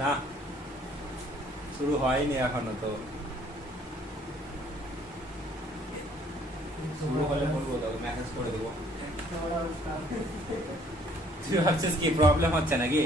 না শুরু হয়নি এখনো তো, শুরু হলে বলবো, তবে মেসেজ করে দেবো। তুই ভাবছিস কি প্রবলেম হচ্ছে নাকি?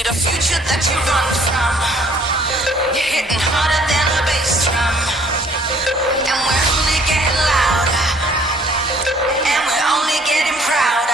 we the future that you run from. You're hitting harder than a bass drum. And we're only getting louder. And we're only getting prouder.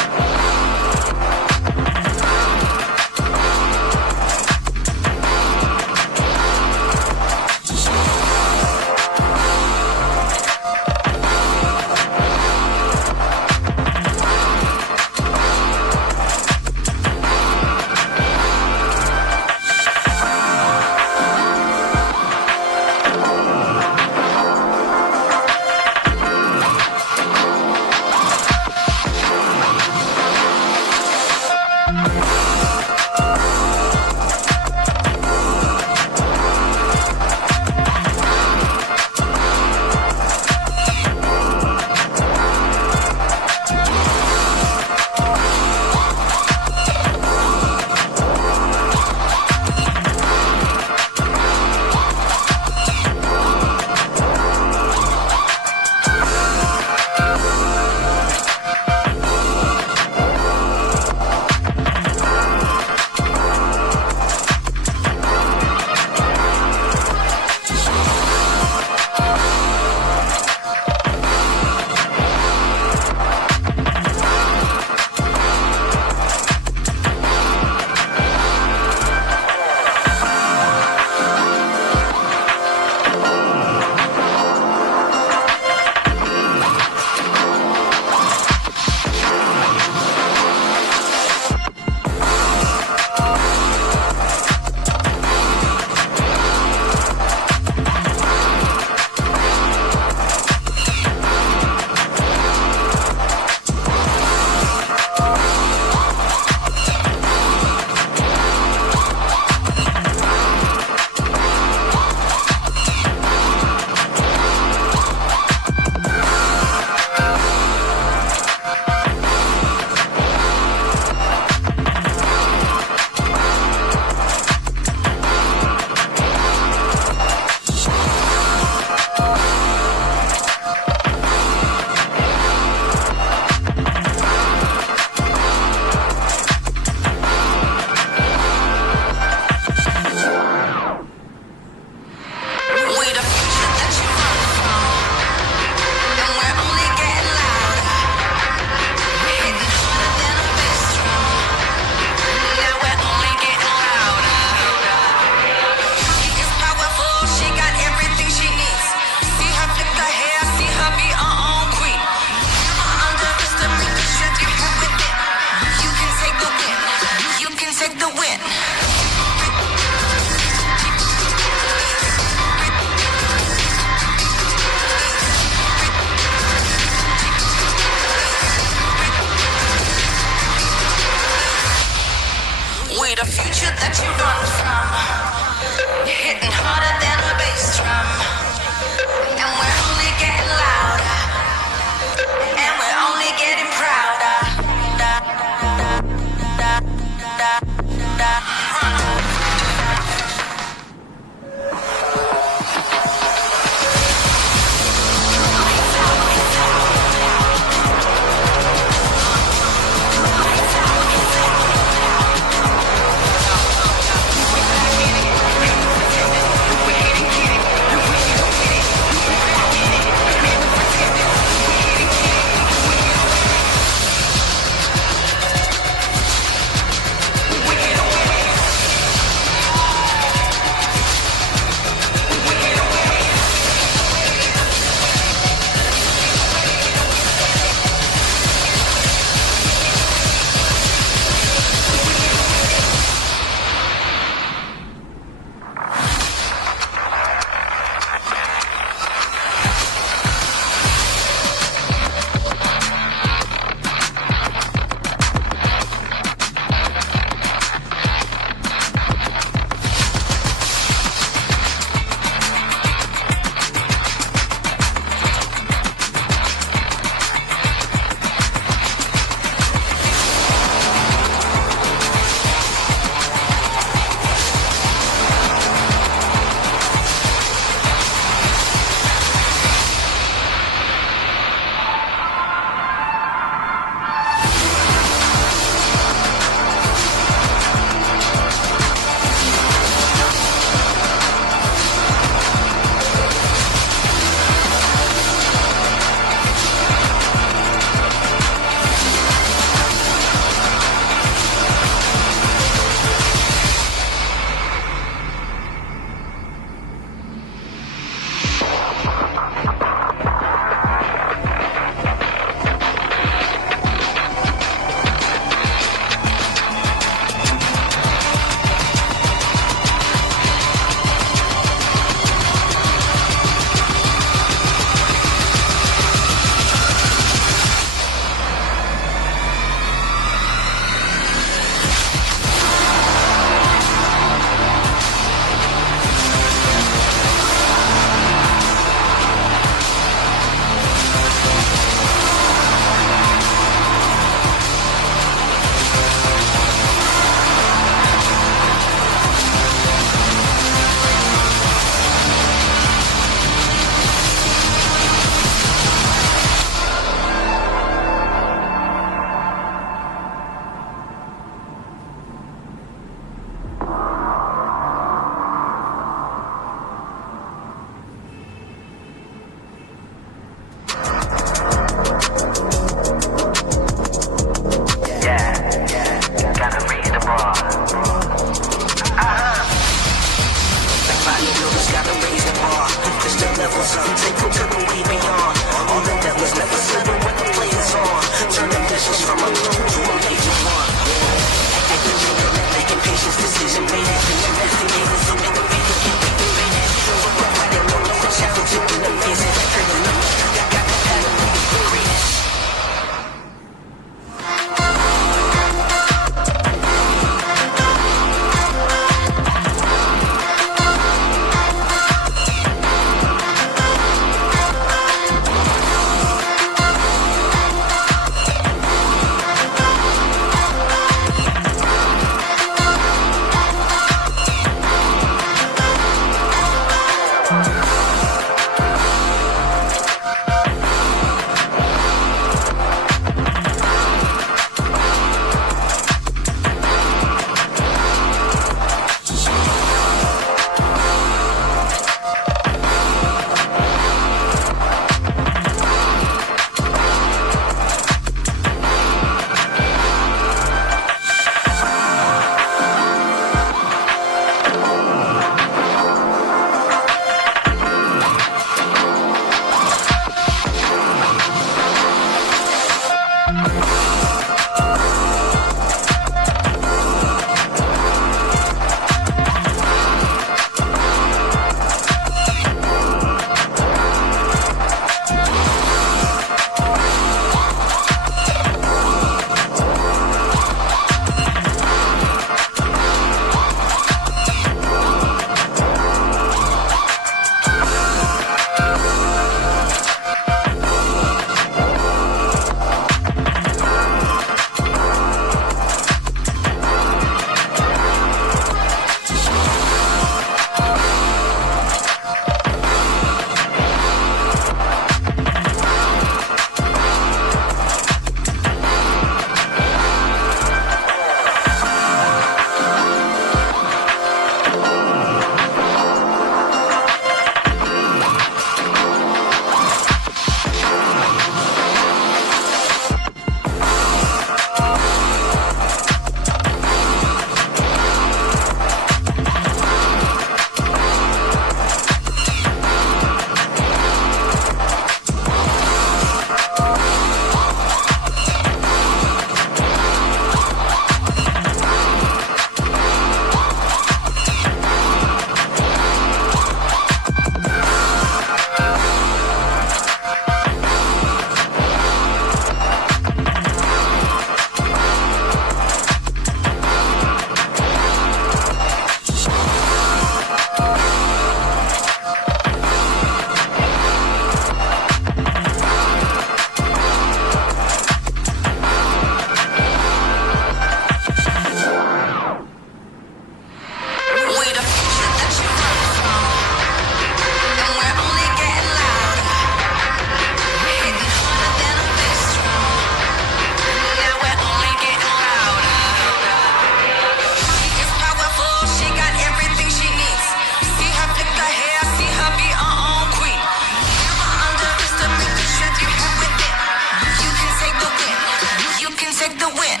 take the win.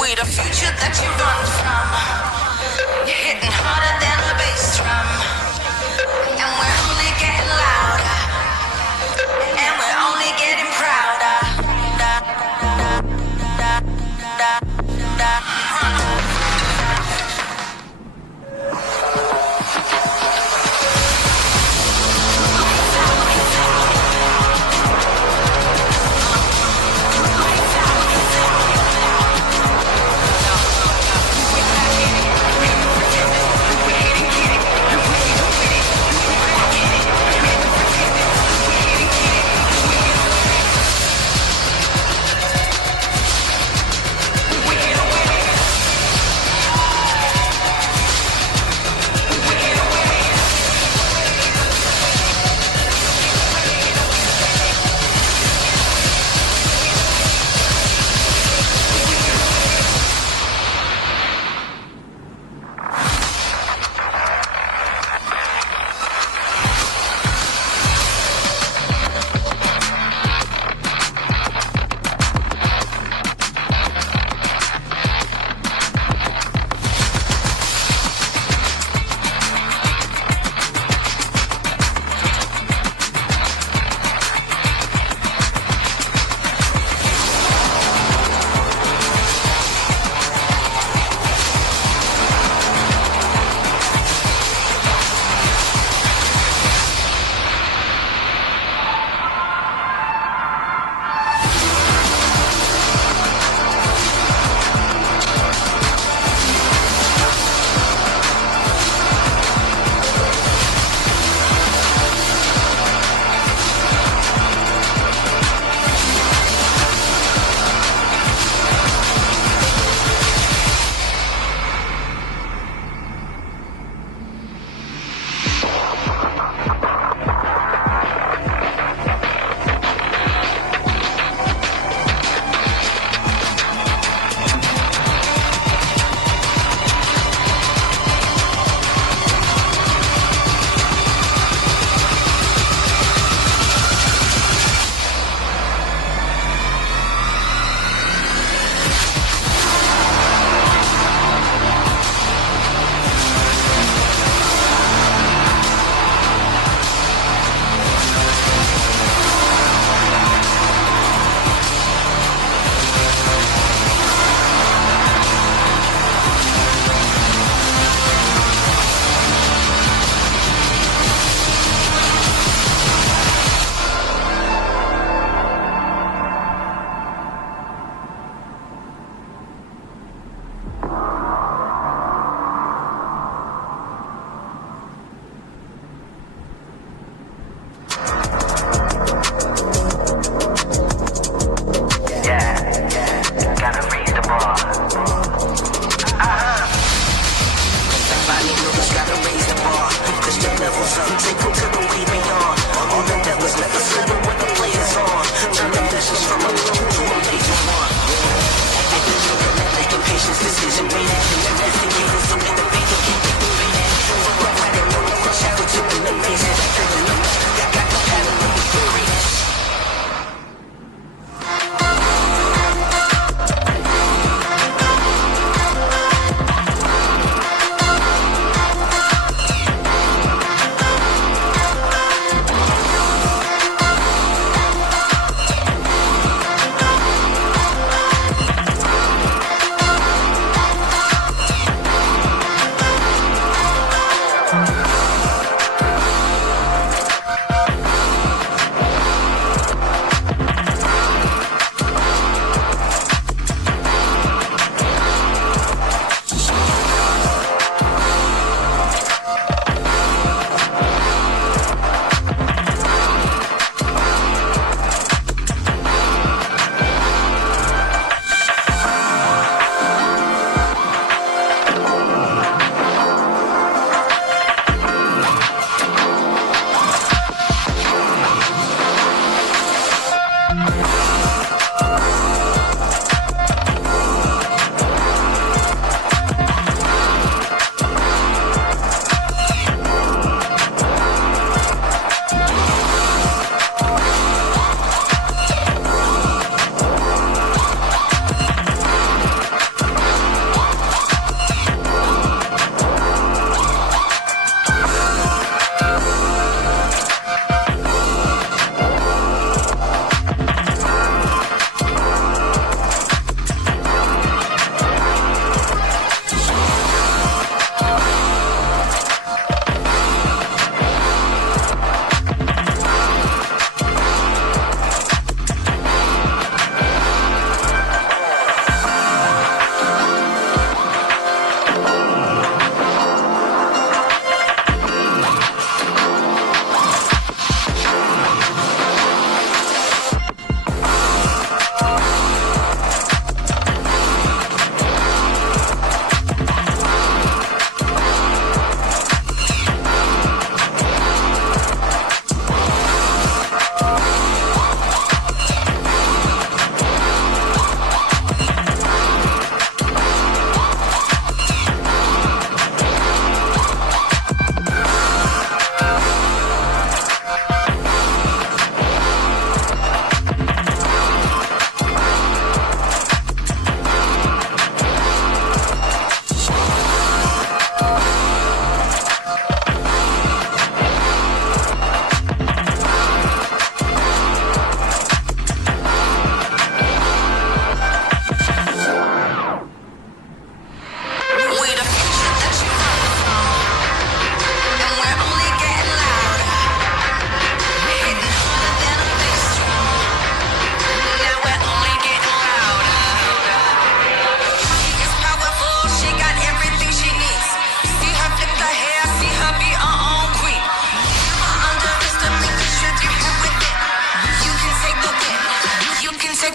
We the future that you run from. You're hitting harder than a bass drum. And we're only getting louder. And we're only getting prouder.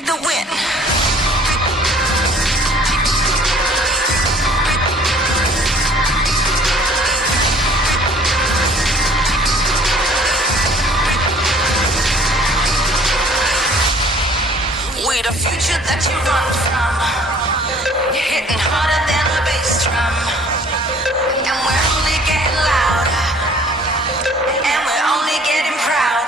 take the win. We the future that you run from. You're hitting harder than a bass drum. And we're only getting louder. And we're only getting prouder.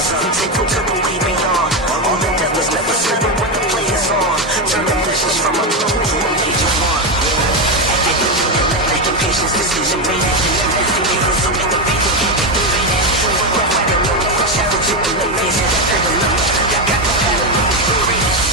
Take them to the way beyond. All the devils never certain when the play is on. Turn the vicious from a low to a major one. Get the unit, like impatience, decision rated. Thinking so innovative, can't be debated. We're right in the low, challenge you in the maze. That the number, got the pattern of the greatest.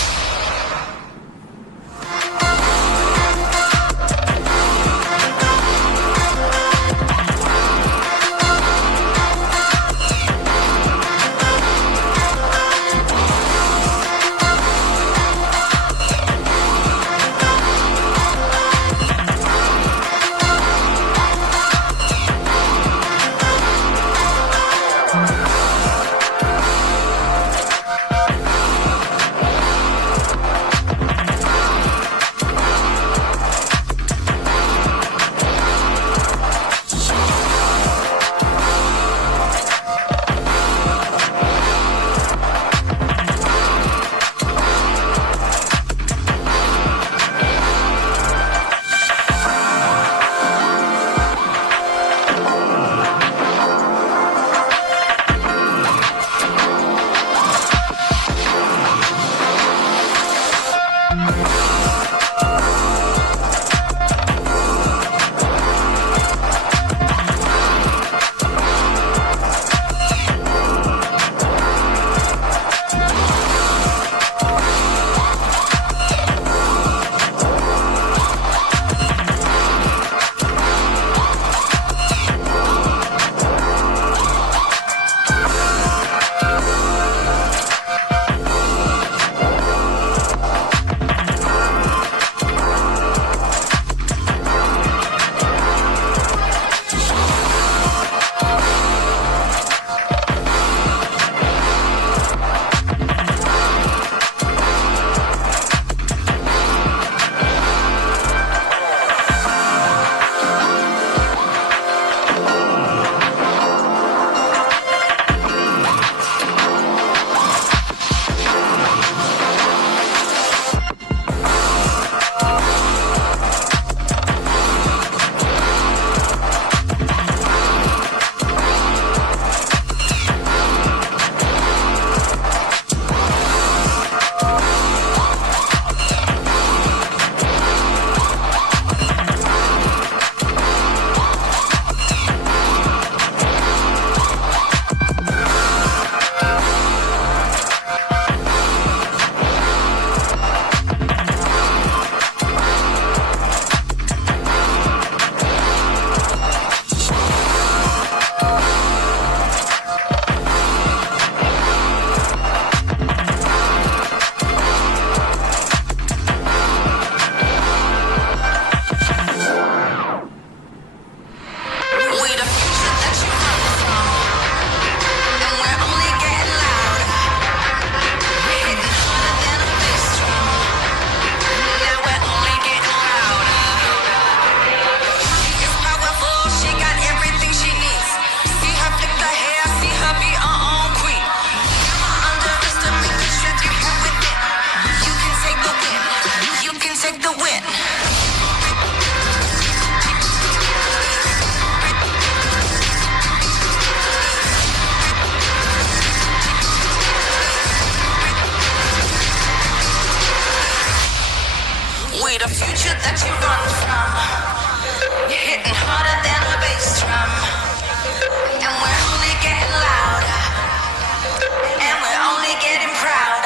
the future that you run from. You're hitting harder than a bass drum. And we're only getting louder. And we're only getting prouder.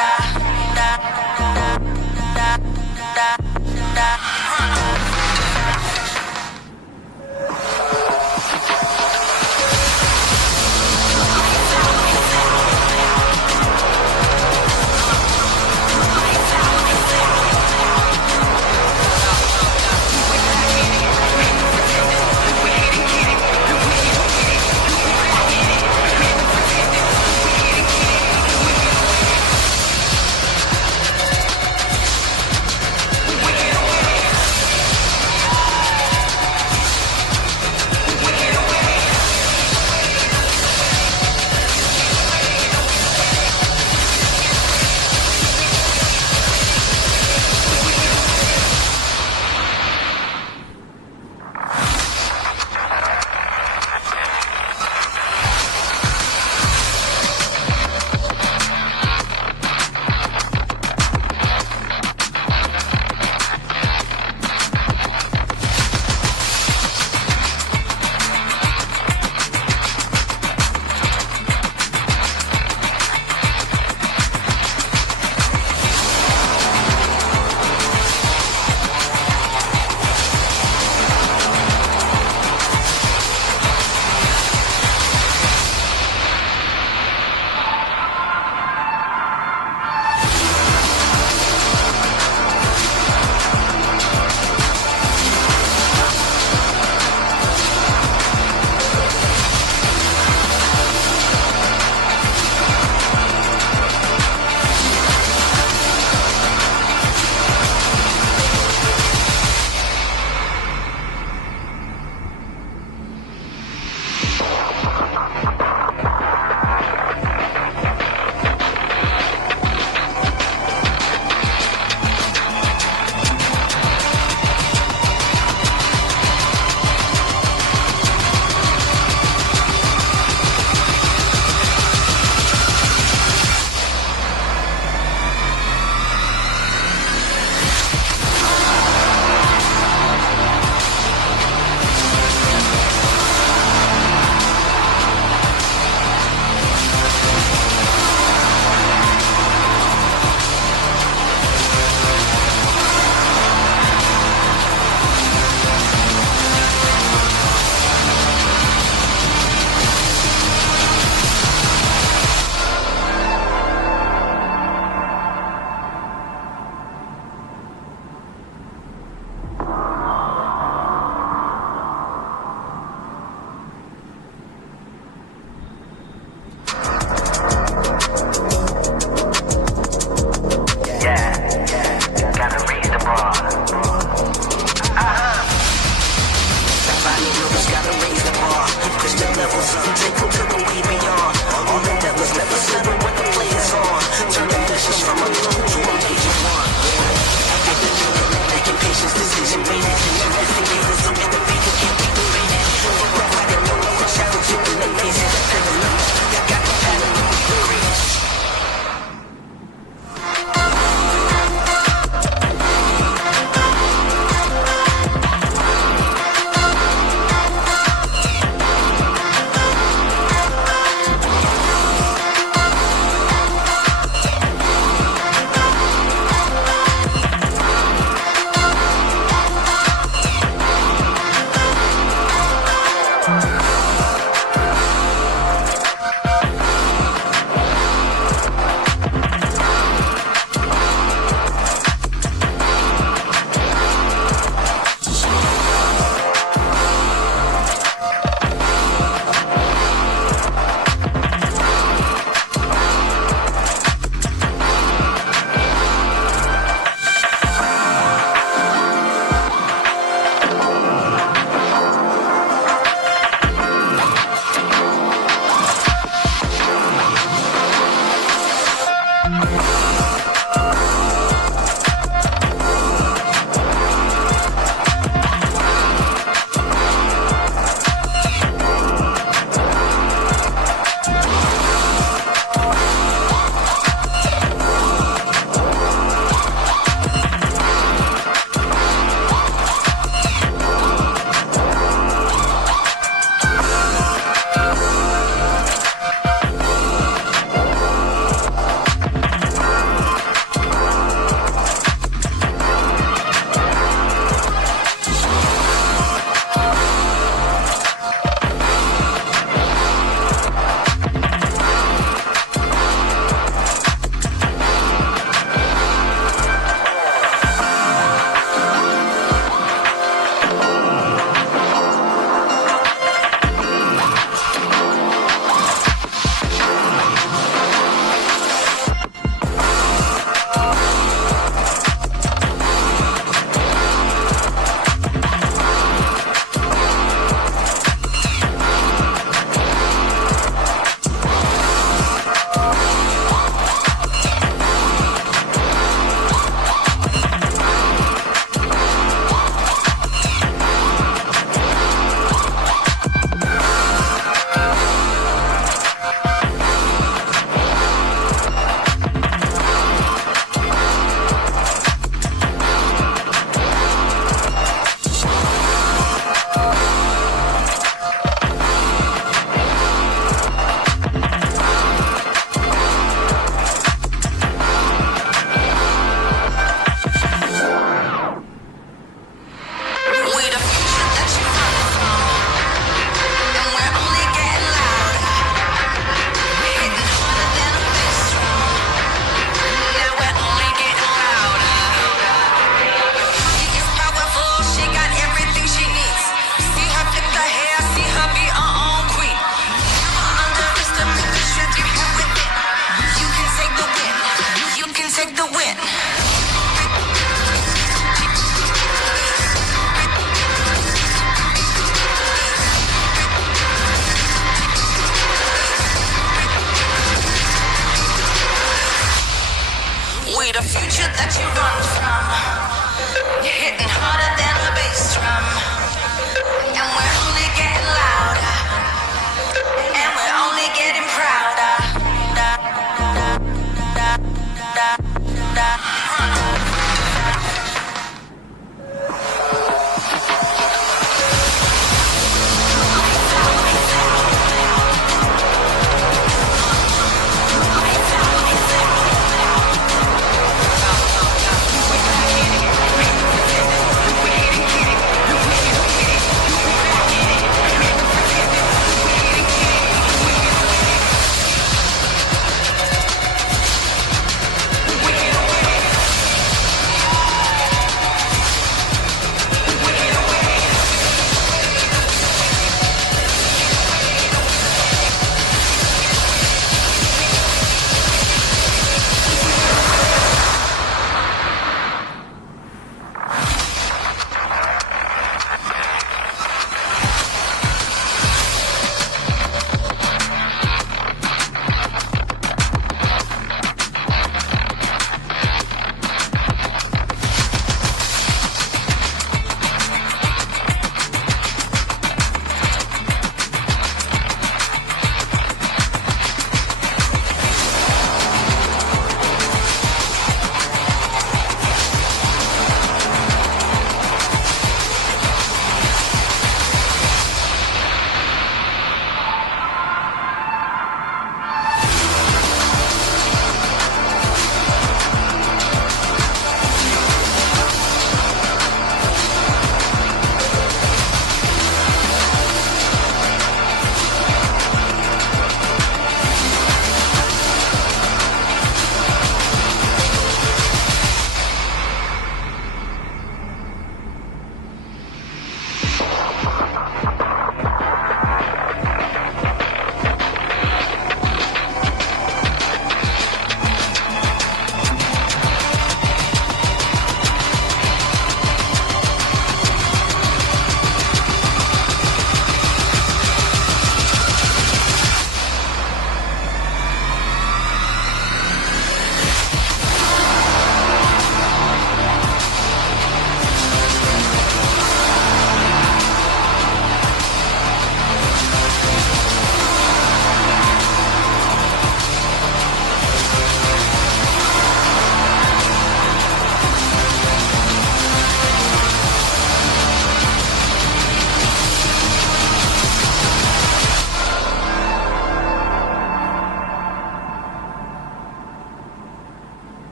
need a future that you run from. You're hitting harder than a bass drum. And we're only getting louder. And we're only getting prouder.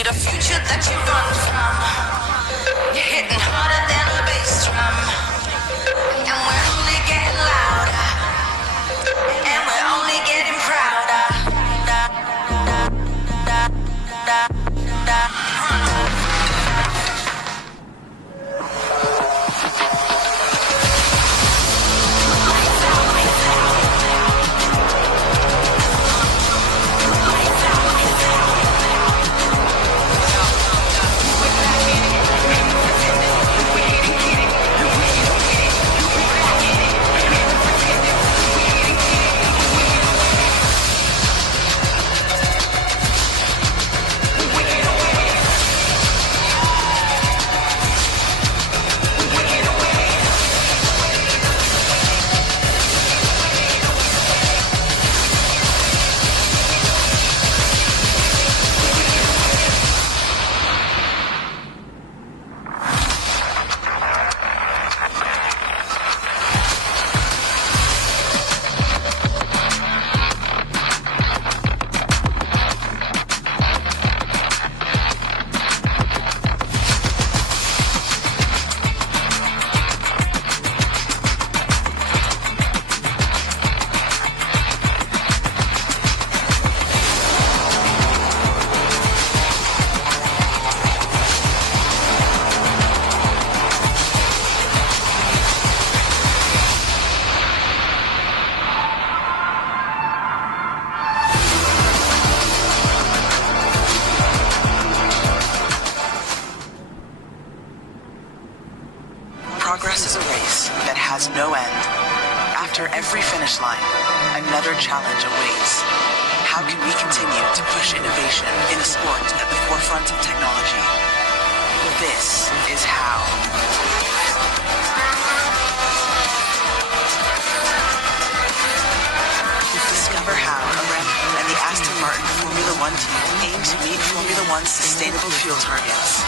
we the future that you run from. You're hitting harder than a bass drum. And we're only getting louder. And we're only getting prouder. Progress is a race that has no end. After every finish line, another challenge awaits. How can we continue to push innovation in a sport at the forefront of technology? This is how. Discover how Aramco and the Aston Martin Formula One team aim to meet Formula One's sustainable fuel targets.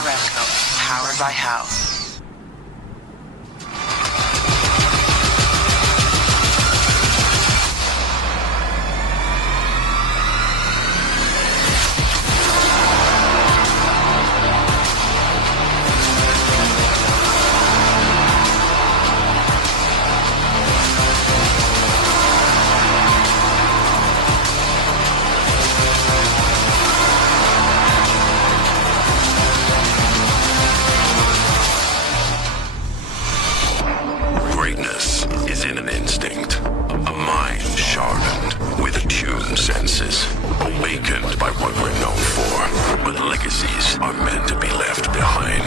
Aramco, powered by How. Greatness is in an instinct, a mind sharpened with attuned senses, awakened by what we're known for, but legacies are meant to be left behind.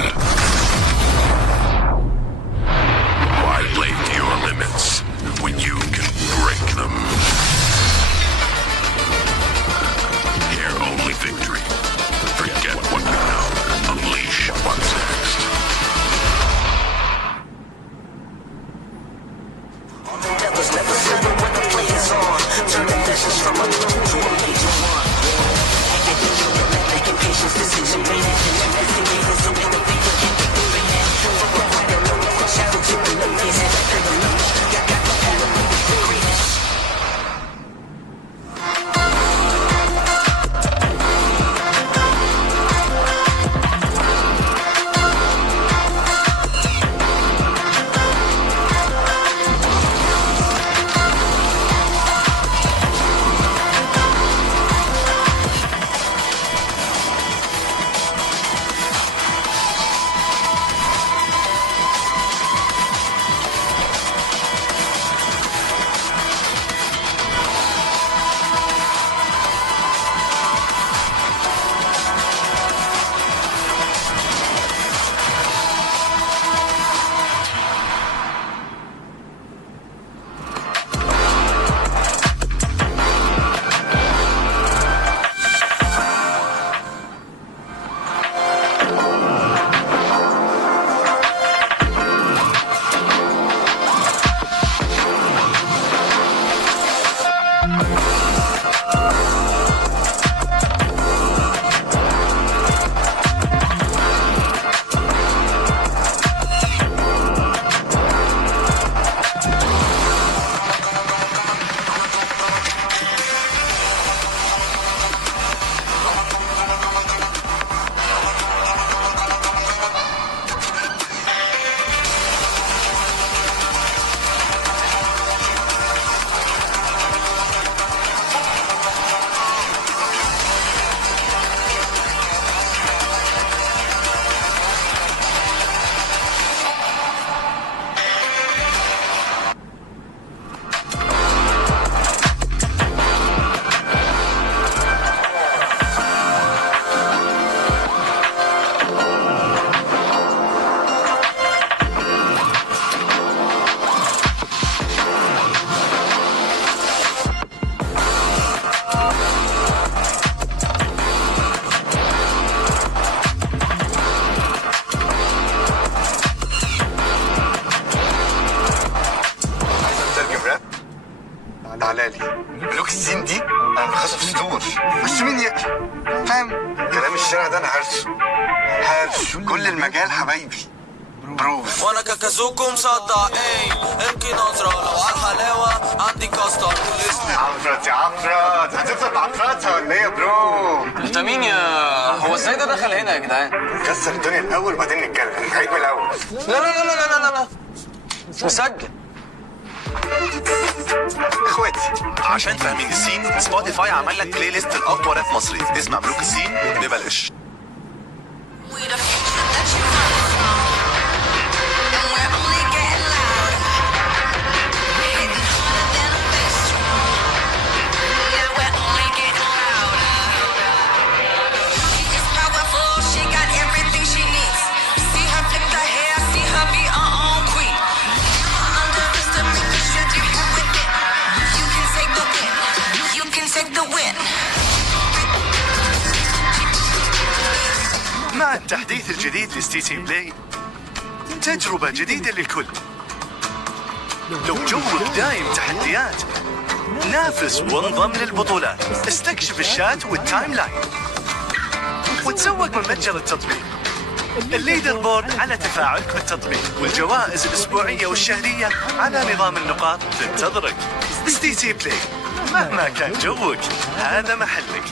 Why play to your limits when you can break them? Hear only victory. Forget what you know. Unleash what's next. Devils never settle when the play is on. Turning visions from unknown to a major one. Making patience, decision making. Investigators so innovative, keep it moving in. From the right and low, from shadow to the low. Is it better than love? Got the greatness. فاهم؟ كلام الشارع ده انا هرشه كل المجال حبايبي بروف. وانا كاكازوكو مصدقين اركي نظرة لو على الحلاوة عندي كاستر عفرت يا عفرت، هتفضل بعفرتها ولا ايه يا برو؟ انت مين يا هو ازاي ده دخل هنا يا جدعان؟ كسر الدنيا الاول وبعدين نتكلم، عيد من الاول. لا لا لا لا لا لا مسجل. اخواتي عشان فاهمين السين، سبوتيفاي عمل لك بلاي ليست الاقوى راب مصري، اسمع ملوك السين ببلاش. We the future that you run from, and we're only getting louder, hitting harder than a bass drum. Yeah, we're only getting louder. She is powerful, she got everything she needs. See her flip the hair, see her be her own queen. Never underestimate the strength you have within. You can take the win, you can take the win. مع التحديث الجديد لستي تي بلاي، تجربة جديدة للكل. لو جوك دايم تحديات، نافس وانضم للبطولات، استكشف الشات والتايم لاين، وتسوق من متجر التطبيق. الليدر بورد على تفاعلك بالتطبيق، والجوائز الأسبوعية والشهرية على نظام النقاط تنتظرك. ستي تي بلاي، مهما كان جوك هذا محلك.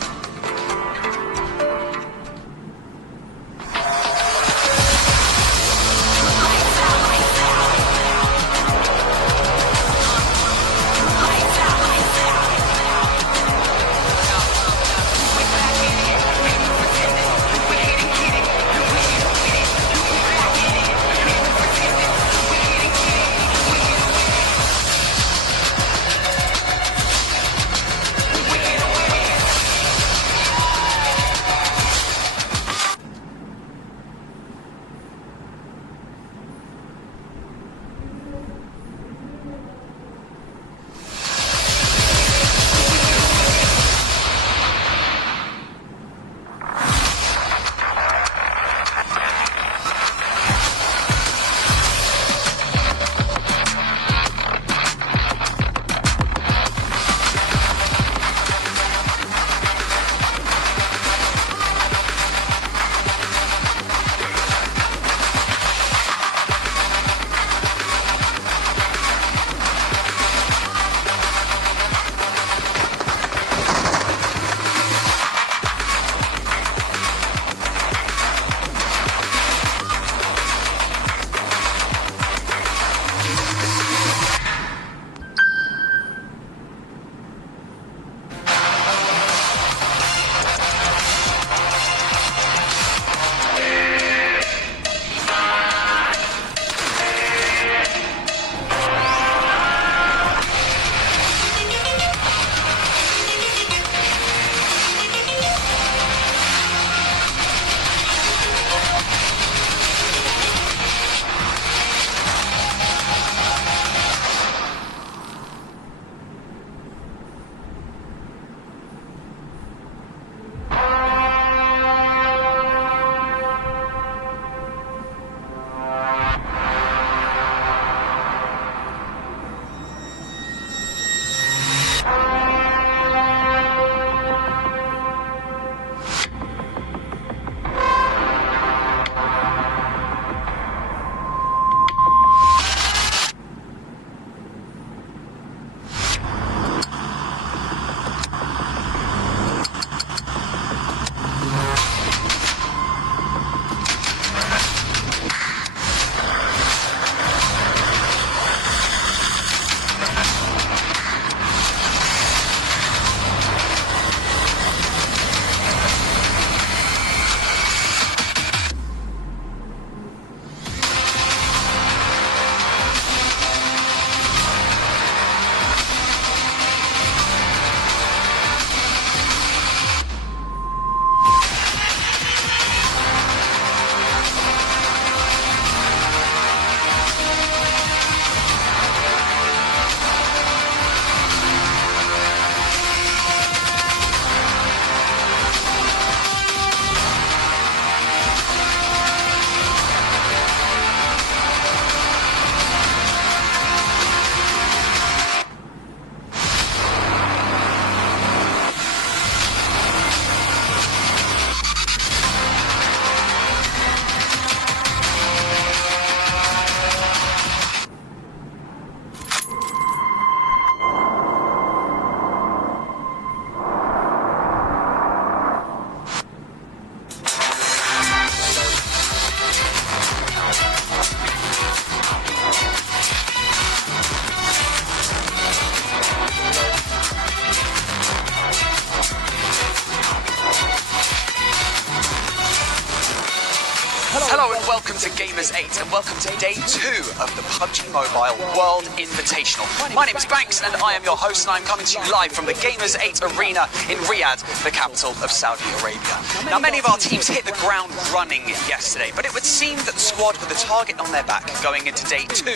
Hello and welcome to Gamers 8 and welcome to day 2 of the PUBG Mobile World Invitational. My name is Banks and I am your host, and I'm coming to you live from the Gamers 8 arena in Riyadh, the capital of Saudi Arabia. Now, many of our teams hit the ground running yesterday, but it would seem that the squad with a target on their back going into day 2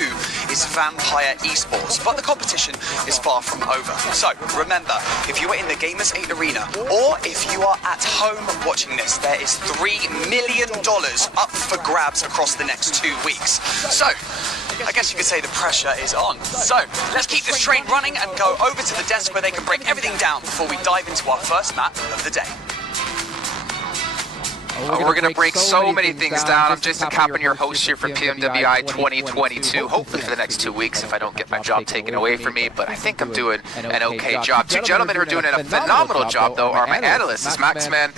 is Vampire Esports, but the competition is far from over. So remember, if you are in the Gamers 8 arena or if you are at home watching this, there is $3 million up for grabs across the next 2 weeks. So I guess you could say the pressure is on. So let's keep this train running and go over to the desk where they can break everything down before we dive into our first map of the day. We're going to break so many things down. I'm Jason Coppin, your host here for PMWI 2022. Hopefully for the next 2 weeks if I don't get my job taken away from me, but I think I'm doing an okay job. Two gentlemen who are doing a phenomenal job, though, are my analysts. It's Maxman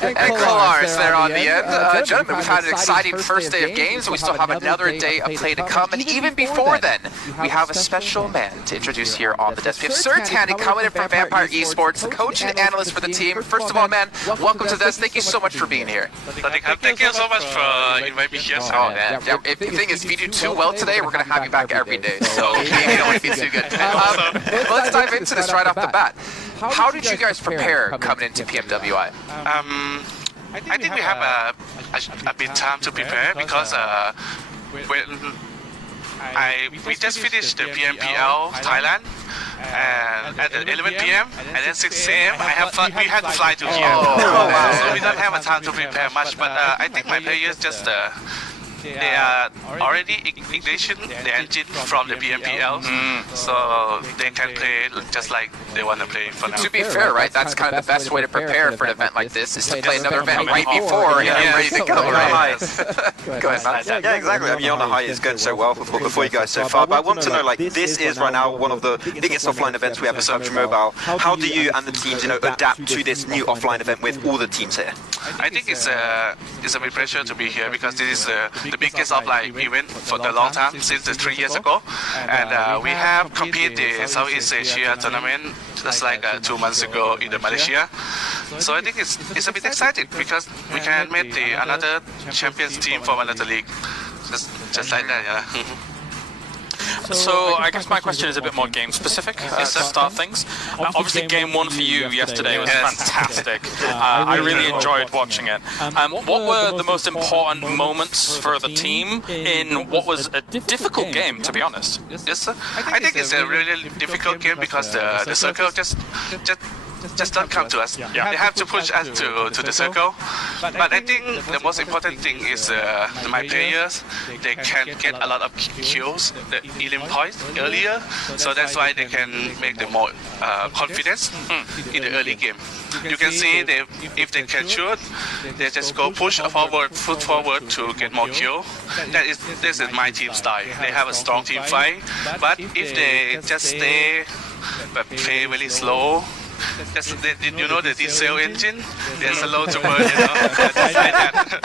and Colars there on the end. Gentlemen, we've had an exciting first day of games, and we still have another day of play to come. And even before then, we have a special man to introduce here on the desk. We have Sir Tanny coming in from Vampire Esports, the coach and analyst for the team. First of all, man, welcome to the desk. Thank you so much for being here. Thank you so much for inviting me here. Oh, man. Yeah, the thing is, if you do too well today, we're going to have you back every day. So you don't want to be too good. Let's dive into this right off the bat. How did you guys prepare coming into PMWI? I think we have a bit time to prepare because when we just finished the PMPL Thailand and at 11 p.m. and then 6 a.m. we had to fly to here. So we don't have a time to prepare much, but I think my players just they are already ignition the engine from the PMPL, so they can play just like they want to play for now. To be fair, right, that's kind of the best way to prepare for an event like this, is to play another event right before and get ready to go, right? Go ahead, man. Yeah, exactly. I mean, on the high is going so well before you guys so far, but I want to know, like, this is right now one of the biggest offline events we have at PUBG Mobile. How do you and the teams, adapt to this new offline event with all the teams here? I think it's a big pleasure to be here because this is the biggest offline event for the long time, since 3 years ago. And we have competed the Southeast Asia tournament just like 2 months ago in the Malaysia. So I think it's a bit exciting because we can meet another champions team from another league. Just like that, yeah. So I guess my question is a bit more game specific to start things. Obviously game 1 for you yesterday was fantastic. I really enjoyed watching it. What were the most important moments for the team in what was a difficult game, to be honest? Yes, I think it's a really difficult game because the circle just don't come to us. They have to push us to the circle. But I think the most important thing is my players, they can get a lot of kills, the 11 points earlier, so that's why they can make the more confidence in the early game. You can see if they can shoot, they just go push forward, foot forward to get more kill. This is my team style. They have a strong team fight, but if they just stay but play really slow, the diesel engine, they're slow to burn, just like that.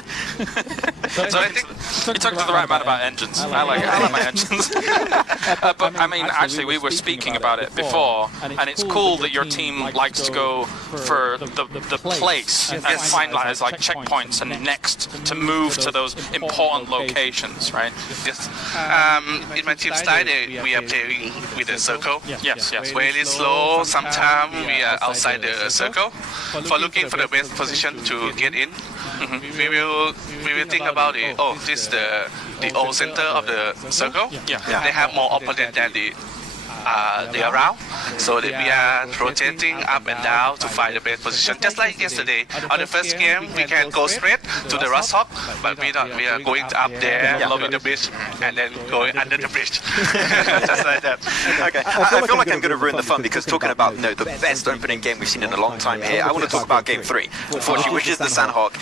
So I think you talked to the right man about engines. I like my engines. But I mean, actually, we were speaking about it before, and it's cool that your team likes to go for the place and find like checkpoints and next to move to those important locations, right? Yes. In my team style, we are playing with a circle. Yes. Really slow. Sometimes we are outside the circle for looking for the best position to get in. We will think about it. Oh, this is the old center of the circle. They have more opponent than the around, so that we are rotating up and down to find the best position. Just like yesterday, on the first game, we can go straight to the Rust Hop, but we are going up there, along the bridge, and then going under the bridge. Just like that. Okay, I feel like I'm going to ruin the fun because talking about the best opening game we've seen in a long time here, I want to talk about game 3, unfortunately, which is the Sandhawk.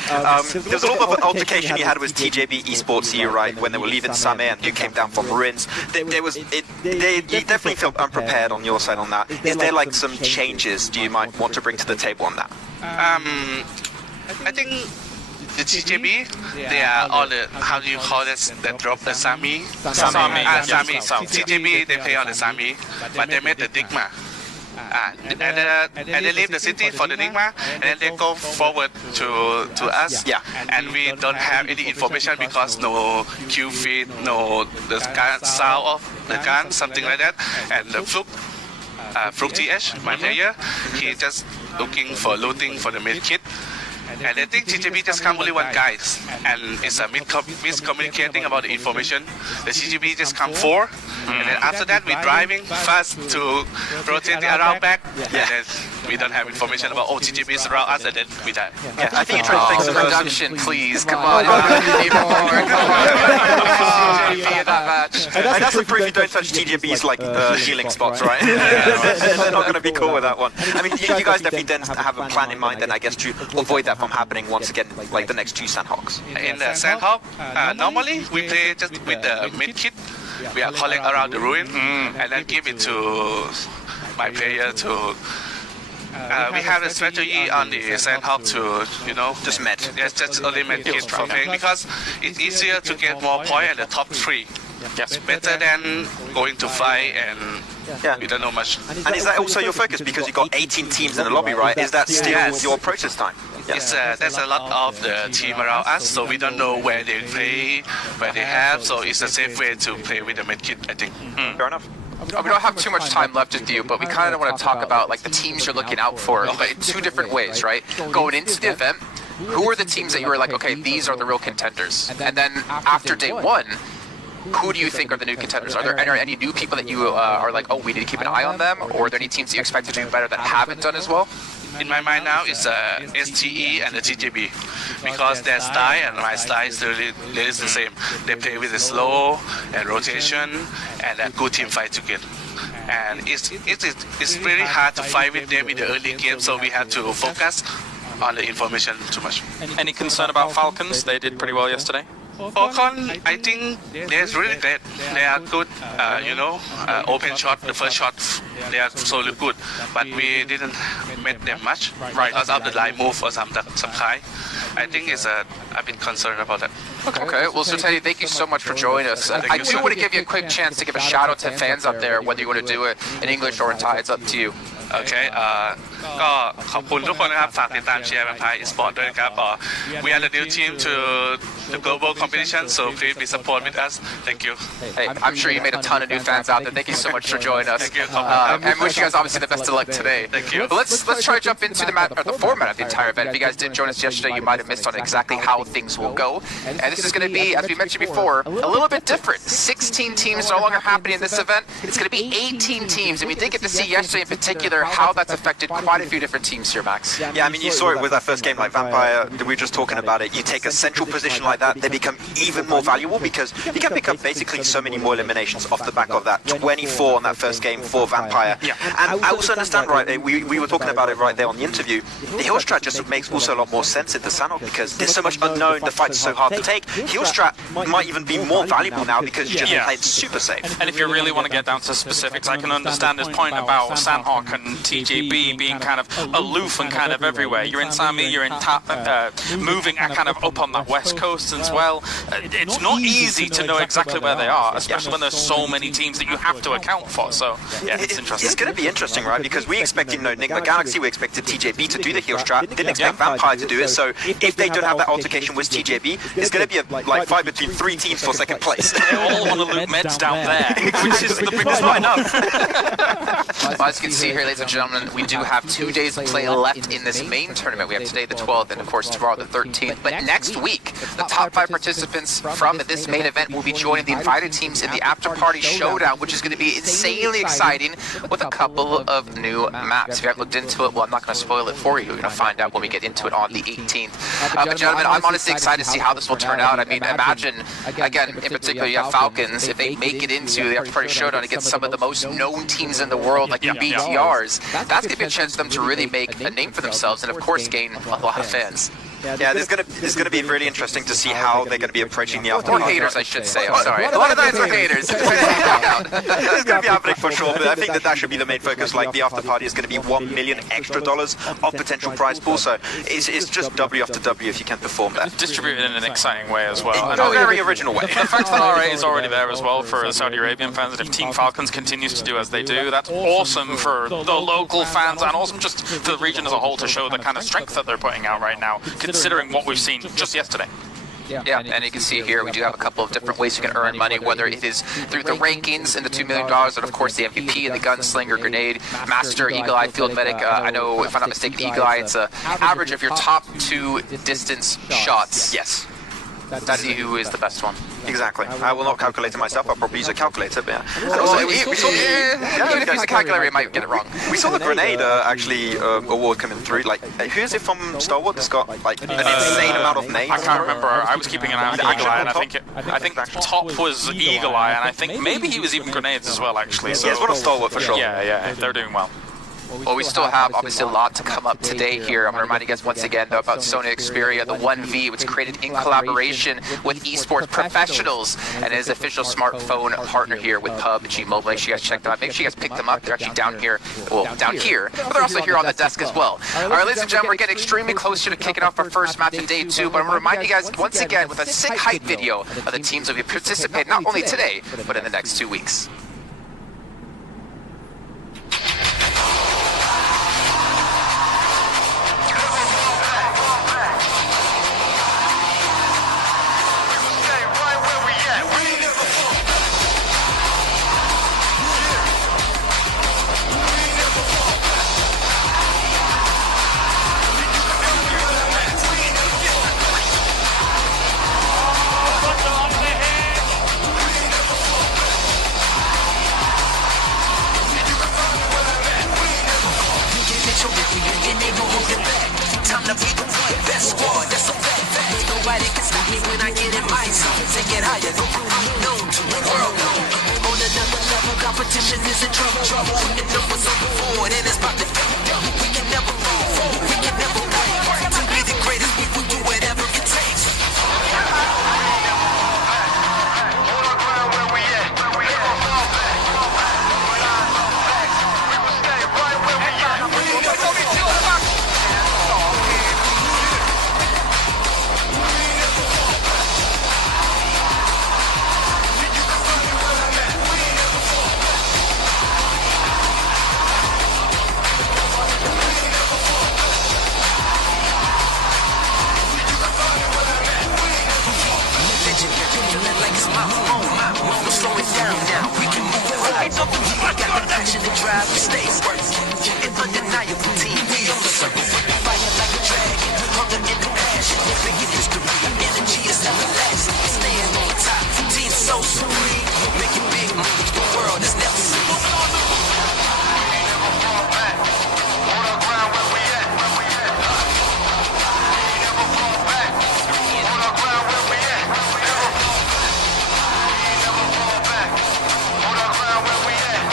There was a little bit of an altercation you had with TJB Esports here, right, when they were leaving Sameh and you came down from Ruins. You definitely felt unprepared on your side on that. Is there like some changes you might want to bring to the table on that? I think the TJB, they are all the, how do you call this, that drop the Sami? Sami. TJB, they play on the Sami, but they made the Digma. and they leave the city for the Enigma, and then they go forward to us. Yeah. And we don't have any information because no Q feed, no the sound of the gun, something like that. And the Fluke TH, my player, he just looking for looting for the med kit. And I think TJB just come only one guy, and it's a miscommunicating about the information. The TJB just come 4, and then after that we're driving fast to rotate around back, and then we don't have information about TJB is around us, and then we die. Yeah, I think you're trying to take some production, please. Come on, need more. Come on, be in that match. And that's the proof you don't touch TJB's like healing spots, right? They're not going to be cool with that one. I mean, you guys definitely then have a plan in mind then, I guess, to avoid that from happening once again, like the next 2 Sandhawks. In the Sandhawk, normally we play just with the mid kit. We are collect around the ruin and then give it to my player to. We have a strategy on the Sandhawk to, just med. Yes, just only med kit for playing because it's easier to get more points at the top 3. Yes, better than going to fly and we don't know much. And is that also your focus because you got 18 teams in the lobby, right? Is that still your approach this time? It's there's a lot of the team around us, so we don't know where they play, where they have, so it's a safe way to play with the medkit, I think. Fair enough. We don't have too much time left with you, but we kind of want to talk about like the teams you're looking out for, but in 2 different ways, right? Going into the event, who are the teams that you were like, okay, these are the real contenders? And then after day 1, who do you think are the new contenders? Are there any new people that you are like, oh, we need to keep an eye on them? Or are there any teams you expect to do better that haven't done as well? In my mind now, it's STE and the TJB because their style and my style is really the same. They play with the slow and rotation and a good team fight together. And it's really hard to fight with them in the early game, so we have to focus on the information too much. Any concern about Falcons? They did pretty well yesterday. Falcon, I think they're really great. They are good, open shot, the first shot, they are so good. But we didn't met them much because of the line move or some kind. I think it's a bit concerned about that. Okay, well, so Teddy, thank you so much for joining us. I do want to give you a quick chance to give a shout out to fans up there, whether you want to do it in English or in Thai, it's up to you. Okay, ก็ขอบคุณทุกคนนะครับฝากติดตามเชียร์แวมไพร์อีสปอร์ตด้วยนะครับ We are the new team to the global competition, so please be support with us. Thank you. Hey, I'm sure you made a ton of new fans out there. Thank you so much for joining us. Thank you. And wish you guys obviously the best of luck today. Thank you. But let's try to jump into the format of the entire event. If you guys didn't join us yesterday, you might have missed on exactly how things will go. And this is going to be, as we mentioned before, a little bit different. 16 teams no longer happening in this event. It's going to be 18 teams, and we did get to see yesterday in particular how that's affected quite a few different teams here, Max. Yeah, I mean, you saw it with that first game like Vampire. We were just talking about it. You take a central position like that, they become even more valuable because you can pick up basically so many more eliminations off the back of that. 24 on that first game for Vampire. Yeah. And I also understand, right, we were talking about it right there on the interview. The heal strat just makes also a lot more sense in the Sanhok because there's so much unknown, the fights are so hard to take. Heal strat might even be more valuable now because you just played super safe. And if you really want to get down to specifics, I can understand his point about Sandhawk and TJB being kind of aloof and kind of everywhere. You're in Sami, you're in moving kind of up on that west coast as well. It's not easy to know exactly where they are, especially when there's so many teams that you have to account for. So yeah, it's interesting. It's going to be interesting, right? Because we expected Nigma Galaxy, we expected TJB to do the heal strat, didn't expect Vampire to do it. So if they don't have that altercation with TJB, it's going to be a fight between 3 teams for second place. They all want to loot meds down there, which is not enough. Well, as you can see here, ladies and gentlemen, we do have 2 days of play left in this main tournament. We have today the 12th and of course tomorrow the 13th. But next week, the top 5 participants from this main event will be joining the invited teams in the after party showdown, which is going to be insanely exciting with a couple of new maps. If you haven't looked into it, well, I'm not going to spoil it for you. You're going to find out when we get into it on the 18th. But gentlemen, I'm honestly excited to see how this will turn out. I mean, imagine, again, in particular, you have Falcons. If they make it into the after party showdown against some of the most known teams in the world, like the BTRs, that's going to be a chance for them to really make a name for themselves and, of course, gain a lot of fans. Yeah, there's gonna be really interesting to see how they're gonna be approaching the after Or party. haters, I should say. I'm sorry. A lot of guys are haters. It's gonna be happening for sure, but I think that should be the main focus. Like the after party is gonna be $1 million extra of potential prize pool. So it's just W after W if you can perform that. Distributed in an exciting way as well. In a very original way. The fact that RA is already there as well for the Saudi Arabian fans, and if Team Falcons continues to do as they do, that's awesome for the local fans and awesome just for the region as a whole to show the kind of strength that they're putting out right now, considering what we've seen just yesterday. Yeah, and you can see here we do have a couple of different ways you can earn money, whether it is through the rankings and the $2 million, and of course the MVP and the Gunslinger, Grenade, Master, Eagle Eye, Field Medic. I know, if I'm not mistaken, Eagle Eye, it's an average of your top 2 distance shots. Yes. To see who is the best one. Exactly. I will not calculate it myself. I'll probably use a calculator, but yeah. Even if you use a calculator, you might get it wrong. We saw the Grenade actually award coming through. Like, who is it from Star Wars that's got like an insane amount of nades? I can't remember. I was keeping an eye on Eagle Eye, and I think top was Eagle Eye, and I think maybe he was even Grenades as well, actually. So yeah, it's one of Star Wars for sure. Yeah, they're doing well. Well, we still have obviously a lot to come up today here. I'm going to remind you guys once again though about Sony Xperia, the 1V, which is created in collaboration with esports professionals and is official smartphone partner here with PUBG Mobile. Make sure you guys check them out. Make sure you guys pick them up. They're actually down here, but they're also here on the desk as well. All right, ladies and gentlemen, we're getting extremely close to kicking off our first match of day 2, but I'm going to remind you guys once again with a sick hype video of the teams that will be participating not only today, but in the next 2 weeks. Competition is in trouble. It numbers on the board and it's about to go. We can never fall. We can never wait. To be the greatest, we will do whatever it takes. Hold our ground where we at. We never fall back. We will stay right where we at. To drive the states, an undeniable team. We on the circle, fire like a dragon, hunger and compassion. Making history, energy is everlasting. Staying on top, team so supreme. Making big moves, the world has never seen. Never fall back. Hold our ground where we at. Never fall back. Hold our ground where we at. Never fall back. Never fall back. Hold our ground where we at.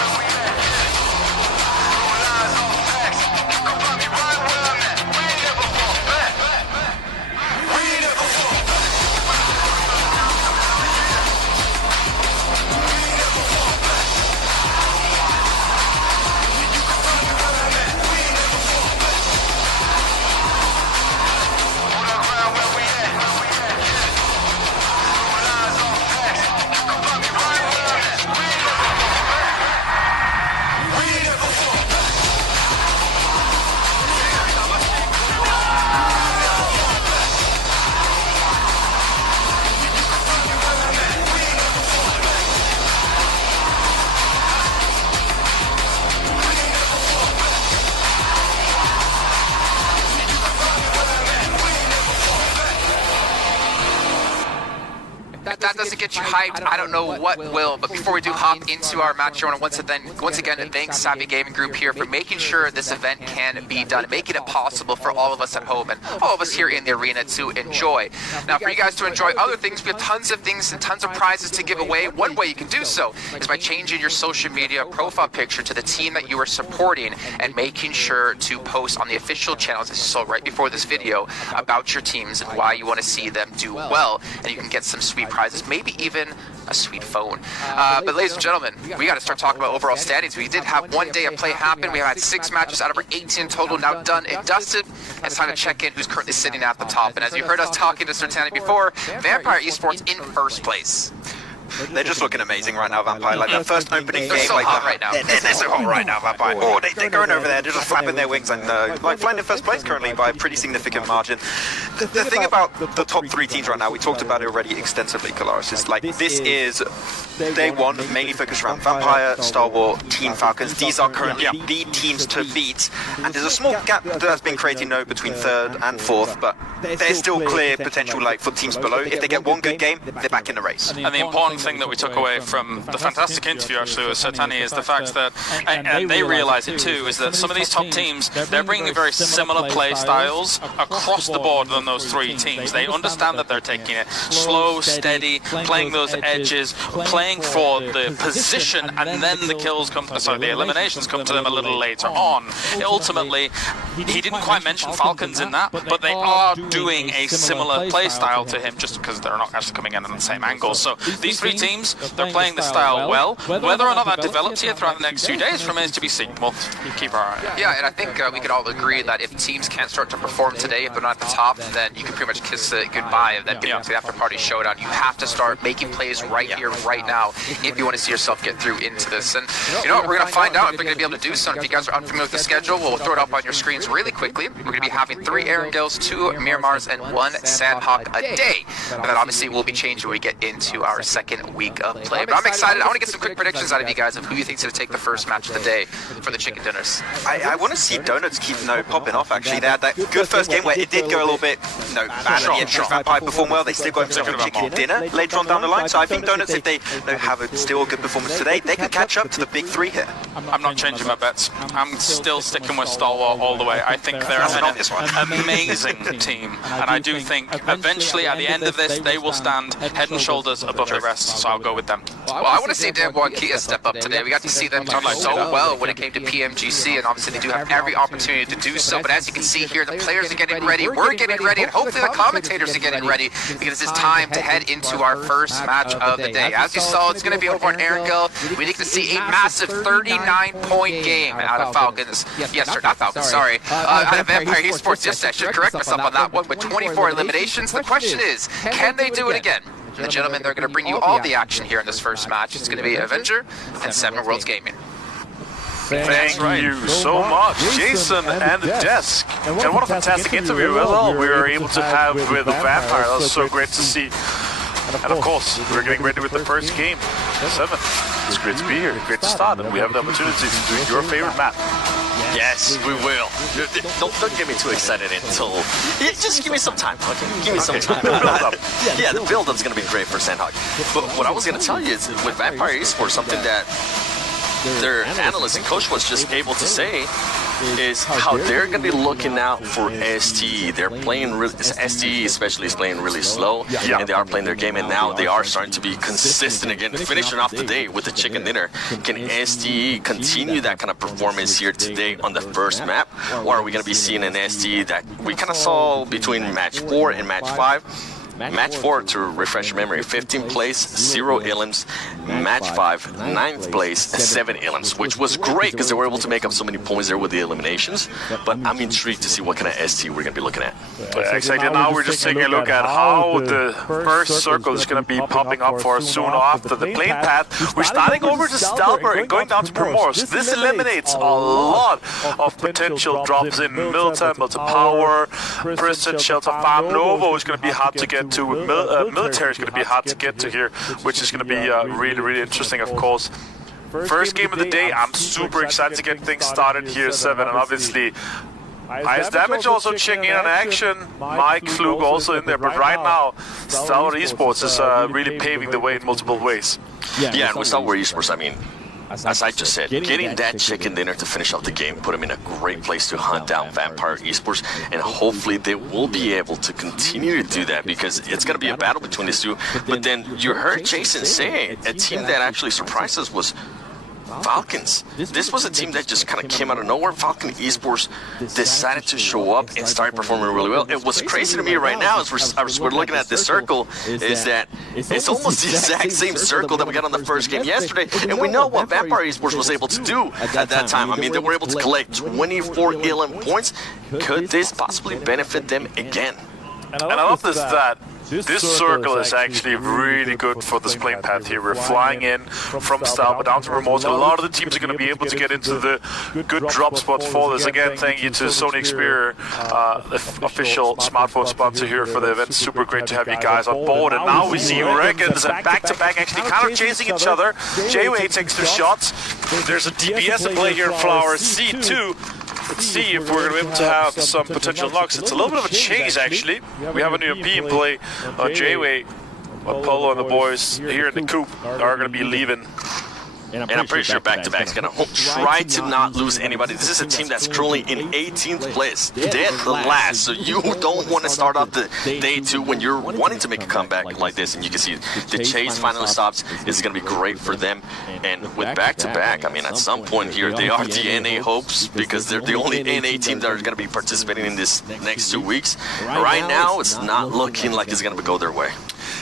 that doesn't get you hyped, I don't know what will. But before we do hop into our match, I want to once again thank Savvy Gaming Group here for making sure this event can be done, making it possible for all of us at home and all of us here in the arena to enjoy. Now, for you guys to enjoy other things, we have tons of things and tons of prizes to give away. One way you can do so is by changing your social media profile picture to the team that you are supporting and making sure to post on the official channels, as you saw right before this video, about your teams and why you want to see them do well. And you can get some sweet prizes, maybe even a sweet phone. But ladies and gentlemen, we got to start talking about overall standings. We did have one day of play happen. We have had 6 matches out of our 18 total now done and dusted. It's time to check in who's currently sitting at the top. And as you heard us talking to Sertani before, Vampire Esports in first place. They're just looking amazing right now, Vampire. Like that first opening they're game, so like hot right now. They're so hot right now, Vampire. Oh, they're going over there. They're just flapping their wings and like flying in first place currently by a pretty significant margin. The thing about the top 3 teams right now, we talked about it already extensively, Kalaris, is like this is day 1 mainly focused around Vampire, Star Wars, Team Falcons. These are currently the teams to beat, and there's a small gap that has been created now between 3rd and 4th, but there's still clear potential like for teams below. If they get one good game, they're back in the race. And the important thing that we took away from the fantastic interview actually with Sertani is the fact that, and they realize it too, is that some of these top teams, they're bringing very similar play styles across the board than those 3 teams. They understand that they're taking it slow, steady, playing those edges, playing for the position, and then the kills come, sorry, the eliminations come to them a little later on. Ultimately, he didn't quite mention Falcons in that, but they are doing a similar play style to him just because they're not actually coming in on the same angle. So these 3 teams, they're playing the style well. Whether or not that develops here throughout the next 2 days remains to be seen. We'll keep our eye out. Yeah, and I think we could all agree that if teams can't start to perform today, if they're not at the top, then you can pretty much kiss it goodbye and then get into the after party showdown. You have to start making plays right here, right now, if you want to see yourself get through into this. And you know what, we're going to find out if they're going to be able to do so. And if you guys are unfamiliar with the schedule, we'll throw it up on your screens really quickly. We're going to be having 3 Erangels, 2 Miramars, and 1 Sandhawk a day. And then obviously we'll be changing when we get into our 2nd week of play. But I'm excited. I want to get some quick predictions out of you guys of who you think's going to take the first match of the day for the chicken dinners. I want to see Donuts keep popping off actually. They had that good first game where it did go a little bit bad at the end. Vampire performed well. They still got themselves a chicken dinner later on down the line. So I think Donuts, if they have still a good performance today, they could catch up to the big 3 here. I'm not changing my bets. I'm still sticking with Star Wars all the way. I think they're an amazing team, and I do think eventually at the end of this they will stand head and shoulders above the rest. So I'll go with them. Well, I want to see Dambo and Kia step up today. We got to see them do so well when it came to PMGC, and obviously they do have every opportunity to do so. But as you can see here, the players are getting ready, we're getting ready, and hopefully the commentators are getting ready because it's time to head into our first match of the day. As you saw, it's going to be over on Erangel. We need to see a massive 39-point game out of Falcons. Yes, sir, not Falcons, sorry. Out of Vampire Esports. Yes, I should correct myself on that one. With 24 eliminations, the question is, can they do it again? And the gentlemen, they're going to bring you all the action here in this first match. It's going to be Avenger and 7 Worlds Gaming. Thank you so much, Jason and the desk. And what a fantastic interview as well we were able to have with the Vampire. That was so great to see. And of course, we're getting ready with the first game, 7. It's great to be here, great to start, and we have the opportunity to do your favorite map. Yes, we will. Don't get me too excited until... Just give me some time, okay? Give me some time. Yeah, the build-up's going to be great for Sandhawk. But what I was going to tell you is, with Vampire Esports, something that their analyst and coach was just able to say is how they're going to be looking out for STE. They're playing, STE especially is playing really slow, and they are playing their game, and now they are starting to be consistent again, finishing off the day with the chicken dinner. Can STE continue that kind of performance here today on the first map, or are we going to be seeing an STE that we kind of saw between match 4 and match 5? Match 4, to refresh your memory, 15th place, 0 elims. Match 5, 9th place, 7 elims, which was great because they were able to make up so many points there with the eliminations. But I'm intrigued to see what kind of ST we're going to be looking at. Exactly. Now we're just taking a look at how the first circle is going to be popping up for us soon after the plane path. We're starting over to Stalberg and going down to Primorsk. This eliminates a lot of potential drops in Milta, Milta Power, Prison, Shelter Farm. Novo is going to be hard to get to. Military is going to be hard to get to here, which is going to be really interesting, of course. First game of the day, I'm super excited to get things started here, 7, and obviously Highest damage also checking in on action. Mike Flug also in there, but right now, Star Esports is really paving the way in multiple ways. Yeah, and with Star Esports, I mean, as I just said, getting that chicken dinner to finish off the game put them in a great place to hunt down Vampire Esports, and hopefully they will be able to continue to do that because it's going to be a battle between these two. But then you heard Jason say a team that actually surprised us was Falcons. This was a team that just kind of came out of nowhere. Falcon Esports decided to show up and start performing really well. It was crazy to me right now as we're looking at this circle is that it's almost the exact same circle that we got on the first game yesterday. And we know what Vampire Esports was able to do at that time. I mean, they were able to collect 24 ELM points. Could this possibly benefit them again? And I love this that this circle is actually really good for this playing path here. We're flying in from Stalba down to remote. A lot of the teams are going to be able to get into the good drop spots for this. Again, thank you to Sony Xperia, the official smartphone sponsor here for the event. Super great to have you guys on board. And now we see Reckons and back-to-back actually kind of chasing each other. J-Way takes the shots. There's a DPS to play here in Flowers. C2. Let's see if we're going to be able to have some potential knocks. It's a little bit of a chase, actually. We have a new MP in play on J-Way. But Polo and the boys here in the coop are going to be leaving. And I'm pretty sure back-to-back's going to try to not lose anybody. This is a team that's currently in 18th place, dead last. So you don't want to start off the day two when you're wanting to make a comeback like this. And you can see the chase finally stops. It's going to be great for them. And with back-to-back, I mean, at some point here, they are the NA hopes because they're the only NA team that are going to be participating in this next 2 weeks. Right now, it's not looking like it's going to go their way.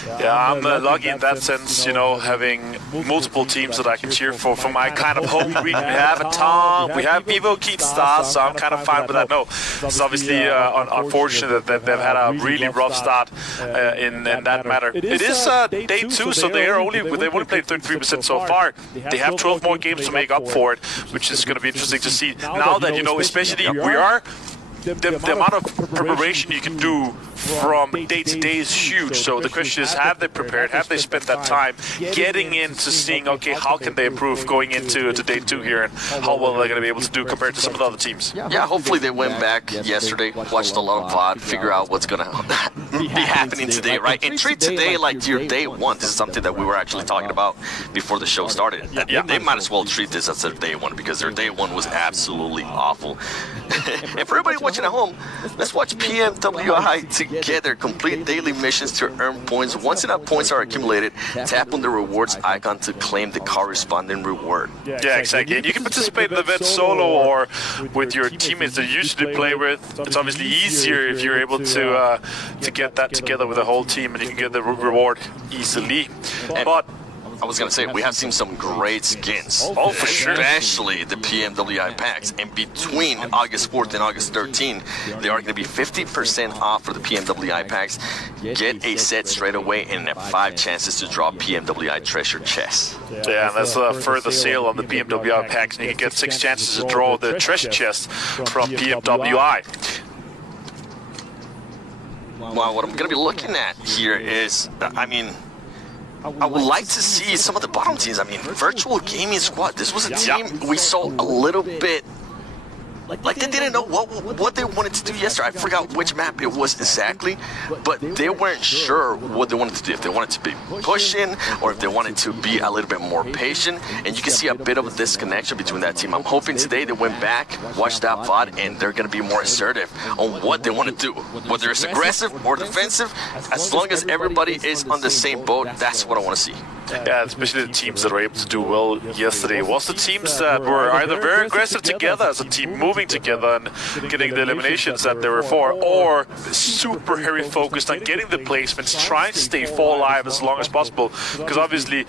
Yeah, I'm lucky in that sense, you know, having multiple teams that I can cheer for my kind of home region. We have a Tom, we have Vivo Keat Stars, so I'm kind of fine with that. No, it's obviously unfortunate that they've had a really rough start in that matter. It is day two, so they've only played 33% so far. They have 12 more games to make up for it, which is going to be interesting to see. Now that, you know, especially the amount of preparation you can do from day to day is huge. So the question is, have they prepared? Have they spent that time getting into seeing, okay, how can they improve going into day two here, and how well they're going to be able to do compared to some of the other teams? Yeah, hopefully they went back yesterday, watched a lot of VOD, figure out what's going to be happening today, right? And treat today like your day one. This is something that we were actually talking about before the show started. Yeah, they might as well treat this as their day one because their day one was absolutely awful. And for everybody watching at home, let's watch PMWI together. Complete daily missions to earn points. Once enough points are accumulated, tap on the rewards icon to claim the corresponding reward. Yeah, exactly. And you can participate in the event solo or with your teammates that you usually play with. It's obviously easier if you're able to get that together with the whole team, and you can get the reward easily. But I was going to say, we have seen some great skins. Oh, for sure. Especially the PMWI packs. And between August 4th and August 13th, they are going to be 50% off for the PMWI packs. Get a set straight away and have 5 chances to draw PMWI treasure chests. Yeah, and that's a further sale on the PMWI packs. And you can get 6 chances to draw the treasure chest from PMWI. Well, what I'm going to be looking at here is, I mean, I would like to see some of the bottom teams. I mean, Virtual Gaming Squad, this was a team we saw a little bit like they didn't know what they wanted to do yesterday. I forgot which map it was exactly, but they weren't sure what they wanted to do. If they wanted to be pushing or if they wanted to be a little bit more patient. And you can see a bit of a disconnection between that team. I'm hoping today they went back, watched that VOD, and they're going to be more assertive on what they want to do. Whether it's aggressive or defensive, as long as everybody is on the same boat, that's what I want to see. Yeah, especially the teams that were able to do well yesterday was the teams that were either very aggressive together as a team, moving together and getting the eliminations that they were for, or super heavy focused on getting the placements, trying to stay 4 alive as long as possible. Because obviously,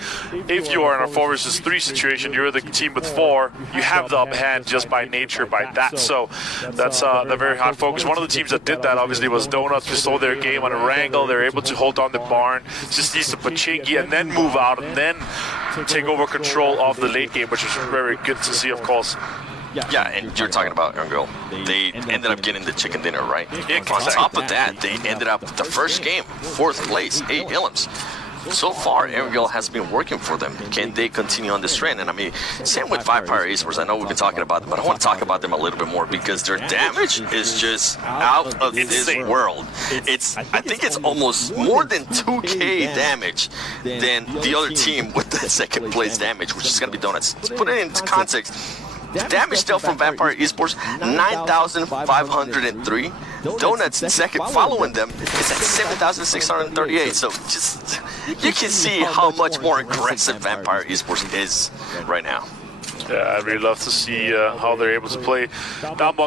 if you are in a 4 versus 3 situation, you're the team with 4, you have the upper hand just by nature, by that. So that's the very hard focus. One of the teams that did that obviously was Donuts. We saw their game on a wrangle. They were able to hold on the barn, just needs to Pachinki and then move out and then take over control of the late game, which was very good to see, of course. Yeah, and you're talking about Erngirl. They ended up getting the chicken dinner, right? Yeah, On top of that, they ended up the first game, 4th place, 8 Illims. so far, Ariel has been working for them. Can they continue on this trend? And I mean, same with Vampire Esports. I know we've been talking about them, but I want to talk about them a little bit more because their damage is just out of this world. I think it's almost more than 2K damage than the other team with the second place damage, which is going to be Donuts. To put it into context, the damage dealt from Vampire Esports, 9,503. Donuts second following them is at 7,638. So just you can see how much more aggressive Vampire Esports is right now. Yeah, I'd really love to see how they're able to play.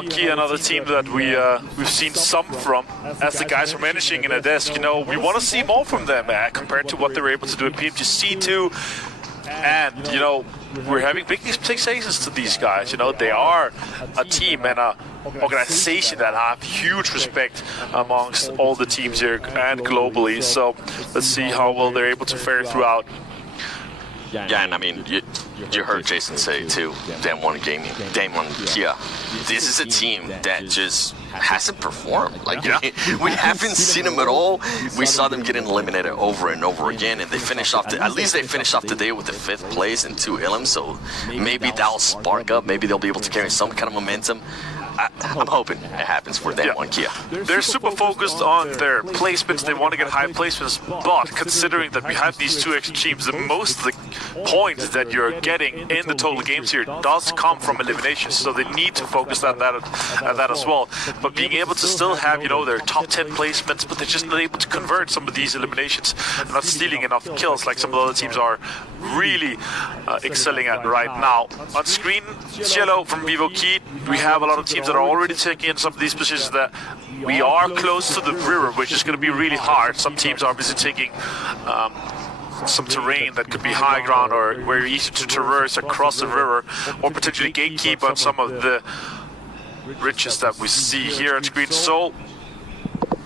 Kia, another team that we've seen some from, as the guys are managing in a desk. You know, we want to see more from them compared to what they were able to do at PMGC2. And, you know, we're having big expectations to these guys. You know, they are a team and a organization that have huge respect amongst all the teams here and globally. So let's see how well they're able to fare throughout. Yeah, and I mean, you heard Jason say too, Damwon Kia. This is a team that just hasn't performed. Like, we haven't seen them at all. We saw them getting eliminated over and over again, and they finished off at least they finished off the day with the 5th place and 2 elims. So maybe that'll spark up. Maybe they'll be able to carry some kind of momentum. I'm hoping it happens for them on Kia. They're super focused on their placements. They want to get high placements, but considering that we have these 2 extra teams, the most of the points that you're getting in the total games here does come from eliminations. So they need to focus on that as well. But being able to still have, you know, their top 10 placements, but they're just not able to convert some of these eliminations, and not stealing enough kills like some of the other teams are really excelling at right now. On screen, Cello from Vivo Key. We have a lot of teams that are already taking in some of these positions that we are close to the river, which is going to be really hard. Some teams are obviously taking some terrain that could be high ground or very easy to traverse across the river, or potentially gatekeep on some of the riches that we see here on screen. So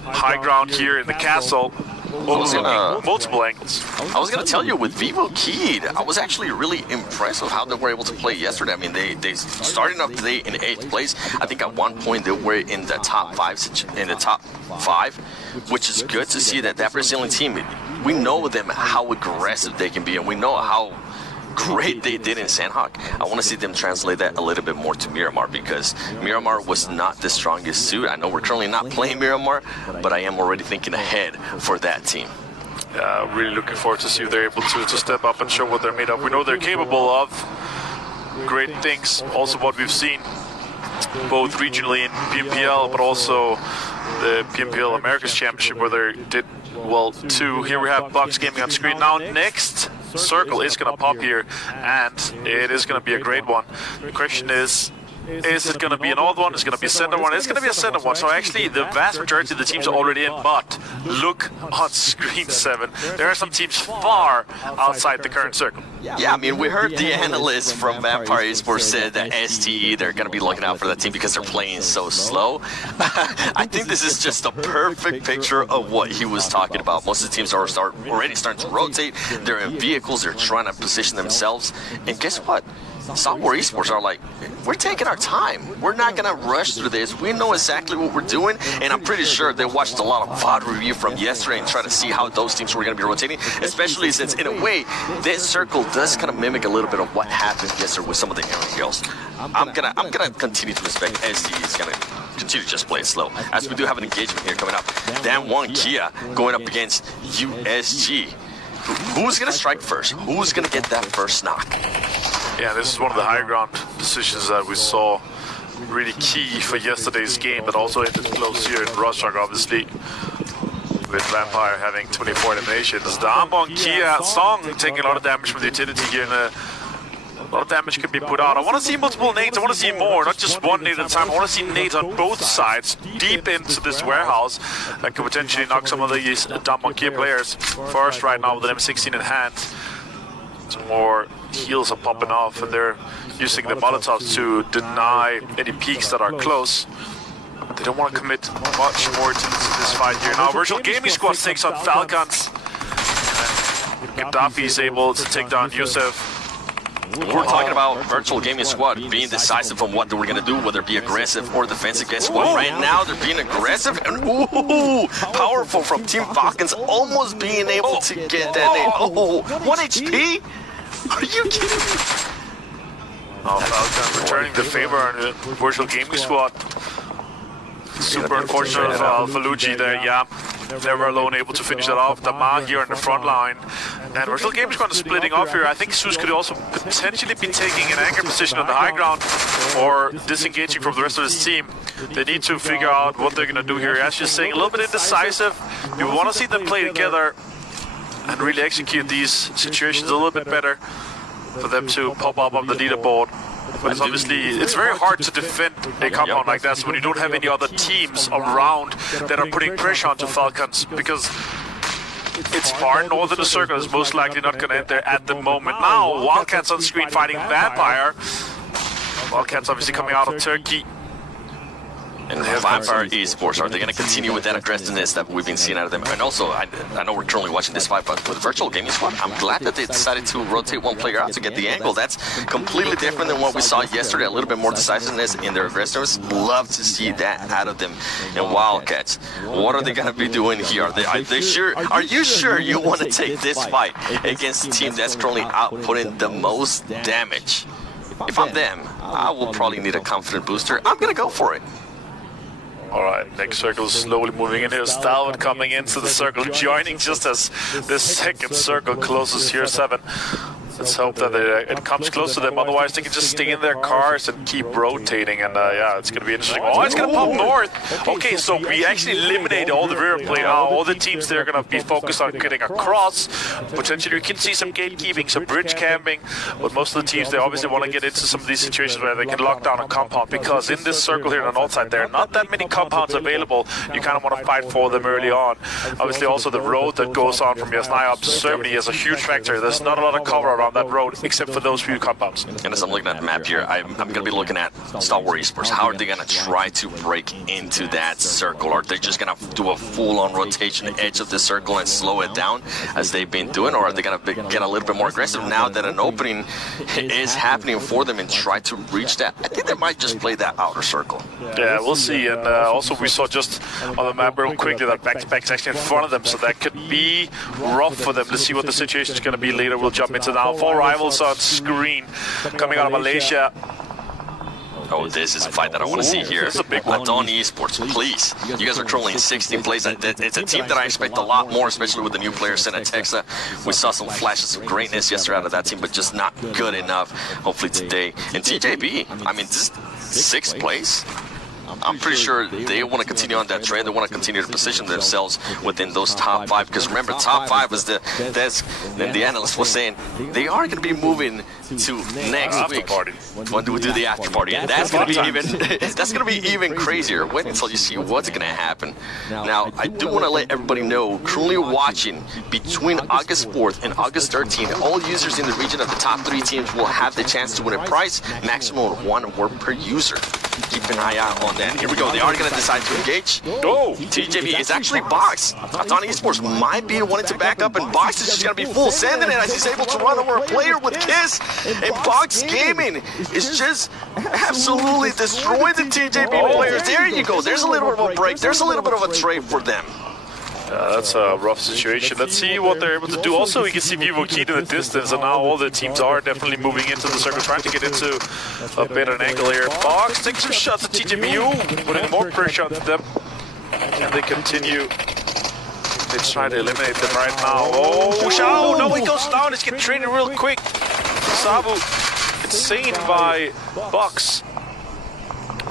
high ground here in the castle. Multiple angles. I was going to tell you, with Vivo Keyed, I was actually really impressed with how they were able to play yesterday. I mean, they started off today in 8th place. I think at one point they were in the top 5, which is good to see that Brazilian team, we know them how aggressive they can be, and we know how great they did in Sandhawk. I want to see them translate that a little bit more to Miramar, because Miramar was not the strongest suit. I know we're currently not playing Miramar, but I am already thinking ahead for that team. Yeah, really looking forward to see if they're able to step up and show what they're made of. We know they're capable of great things. Also what we've seen both regionally in PMPL, but also the PMPL Americas Championship, where they did well too. Here we have Bucks Gaming on screen. Now next circle is going to pop here, and it is going to be a great one. The question is it going to be an odd one? Is it going to be a center one? It's going to be a center one. So actually, the vast majority of the teams are already in, but look on screen 7. There are some teams far outside the current circle. Yeah, I mean, we heard the analyst from Vampire Esports said that STE, they're going to be looking out for that team because they're playing so slow. I think this is just a perfect picture of what he was talking about. Most of the teams are already starting to rotate. They're in vehicles. They're trying to position themselves. And guess what? Software Esports are like, we're taking our time. We're not going to rush through this. We know exactly what we're doing, and I'm pretty sure they watched a lot of VOD review from yesterday and try to see how those teams were going to be rotating, especially since, in a way, this circle does kind of mimic a little bit of what happened yesterday with some of the Aaron girls. I'm gonna continue to respect ST. Is going to continue to just play it slow, as we do have an engagement here coming up. Damwon Kia going up against USG. Who's going to strike first? Who's going to get that first knock? Yeah, this is one of the high ground positions that we saw really key for yesterday's game, but also ended close here in Rostock, obviously, with Vampire having 24 eliminations. Damwon Kia Song taking a lot of damage from the utility here, and a lot of damage can be put out. I want to see multiple nades. I want to see more, not just one nade at a time. I want to see nades on both sides, deep into this warehouse, that could potentially knock some of these Damwon Kia players first right now with an M16 in hand. Some more heals are popping off, and they're using the Molotovs to deny any peaks that are close. They don't want to commit much more to this fight here. Now Virtual Gaming Squad takes on Falcons. Gaddafi is able to take down Yusuf. We're talking about Virtual Gaming Squad being decisive on what they were going to do, whether it be aggressive or defensive. Guess what? Right now, they're being aggressive and ooh, powerful from Team Falcons, almost being able to get that in. Oh, 1 HP? Are you kidding me? Falcon returning the favor on the Virtual Gaming Squad. Super unfortunate for Falucci there, yeah. Never alone able to finish that off. Damar here in the front line. And Virtual Gaming Squad is splitting off here. I think Zeus could also potentially be taking an anchor position on the high ground or disengaging from the rest of his team. They need to figure out what they're going to do here. As you're saying, a little bit indecisive. You want to see them play together and really execute these situations a little bit better for them to pop up on the leaderboard. But it's obviously, it's very hard to defend a compound like that when you don't have any other teams around that are putting pressure onto Falcons, because it's far north of the circle. Is most likely not going to end there at the moment. Now, Wildcats on screen fighting Vampire. Wildcats obviously coming out of Turkey. And Vampire Esports, are they going to continue with that aggressiveness that we've been seeing out of them? And also, I know we're currently watching this fight, but with Virtual Gaming Squad, I'm glad that they decided to rotate one player out to get the angle. That's completely different than what we saw yesterday. A little bit more decisiveness in their aggressiveness. Love to see that out of them. And Wildcats, what are they going to be doing here? Are they sure? Are you sure you want to take this fight against a team that's currently outputting the most damage? If I'm them, I will probably need a confident booster. I'm going to go for it. Alright, next circle slowly moving in here. Stalwart coming into the circle, joining just as the second circle closes here, 7. Let's hope that it comes close to them, otherwise they can just stay in their cars and keep rotating, and yeah, it's going to be interesting. Oh, it's going to pop north! Okay, so we actually eliminated all the rear play now. All the teams there are going to be focused on getting across. Potentially we can see some gatekeeping, some bridge camping, but most of the teams, they obviously want to get into some of these situations where they can lock down a compound, because in this circle here on the north side, there are not that many compounds available. You kind of want to fight for them early on. Obviously also the road that goes on from Yasnaya up to Cerveny is a huge factor. There's not a lot of cover around that road, except for those few compounds. And as I'm looking at the map here, I'm going to be looking at Stalwart Esports. How are they going to try to break into that circle? Are they just going to do a full-on rotation edge of the circle and slow it down as they've been doing? Or are they going to get a little bit more aggressive now that an opening is happening for them and try to reach that? I think they might just play that outer circle. Yeah, we'll see. And also we saw just on the map real quickly that back-to-back is actually in front of them, so that could be rough for them. To see what the situation is going to be later, we'll jump into now. 4 rivals on screen coming out of Malaysia. Oh, this is a fight that I want to see here. This is a big one. Adon Esports, please. You guys are trolling 16 plays. It's a team that I expect a lot more, especially with the new players sent at Texas. We saw some flashes of greatness yesterday out of that team, but just not good enough. Hopefully today. And TJB, I mean, this 6th place. I'm pretty sure they want to continue on that trend. They want to continue to position themselves within those top 5. Because remember, top 5 is the analyst was saying they are going to be moving to next week when we do the after party, and that's going to be even crazier. Wait until you see what's going to happen. Now, I do want to let everybody know, currently watching between August 4th and August 13th, all users in the region of the top 3 teams will have the chance to win a prize, maximum of 1 award per user. Keep an eye out on that. Here we go. They are going to decide to engage. Oh, TJB is actually Box. Adon Esports might be wanting to back up, and Box is just going to be full sending it as he's able to run over a player with Kiss. And Box Gaming is just absolutely destroying the TJB players. There you go. There's a little bit of a break. There's a little bit of a trade for them. That's a rough situation. Let's see what they're able to do. Also, we can see Vivo Key in the distance, and now all the teams are definitely moving into the circle, trying to get into a bit of an angle here. Box takes some shots at TJBU, putting more pressure on them. And they continue. They try to eliminate them right now. Oh, Shao! No, he goes down. Let's get traded real quick. Sabu, insane by Box.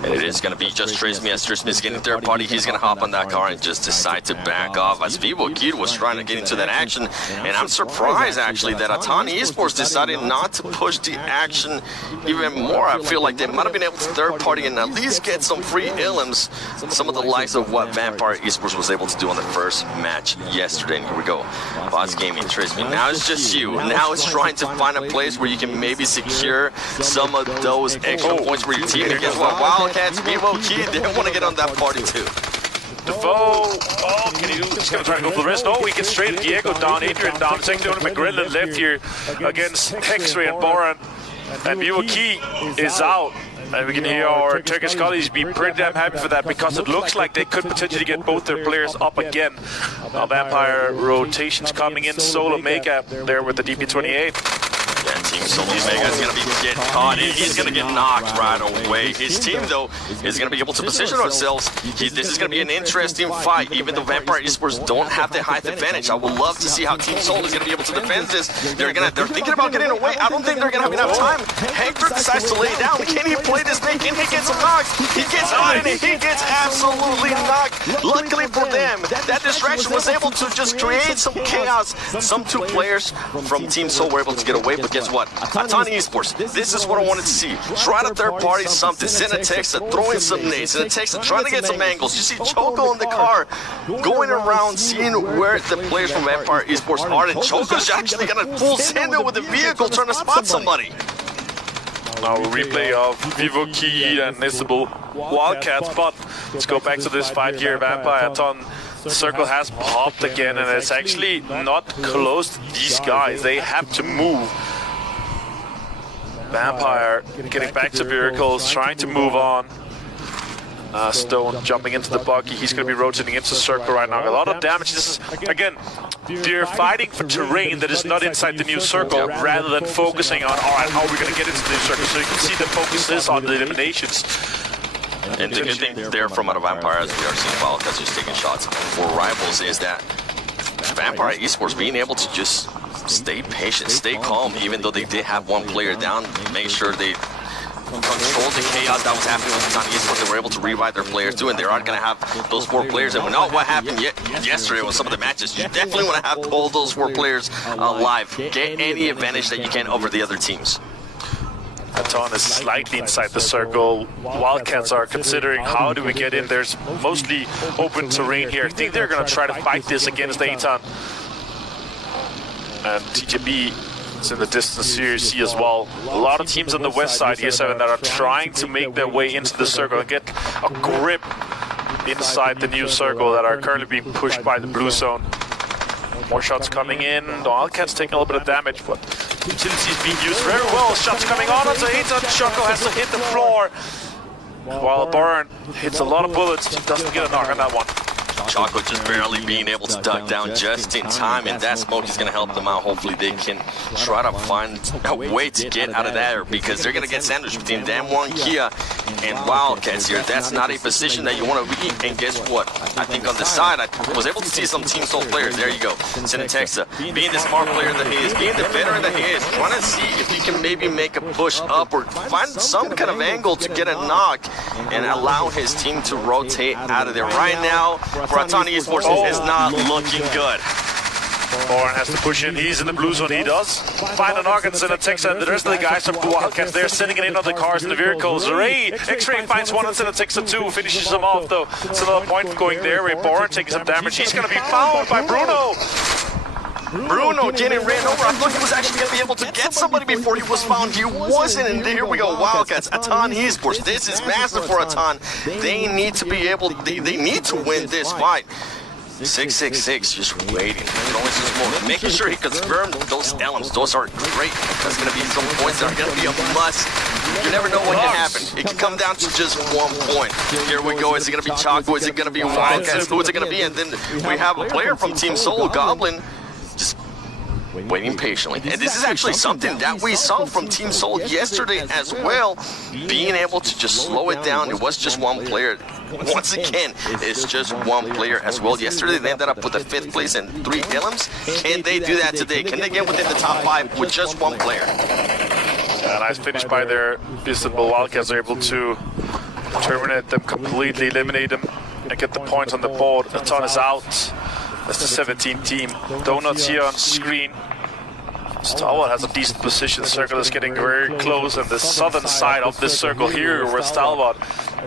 And it is going to be just Trismi. As Trismi is getting third party, he's going to hop on that car and just decide to back off as Vivo Kid was trying to get into that action. And I'm surprised, actually, that Adon Esports decided not to push the action even more. I feel like they might have been able to third party and at least get some free ilims, some of the likes of what Vampire Esports was able to do on the first match yesterday. And here we go. Boss Gaming, Trismi. Now it's just you. Now it's trying to find a place where you can maybe secure some of those extra points for your team. And guess what? Wildcats, Vivo Kid, they want to get on that party too. Defoe, oh, can he do? He's going to try to go for the rest. No, he gets straight Diego down, Adrian down. It's actually only McGrillen left here against Hexray and Boran. And Vivo Key is out. And we can hear our Turkish colleagues be pretty damn happy for that because it looks like they could potentially get both their players up again. Now Vampire rotations coming in. Solo Mega there with the DP28. Yeah, Team Solo Mega is going to be getting caught. He's going to get knocked right away. His team, though, is going to be able to position ourselves. This is going to be an interesting fight, even though Vampire Esports don't have the height advantage. I would love to see how Team Solo is going to be able to defend this. They're thinking about getting away. I don't think they're going to have enough time. Hector decides to lay down. Can he play this thing? Can he get some knocks? He gets caught and he gets absolutely knocked. Luckily for them, that distraction was able to just create some chaos. Some two players from Team Solo were able to get away, but guess what? Atani Esports, this is what I wanted to see. Try to third party something. Send a text, throwing some nades, send a text, trying to get some angles. You see Choco in the car going around, seeing where the players from Vampire Esports are, and Choco's actually gonna full send it with the vehicle, trying to spot somebody. Now a replay of Vivo Key and Nisable Wildcats, but let's go back to this fight here. Vampire Aton. The circle has popped again, and it's actually not close to these guys. They have to move. Vampire getting back to vehicles, trying to move on. Stone jumping into the buggy. He's going to be rotating into the circle right now. A lot of damage. This is, again, they're fighting for terrain that is not inside the new circle, rather than focusing on, all right, how are we going to get into the new circle? So you can see the focus is on the eliminations. And the good thing there from out of Vampire, as we are seeing Wildcats just taking shots for rivals, is that Vampire Esports being able to just stay patient, stay calm, even though they did have one player down, make sure they control the chaos that was happening with Atani Esports. They were able to revive their players too, and they aren't going to have those 4 players. And we know what happened yesterday with some of the matches. You definitely want to have all those 4 players alive. Get any advantage that you can over the other teams. Aton is slightly inside the circle. Wildcats are considering how do we get in. There's mostly open terrain here. I think they're going to try to fight this against Aton. And TJB is in the distance here, you see as well. A lot of teams on the west side here, 7, that are trying to make their way into the circle and get a grip inside the new circle that are currently being pushed by the blue zone. More shots coming in. The Wildcats taking a little bit of damage, but utility is being used very well. Shots coming on onto Aton. Choco has to hit the floor, while Burn hits a lot of bullets. Doesn't get a knock on that one. Choco just barely being able to duck down just in time, and that smoke is going to help them out. Hopefully they can try to find a way to get out of there, because they're going to get sandwiched between Damwon, Kia, and Wildcats here. That's not a position that you want to be. And guess what? I think on the side, I was able to see some Team Soul players. There you go. Senatexa, being the smart player that he is, being the veteran that he is, trying to see if he can maybe make a push up or find some kind of angle to get a knock and allow his team to rotate out of there. Right now, for Atani Esports, is not looking good. Oren has to push in. He's in the blue zone. He does find a knock and Senatexa. The rest of the guys from Wildcats, they're sending it in on the cars and the vehicles. X-Ray finds one on Senatexa 2, finishes him off though. It's another point going there. Ray Boren taking some damage. He's going to be found by Bruno. Bruno getting ran over. I thought he was actually going to be able to get somebody before he was found. He wasn't, and here we go. Wildcats, Atani Esports. This is massive for Atan. They need to be able, they need to win this fight. 666 just waiting. Making sure he confirmed those elements. Those are great. That's going to be some points that are going to be a must. You never know what can happen. It can come down to just 1 point. Here we go. Is it going to be Choco? Is it going to be Wildcats? Who is it going to be? And then we have a player from Team Soul, Goblin, just waiting patiently. And this is actually something that we saw from Team Soul yesterday as well, being able to just slow it down. It was just one player. Once again, it's just one player as well. Yesterday they ended up with a 5th place and 3 elims. Can they do that today? Can they get within the top 5 with just one player? A nice finish by their Istanbul Wildcats. Are able to terminate them completely, eliminate them, and get the points on the board. Aton is out. That's the 17th team. Donuts here on screen. Stalwart has a decent position. The circle is getting very close, and the southern side of this circle here, where Stalwart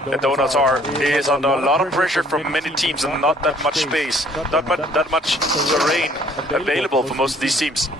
and Donuts is under a lot of pressure from many teams and not that much space, not that much terrain available for most of these teams.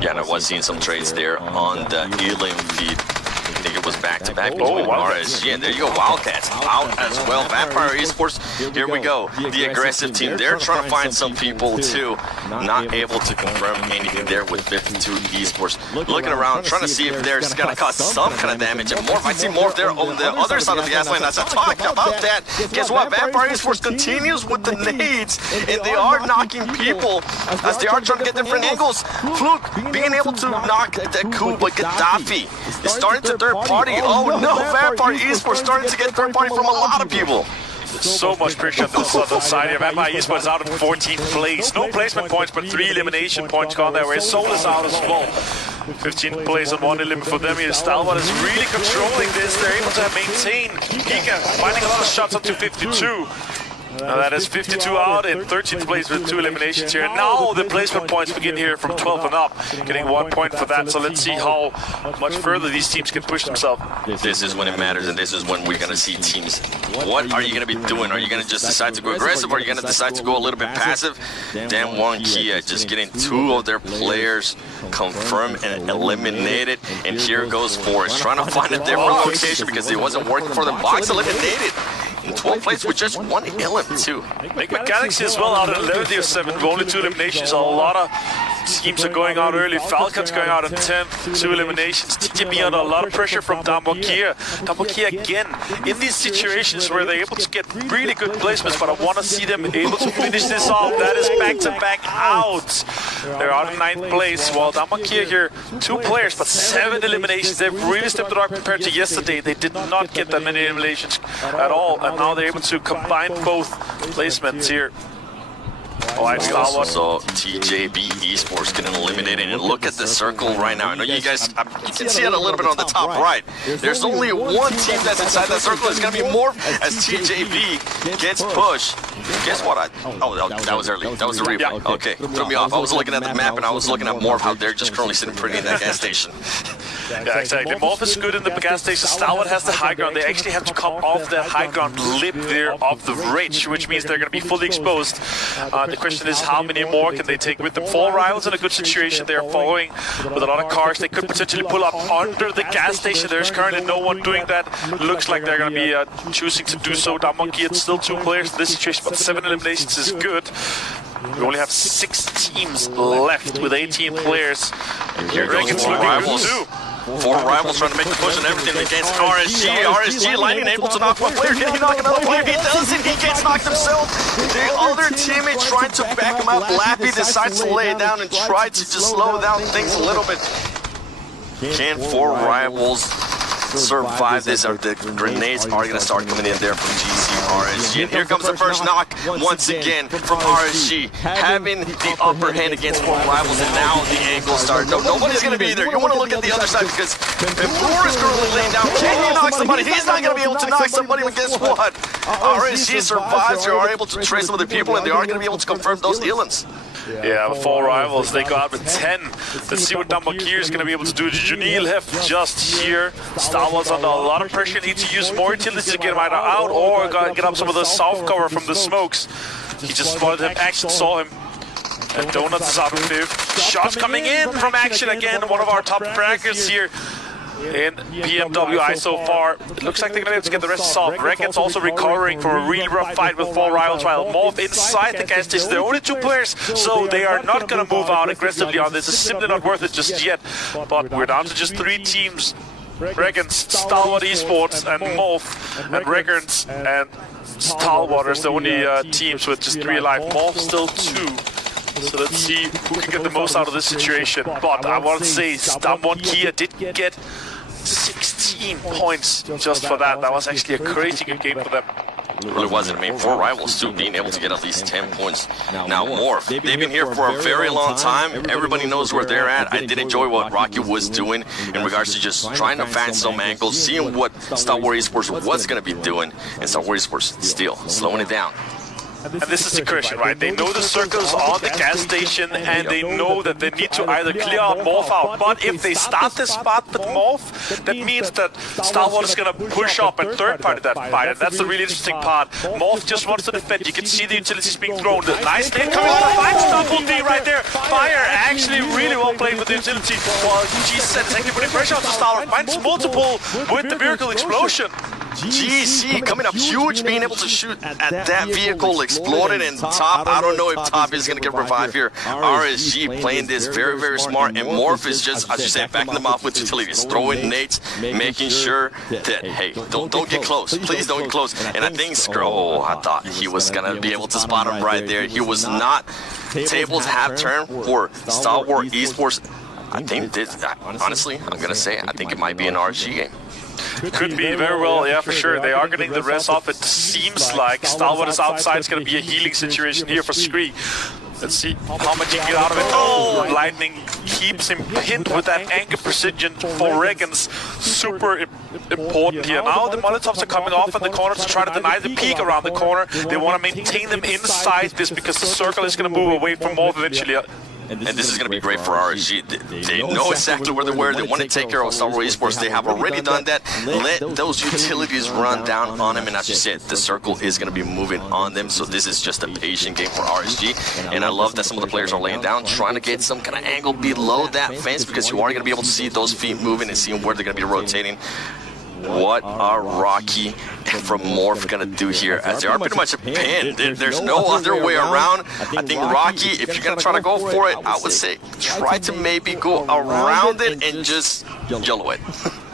Yeah, and I was seeing some trades there on the Elim feed. I think it was back-to-back between RSG, and there you go, Wildcats out as well. Vampire Esports, here we go. The aggressive team, they're trying to find some people too. Not able to confirm anything there with 52 Esports. Looking around, trying to see if they're going to cause some kind of damage. And Morph, I see Morph there on the other side of the gas lane. As I talk about that, guess what? Vampire Esports continues with the nades, and they are knocking people as they are trying to get different angles. Fluke being able to knock the coup, but Gaddafi is starting to third party. Oh no, Vampire Esports starting to get third party from a lot of people. So much pressure on the southern side here. Vampire Esports out in 14th place. No placement points, but 3 elimination points gone their way. Soul is out as well. 15th place and 1 elimination for them here. Stalwart is really controlling this. They're able to maintain. Giga finding a lot of shots up to 52. Now that is 52 out in 13th place with 2 eliminations here. Now the placement points begin here from 12 and up, getting 1 point for that. So let's see how much further these teams can push themselves. This is when it matters, and this is when we're going to see teams. What are you going to be doing? Are you going to just decide to go aggressive, or are you going to decide to go a little bit passive? Then one Kia just getting 2 of their players confirmed and eliminated. And here goes Forrest trying to find a different location because it wasn't working for them. Box eliminated. In 12th place with just 1 elim too. Make Mechanics as well out at 11th, with only 2 eliminations. A lot of teams are going out early. Falcons going out in 10th, 2 eliminations. TJB under a lot of pressure from Dambokia. Dambokia again in these situations where they're able to get really good placements, but I want to see them able to finish this off. That is back-to-back out. They're out in 9th place, while Dambokia here, 2 players, but 7 eliminations. They've really stepped it up compared to yesterday. They did not get that many eliminations at all, and now they're able to combine both placements here. So TJB Esports getting eliminated, and look at the circle right now. I know you guys, you can see it a little bit on the top right. There's only 1 team that's inside that circle. It's going to be Morph as TJB gets pushed. Guess what? Oh, that was early. That was the replay. Okay, threw me off. I was looking at the map, and I was looking at Morph out there just currently sitting pretty in that gas station. Yeah, exactly. Morph is good in the gas station. Stalwart has the high ground. They actually have to come off that high ground lip there of the ridge, which means they're going to be fully exposed. The question is, how many more can they take with them? 4 rivals in a good situation. They are following with a lot of cars. They could potentially pull up under the gas station. There's currently no one doing that. Looks like they're going to be choosing to do so. Monkey, it's still 2 players in this situation, but 7 eliminations is good. We only have 6 teams left with 18 players. And here goes 4 rivals. 4 rivals trying to make the push and everything against RSG. RSG lining able to knock 1 player. Can he knock another player? He doesn't. He gets knocked himself. The other teammate trying to back him up. Lappy decides to lay it down and try to just slow down things a little bit. Can 4 rivals survive this? Or the grenades are going to start coming in there from GC RSG. And here comes the first knock once again from RSG, having the upper hand against 4 rivals, and now the angle started. No, nobody's going to be there. You want to look at the other side because if 4 is currently laying down, can he knock somebody? He's not going to be able to knock somebody, but guess what? RSG survives. They are able to trace some of the people, and they are going to be able to confirm those elims. Yeah, 4 rivals, they got with 10. Let's see what Dambokia is going to be able to do. Junil left just here. Stalwart's under a lot of pressure. Need to use more utilities to get him either out or get up some of the south cover from the smokes. He just spotted him. Action saw him. And Donuts is out in 5th. Shots coming in from Action again. One of our top fraggers here in PMWI so far. It looks like they're going to be able to get the rest solved. Reckon's also recovering from a really rough fight with 4 rivals, while Morph inside the gas station. They're only 2 players, so they are not going to move out aggressively on this. It's simply not worth it just yet. But we're down to just 3 teams. Reckons, Stalwart Esports, and Morph, and Reckons and Stalwart is the only teams with just 3 alive. Morph still 2. So let's see who can get the most out of this situation. But I want to say, Stamwon Kia did get 16 points just for that. That was actually a crazy good game for them. It really wasn't. I mean, 4 rivals too, being able to get at least 10 points. Now Morph, they've been here for a very long time. Everybody knows where they're at. I did enjoy what Rocky was doing in regards to just trying to find some angles, seeing what Star Wars Esports was going to be doing, and Star Wars Esports still slowing it down. And this is the question, right? They know the circles on the gas station, and they know that they need to either clear out Morph out. But if they start this spot with Morph, that means that Star Wars is going to push up and third party that fight, and that's the really interesting part. Morph just wants to defend. You can see the utilities being thrown. The nice nade coming out of Finds double D right there. Fire actually really well played with the utility. While G-Set taking putting pressure on the Star Wars. Finds multiple with the miracle explosion. GC coming up huge, being able to shoot at that vehicle, exploded, and Top, I don't know if Top is going to get revived here. RSG playing this very, very smart, and Morph is just, as you said, backing them off with utilities, throwing nades, making sure that, hey, don't get close, please don't get close. And I think Skrull, I thought he was going to be able to spot him right there. He was not. Tables have turned for Star Wars Esports. I think this, honestly, I'm going to say, I think it might be an RSG game. Could be very well, yeah, for sure. They are getting the rest off. It seems like Star Wars outside is going to be a healing situation here for Scree. Let's see how much he can get out of it. Oh, Lightning keeps him pinned with that anchor precision for Reckons. Super important here. Now the Molotovs are coming off in the corner to try to deny the peek around the corner. They want to maintain them inside this because the circle is going to move away from Morph eventually. And this is going to be great for RSG. They know exactly where they were. They want to take care of Star Wars Esports. They have already done that. Let those utilities run down on them. And as you said, the circle is going to be moving on them. So this is just a patient game for RSG. And I love that some of the players are laying down, trying to get some kind of angle below that fence because you are going to be able to see those feet moving and seeing where they're going to be rotating. What are Rocky from Morph going to do here? As they are pretty much a pin. There's no other way around. I think Rocky, if you're going to try to go for it, I would say try to maybe go around it and just yellow it.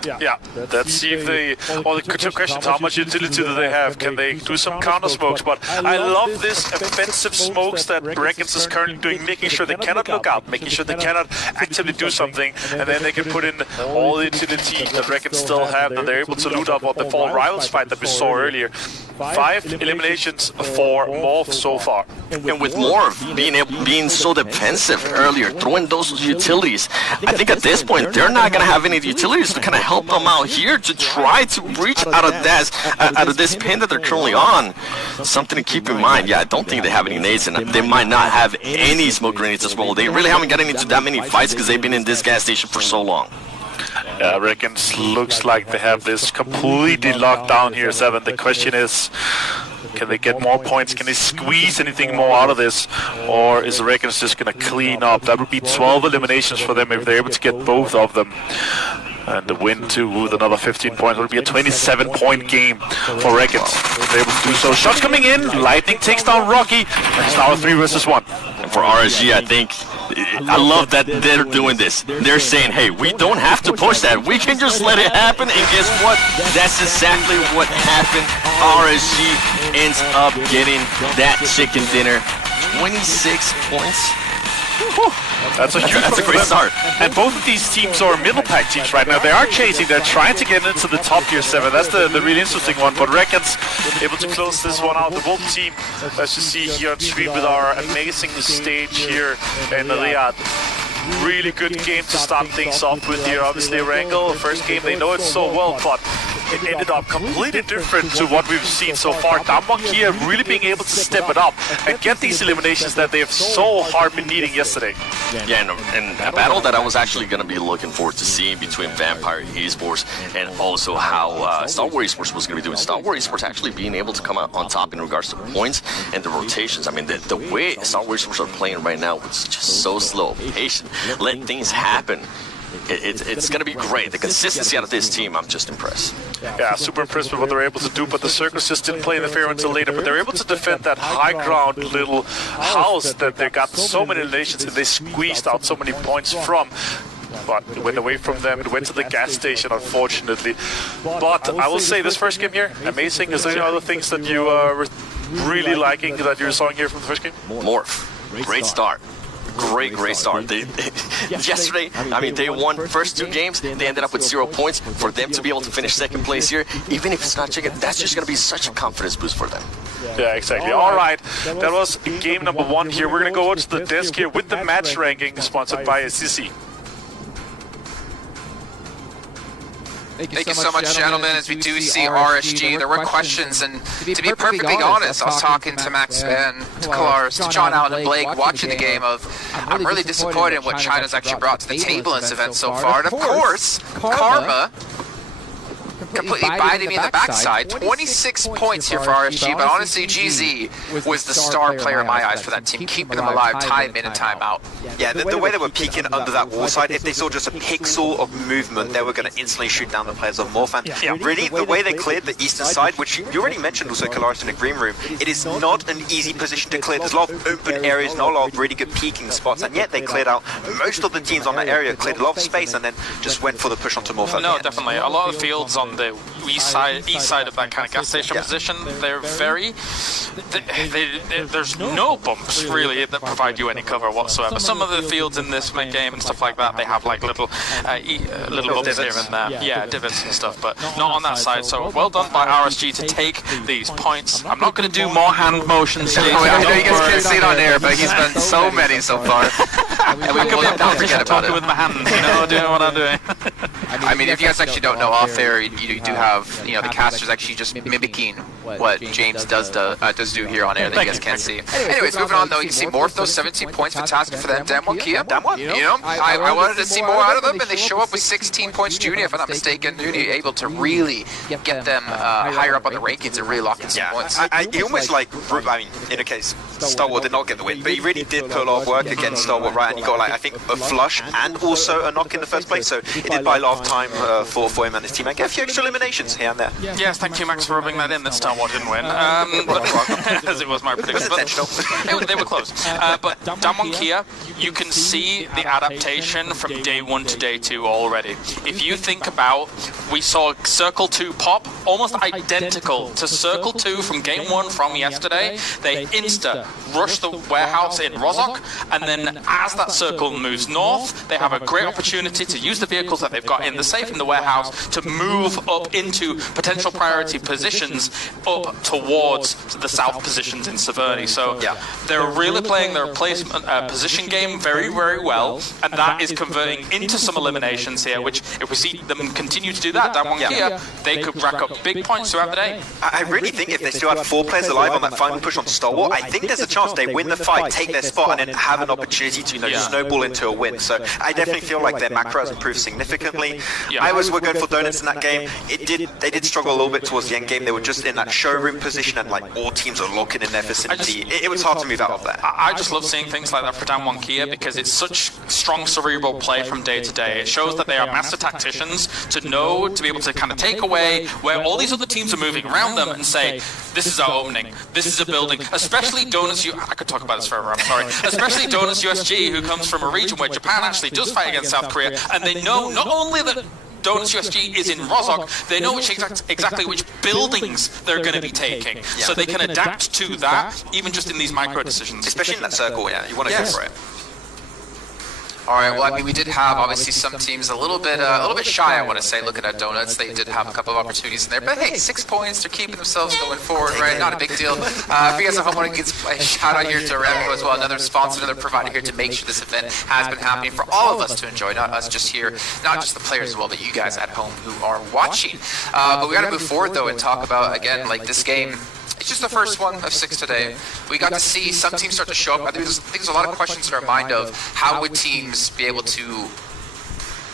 Yeah, let's see if they... Well, the two questions, how much utility do they have? Can they do some counter smokes? But I love this offensive smokes that Reckons is currently doing, making sure they cannot look out, making sure they cannot actively do something, and then they can put in all the utility that Reckons still have, that they're able to loot up on the Fall Rivals fight that we saw earlier. 5 eliminations for Morph so far. And with Morph being so defensive earlier, throwing those utilities, I think at this point they're not going to have any utilities to kind of help them out here to try to breach out of this pin that they're currently on. Something to keep in mind. Yeah, I don't think they have any nades, and they might not have any smoke grenades as well. They really haven't gotten into that many fights because they've been in this gas station for so long. Yeah, Reckons looks like they have this completely locked down here, 7. The question is, can they get more points? Can they squeeze anything more out of this? Or is Reckons just going to clean up? That would be 12 eliminations for them if they're able to get both of them. And the win too with another 15 points. It will be a 27-point game for Reckons. They're able to do so. Shots coming in. Lightning takes down Rocky. And it's now a 3 versus 1. And for RSG, I think I love that they're doing this. They're saying, hey, we don't have to push that. We can just let it happen. And guess what? That's exactly what happened. RSG ends up getting that chicken dinner. 26 points. That's a great start. And both of these teams are middle pack teams right now. They are chasing, they're trying to get into the top tier 7. That's the really interesting one. But Reckons able to close this one out. The Wolf team, as you see here on stream with our amazing stage here in Riyadh. Really good game to start things off with here. Obviously, Wrangle, first game, they know it so well, but it ended up completely different to what we've seen so far. Damwon here really being able to step it up and get these eliminations that they have so hard been needing yesterday. Yeah, and a battle that I was actually going to be looking forward to seeing between Vampire Esports and also how Star Wars Esports was going to be doing. Star Wars Esports actually being able to come out on top in regards to points and the rotations. I mean, the way Star Wars Esports are playing right now was just so slow, patient, let things happen. It's going to be great. The consistency out of this team, I'm just impressed. Yeah, super impressed with what they're able to do, but the Circus just didn't play in the fair until later, but they're able to defend that high ground little house that they got so many eliminations and they squeezed out so many points from. But it went away from them. It went to the gas station, unfortunately. But I will say, this first game here, amazing. Is there any other things that you were really liking that you saw here from the first game? Morph. Great start. Great start. Yesterday, I mean, they won first 2 games. They ended up with 0 points. For them to be able to finish second place here, even if it's not chicken, that's just going to be such a confidence boost for them. Yeah, exactly. All right, that was game number 1 here. We're going to go to the desk here with the match ranking sponsored by Sisi. Thank you so much, gentlemen. As we do see RSG, there were questions, and to be perfectly honest, I was talking to Max Van, to Kalaris, to John Allen and Blake, watching the game of, I'm really disappointed in what China's actually brought to the table in this event so far. And of course, Karma completely biting me in the backside. 26 points here for RSG, but honestly, GZ was the star player in my eyes for that team, keeping them alive time in and time out. Yeah, the way they were peeking under that wall side, if they saw just a pixel of movement, they were going to instantly shoot down the players of Morph. And really, the way they cleared the eastern side, which you already mentioned also, Kalaris, in the green room, it is not an easy position to clear. There's a lot of open areas, not a lot of really good peeking spots, and yet they cleared out most of the teams on that area, cleared a lot of space, and then just went for the push onto Morph. No, definitely. A lot of fields on the east side of that kind of gas station position, they're very... there's no bumps, really, that provide you any cover whatsoever. Some of the fields in this game and stuff like that, they have like little bumps here and there. Yeah, divots and stuff, but not on that side. So well done by RSG to take these points. I'm not going to do more hand motions, James. I know you guys can't see it on air, but he's done so many so far. And we will not forget about it. With my hands, you know, doing what I'm doing. I mean, if you guys actually don't know, off air, you do have, you know, the casters actually just mimicking what James does do here on air that you guys can't see. Anyways, moving on though, you can see Morph, those 17 points, fantastic for them. Damn one, Kia. Damn one. You know, I wanted to see more out of them, and they show up with 16 points. Juni, if I'm not mistaken, Juni able to really get them higher up on the rankings and really lock in some points. He almost like, I mean, in a case, Starward did not get the win, but he really did put a lot of work against Starward, right? And he got like, I think, a flush and also a knock in the first place, so it did buy a lot of time for him and his team and get a few extra eliminations here and there. Yes, thank you, Max, for rubbing that in that Starward didn't win, as it was my prediction. They were close. But Damwon Kia, you can see the adaptation from day 1 to day 2 already. If you think about, we saw Circle 2 pop, almost identical to Circle 2 from game 1 from yesterday. They rush the warehouse in Rozhok, and then as that circle moves north, they have a great opportunity to use the vehicles that they've got in the safe in the warehouse to move up into potential priority positions up towards the south positions in Severny. So they're really playing their placement position game very, very well, and that is converting into some eliminations here, which if we see them continue to do that, Damwon Kia, they could rack up big points throughout the day. I really think if they still had 4 players alive on that final push on Stalwart, I think there's a chance they win the fight, take their spot, and then have an opportunity to, you know, snowball into a win. So I definitely feel like their macro has improved significantly. I were going for Donuts in that game. They did struggle a little bit towards the end game. They were just in that showroom position, and like all teams are locking in their vicinity. It was hard to move out of that. I just love seeing things like that for Damwon Kia because it's such strong cerebral play from day to day. It shows that they are master tacticians to be able to kind of take away where all these other teams are moving around them and say, this is our opening, this is a building, especially Donuts I could talk about this forever, I'm sorry. Especially Donuts USG, who comes from a region where Japan actually does fight against South Korea, and they know not only that Donuts USG is in Rozhok, they know exactly which buildings they're going to be taking, so they can adapt to that, even just in these micro decisions. Especially in that circle, you want to go for it. Alright, well, I mean, we did have, obviously, some teams a little bit shy, I want to say, looking at Donuts. They did have a couple of opportunities in there, but hey, 6 points, they're keeping themselves going forward, right? Not a big deal. If you guys have want to give a shout out here to Remco as well, another sponsor, another provider here to make sure this event has been happening for all of us to enjoy, not us just here, not just the players as well, but you guys at home who are watching. But we got to move forward, though, and talk about, again, like this game. It's just the first one of 6 today. We got to see some teams start to show up. I think there's a lot of questions in our mind of how would teams be able to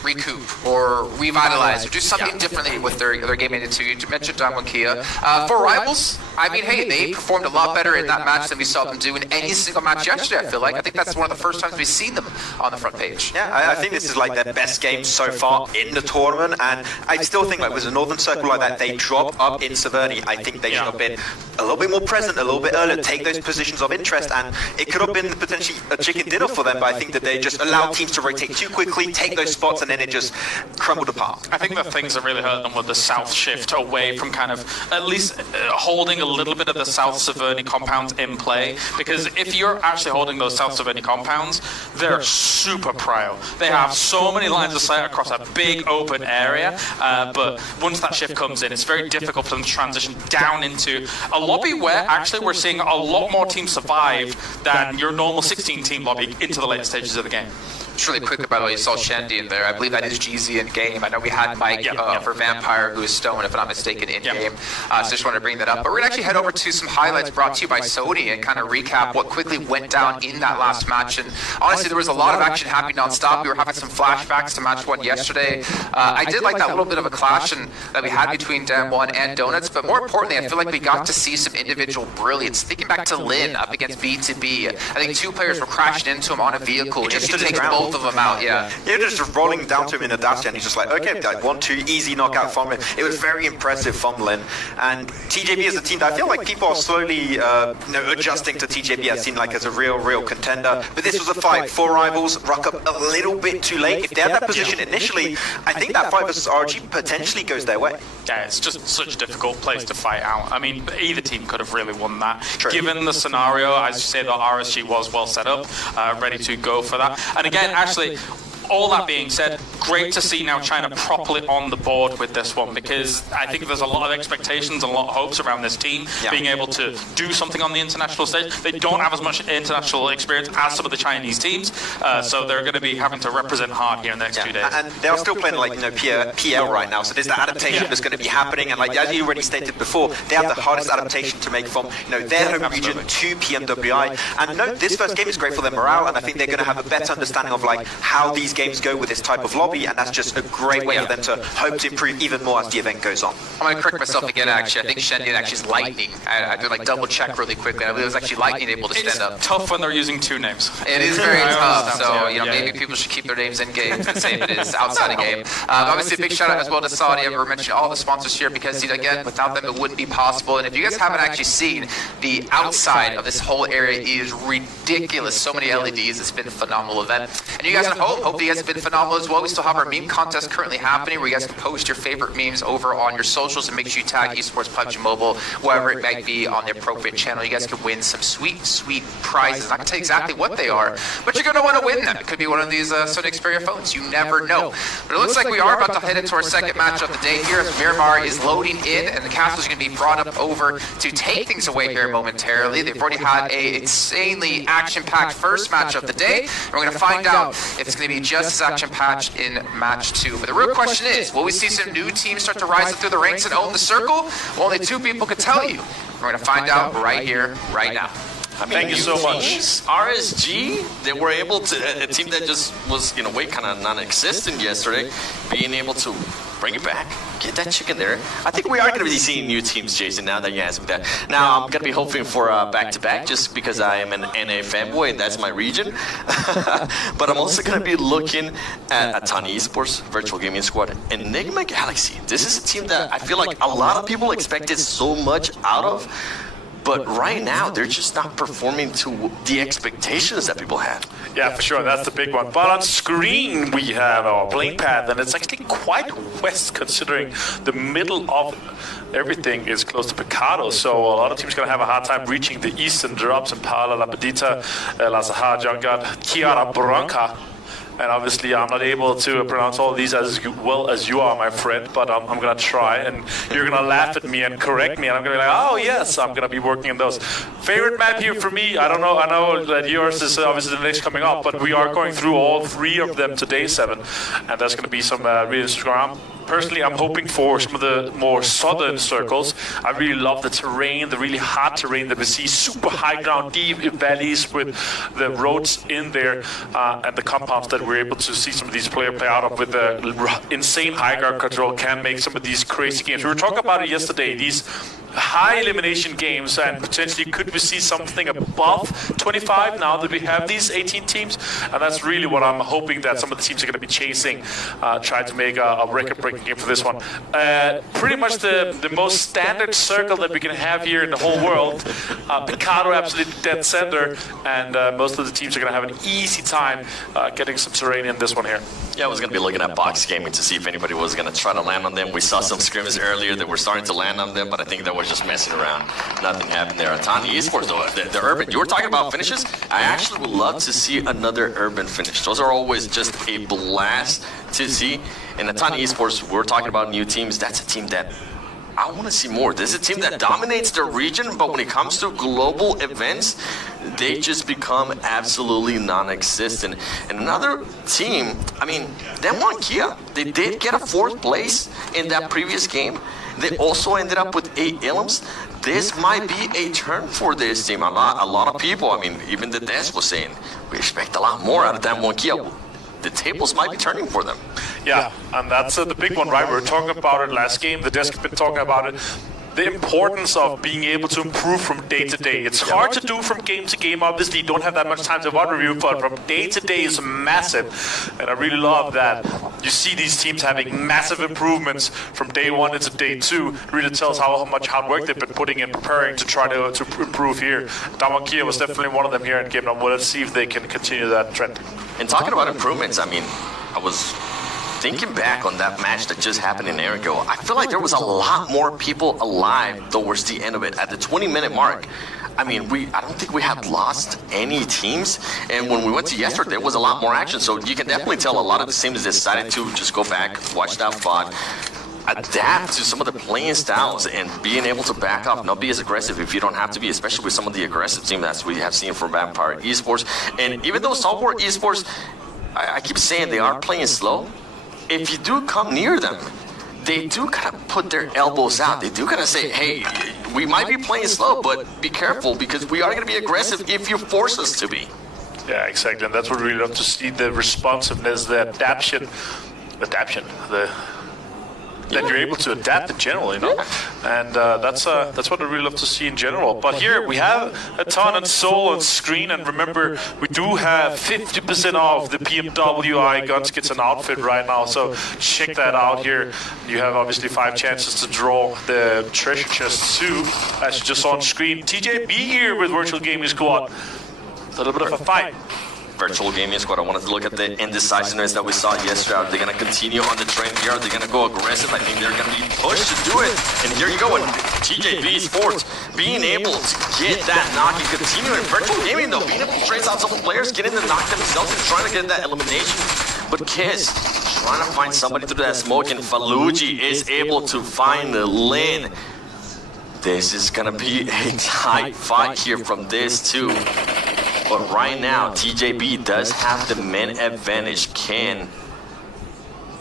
recoup or revitalize or do something differently with their game into. You mentioned Damwon Kia. For Rivals, I mean, hey, they performed a lot better in that match than we saw them do in any single match yesterday, I feel like. I think that's one of the first times we've seen them on the front page. Yeah, I think this is like their best game so far in the tournament, and I still think like with a Northern Circle like that, they drop up in Severny. I think they should have been a little bit more present, a little bit earlier, take those positions of interest, and it could have been potentially a chicken dinner for them, but I think that they just allowed teams to rotate too quickly, take those spots, and then it just crumbled apart. I think the things that really hurt them were the south shift away from kind of at least holding a little bit of the South Severny compounds in play, because if you're actually holding those South Severny compounds, they're super prio. They have so many lines of sight across a big open area, but once that shift comes in, it's very difficult for them to transition down into a lobby where actually we're seeing a lot more teams survive than your normal 16-team lobby into the later stages of the game. Just really quickly, by the way, you saw Shandy in there. I believe that is GZ in game. I know we had Mike for Vampire, who is Stone, if I'm not mistaken, in game. So just wanted to bring that up. But we're going to actually head over to some highlights brought to you by Sony and kind of recap what quickly went down in that last match. And honestly, there was a lot of action happening non-stop. We were having some flashbacks to match 1 yesterday. I did like that little bit of a clash that we had between Dan 1 and Donuts. But more importantly, I feel like we got to see some individual brilliance. Thinking back to Lin up against B2B, I think 2 players were crashing into him on a vehicle just to take both of them out. Yeah, just rolling down to him in a dash, and he's just like, okay, like 1-2, easy knockout from him. It was very impressive from Lin. And TJB is a team that I feel like people are slowly adjusting to TJB as seen like as a real contender. But this was a fight. 4 rivals, Ruck up a little bit too late. If they had that position initially, I think that fight versus RG potentially goes their way. Yeah, it's just such a difficult place to fight out. I mean, either team could have really won that. True. Given the scenario, as you say, that RSG was well set up, ready to go for that. And again, actually, all that being said, great to see now China properly on the board with this one, because I think there's a lot of expectations and a lot of hopes around this team being able to do something on the international stage. They don't have as much international experience as some of the Chinese teams, so they're going to be having to represent hard here in the next 2 days. And they are still playing like PL right now, so there's the adaptation that's going to be happening. And like as you already stated before, they have the hardest adaptation to make from their home region to PMWI. And this first game is great for their morale, and I think they're going to have a better understanding of like how these games go with this type of lobby, and that's just a great way for them to hope to improve even more as the event goes on. I'm going to correct myself again, actually. I think Shendy actually is Lightning. I did like double check really quickly. I believe it was actually Lightning able to stand up. It's tough when they're using 2 names. It is very tough, so maybe people should keep their names in game and say if it is outside of game. Obviously, a big shout out as well to Saudi. We're mentioning all the sponsors here because, again, without them it wouldn't be possible. And if you guys haven't actually seen, the outside of this whole area is ridiculous. So many LEDs. It's been a phenomenal event. And you guys hope you guys have been phenomenal as well. We still have our meme contest currently happening where you guys can post your favorite memes over on your socials and make sure you tag esports PUBG Mobile, wherever it might be on the appropriate channel. You guys can win some sweet prizes. I'm not going to tell you exactly what they are, but you're going to want to win them. It could be one of these Sony Xperia phones. You never know. But it looks like we are about to head into our second match of the day here as Miramar is loading in and the castle is going to be brought up over to take things away here momentarily. They've already had a insanely action-packed first match of the day. And we're going to find out if it's going to be just as action-packed in match 2. But the real question is, will we see some new teams start to rise up through the ranks and own the circle? Well, only 2 people could tell you. We're going to find out right here, right now. I mean, thank you so much. RSG, they were able to, a team that just was, in a way, kind of non-existent yesterday, being able to bring it back, get that chicken there. I think we are going to be seeing new teams, Jason, now that you asked me that. Now, I'm going to be hoping for back-to-back just because I am an NA fanboy and that's my region. But I'm also going to be looking at Atani Esports, Virtual Gaming Squad, and Enigma Galaxy. This is a team that I feel like a lot of people expected so much out of. But right now, they're just not performing to the expectations that people had. Yeah, for sure, that's the big one. But on screen, we have our playing path, and it's actually quite west, considering the middle of everything is close to Picado. So a lot of teams are going to have a hard time reaching the eastern drops in Pala, Lapidita, Lazaha, Jungat, Kiara, Branca. And obviously, I'm not able to pronounce all these as well as you are, my friend, but I'm going to try. And you're going to laugh at me and correct me. And I'm going to be like, oh, yes, I'm going to be working on those. Favorite map here for me, I don't know. I know that yours is obviously the next coming up, but we are going through all 3 of them today, 7. And there's going to be some really strong. Personally, I'm hoping for some of the more southern circles. I really love the terrain, the really hard terrain that we see, super high ground, deep valleys with the roads in there, and the compounds that we're able to see some of these players play out of with the insane high ground control can make some of these crazy games. We were talking about it yesterday, these high elimination games, and potentially could we see something above 25 now that we have these 18 teams? And that's really what I'm hoping that some of the teams are going to be chasing, trying to make a record-breaking game for this one. Pretty much the most standard circle that we can have here in the whole world. Picado absolutely dead center, and most of the teams are going to have an easy time getting some terrain in this one here. Yeah, I was going to be looking at box gaming to see if anybody was going to try to land on them. We saw some scrims earlier that were starting to land on them, but I think that was just messing around. Nothing happened there. Atani Esports, though, the Urban, you were talking about finishes? I actually would love to see another Urban finish. Those are always just a blast to see. And Atani Esports, we're talking about new teams. That's a team that I want to see more. This is a team that dominates their region, but when it comes to global events, they just become absolutely non-existent. And another team, I mean, Demon Kia, they did get a 4th place in that previous game. They also ended up with 8 elims. This might be a turn for this team. A lot of people, I mean, even the desk was saying, we expect a lot more out of Demon Kia. The tables might be turning for them. Yeah, and that's the big one, right? We were talking about it last game. The desk has been talking about it. The importance of being able to improve from day to day. It's hard to do from game to game. Obviously, you don't have that much time to VOD review, but from day to day is massive. And I really love that you see these teams having massive improvements from day 1 into day 2. It really tells how much hard work they've been putting in preparing to try to improve here. Damakia was definitely one of them here in game number 1. Let's see if they can continue that trend. And talking about improvements, I mean, I was thinking back on that match that just happened in Erigo, I feel like there was a lot more people alive towards the end of it. At the 20-minute mark, I mean, I don't think we had lost any teams. And when we went to yesterday, there was a lot more action. So you can definitely tell a lot of the teams decided to just go back, watch that VOD, adapt to some of the playing styles and being able to back off, not be as aggressive if you don't have to be, especially with some of the aggressive teams that we have seen from Vampire Esports. And even though Software Esports, I keep saying they are playing slow, if you do come near them, they do kind of put their elbows out. They do kind of say, hey, we might be playing slow, but be careful because we are going to be aggressive if you force us to be. Yeah, exactly. And that's what we love to see, the responsiveness, the adaptation, that you're able to adapt in general, you know, and that's what I really love to see in general. But here we have a ton and soul on screen, and remember, we do have 50% off the PMWI guns, kits, and outfit right now. So check that out here. You have obviously 5 chances to draw the treasure chest too, as you just saw on screen. TJB here with Virtual Gaming Squad. It's a little bit of a fight. Virtual Gaming Squad, I wanted to look at the indecisiveness that we saw yesterday. Are they going to continue on the trend here? Are they going to go aggressive? I think they're going to be pushed to do it. And here you go, and TJB Sports being able to get that knock and continue in Virtual Gaming, though, being able to trace out some players, getting the knock themselves and trying to get that elimination. But Kiss trying to find somebody through that smoke, and Faluji is able to find the lane. This is going to be a tight fight here from this too. But right now, TJB does have the men advantage. Can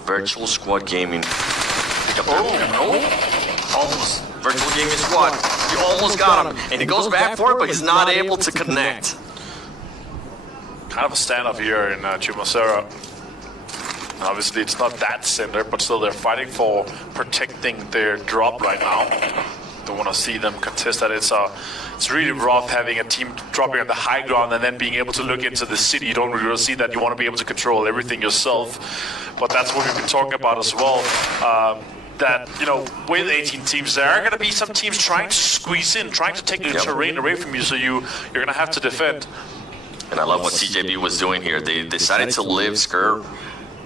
Virtual Squad Gaming pick up almost. Virtual Gaming Squad, you almost got him. And he goes back for it, but he's not able to connect. Kind of a standoff here in Chumacera. Obviously, it's not that center, but still they're fighting for protecting their drop right now. Don't want to see them contest that. It's really rough having a team dropping on the high ground and then being able to look into the city. You don't really see that. You want to be able to control everything yourself. But that's what we've been talking about as well. That, you know, with 18 teams, there are going to be some teams trying to squeeze in, trying to take the terrain away from you, so you're going to have to defend. And I love what TJB was doing here. They decided to live Skur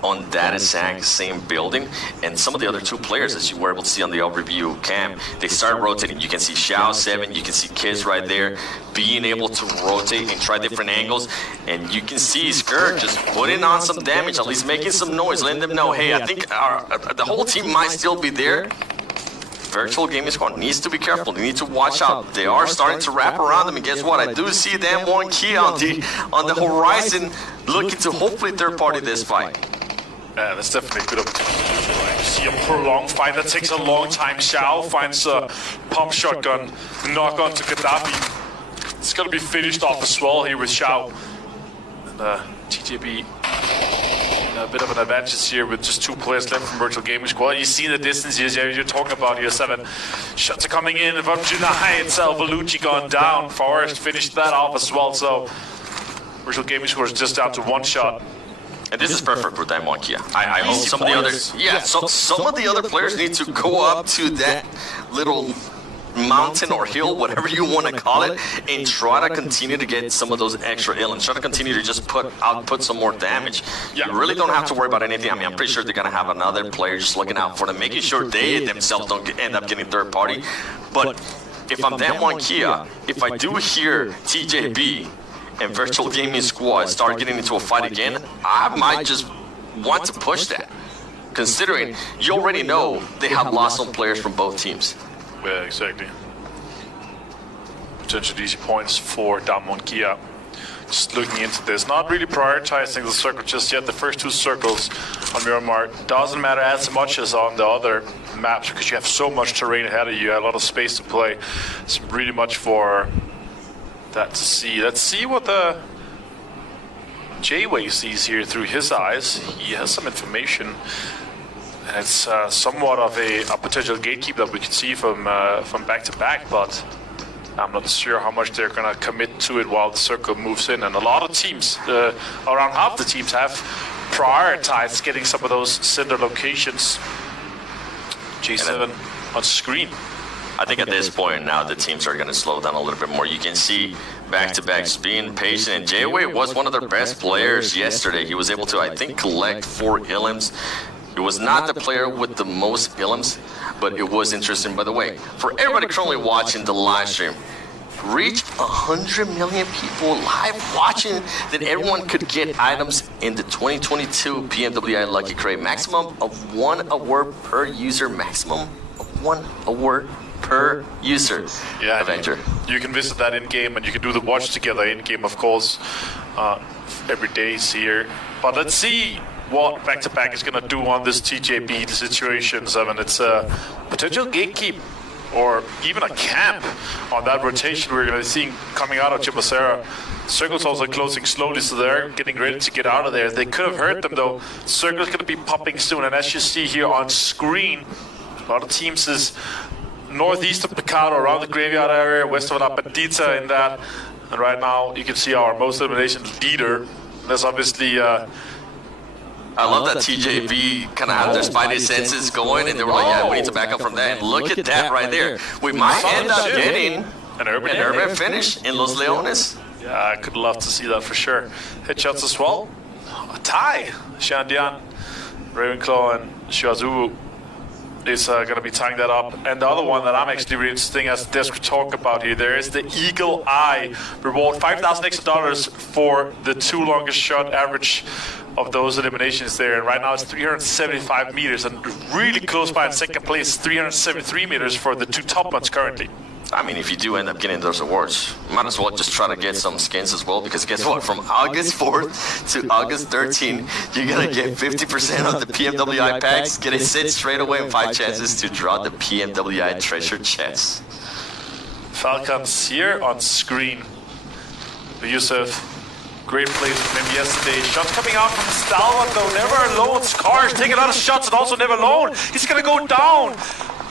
on that exact same building, and some of the other 2 players, as you were able to see on the overview cam, they started rotating. You can see Xiao 7, you can see Kiz right there, being able to rotate and try different angles, and you can see Skur just putting on some damage, at least making some noise, letting them know, hey, I think the whole team might still be there. Virtual Gaming Squad needs to be careful. They need to watch out. They are starting to wrap around them, and guess what? I do see them one key on the horizon, looking to hopefully third party this fight. Yeah, that's definitely a good opportunity. Right? You see a prolonged fight that takes a long time. Xiao finds a pump shotgun, knock on to Gaddafi. It's going to be finished off as well here with Xiao. And TJB in a bit of an advantage here with just 2 players left from Virtual Gaming Squad. You see the distance here you're talking about here. 7 shots are coming in from Junai itself. Valucci gone down. Forrest finished that off as well. So Virtual Gaming Squad is just down to 1 shot. And this is perfect for Diamond Kia. I hope some of the others, some of the other players need to go up to that little mountain or hill, whatever you want to call it, and try to continue to get some of those extra and try to continue to just output some more damage. You really don't have to worry about anything. I mean, I'm pretty sure they're going to have another player just looking out for them, making sure they themselves don't end up getting third party. But if I'm Damwon Kia, if I do hear TJB and Virtual Gaming Squad start getting into a fight again, I might just want to push that, considering you already know they have lost some players from both teams. Yeah, exactly. Potential easy points for Damwon Kia. Just looking into this, not really prioritizing the circle just yet. The first 2 circles on Miramar doesn't matter as much as on the other maps because you have so much terrain ahead of you, you have a lot of space to play. It's really much for that to see. Let's see what the J-Way sees here through his eyes. He has some information, and it's somewhat of a potential gatekeep that we can see from back to back, but I'm not sure how much they're going to commit to it while the circle moves in. And a lot of teams, around half the teams, have prioritized getting some of those center locations. G7 on screen. I think at this point now the teams are going to slow down a little bit more. You can see back-to-backs being patient, and J-Way was one of their best players yesterday. He was able to, I think, collect 4 illims. It was not the player with the most illims, but it was interesting, by the way. For everybody currently watching the live stream, reach 100 million people live watching, that everyone could get items in the 2022 PMWI Lucky Crate. Maximum of 1 award per user. Maximum of 1 award per user. Yeah, Avenger. You can visit that in-game, and you can do the watch together in-game, of course. Every day is here. But let's see what back-to-back is going to do on this TJB situations. I mean, it's a potential gatekeep or even a camp on that rotation we're going to see coming out of Chipacera. Circle's also closing slowly, so they're getting ready to get out of there. They could have hurt them, though. Circle's going to be popping soon, and as you see here on screen, a lot of teams is northeast of Picado, around the graveyard area, west of La Bandita in that. And right now, you can see our most elimination leader. There's obviously... I love that TJB kind of had their spidey senses going, and they were like, yeah, we need to back up from that. And look at that right there. We might end up getting an urban finish in Los Leones. Yeah, I could love to see that for sure. Headshots as well. A tie. Shandian, Ravenclaw, and Shuazu is going to be tying that up. And the other one that I'm actually really interesting as Desk talk about here, there is the Eagle Eye reward, $5,000 extra for the 2 longest shot average of those eliminations there. And right now it's 375 meters, and really close by in second place, 373 meters for the 2 top ones currently. I mean, if you do end up getting those awards, might as well just try to get some skins as well, because guess what? From August 4th to August 13th, you're going to get 50% of the PMWI packs, get a sit straight away, and 5 chances to draw the PMWI treasure chest. Falcons here on screen. Yusuf, great plays from him yesterday. Shots coming out from Stalwart, though, never alone. Scars taking a lot of shots and also never alone. He's going to go down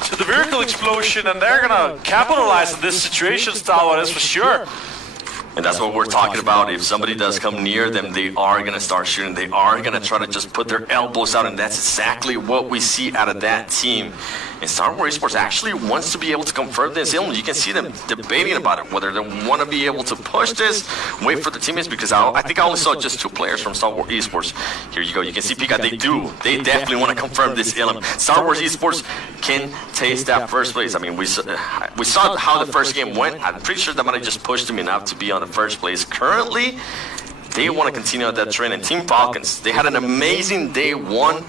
to the vehicle explosion, and they're gonna capitalize on this situation, Stalwart, that's for sure. And that's what we're talking about. If somebody does come near them, they are going to start shooting. They are going to try to just put their elbows out, and that's exactly what we see out of that team. And Star Wars Esports actually wants to be able to confirm this. You can see them debating about it, whether they want to be able to push this, wait for the teammates, because I think I only saw just 2 players from Star Wars Esports. Here you go. You can see Pika, they definitely want to confirm this element. Star Wars Esports can taste that first place. I mean, we saw how the first game went. I'm pretty sure that might have just pushed them enough to be on the first place. Currently, they want to continue on that trend. And Team Falcons, they had an amazing day 1.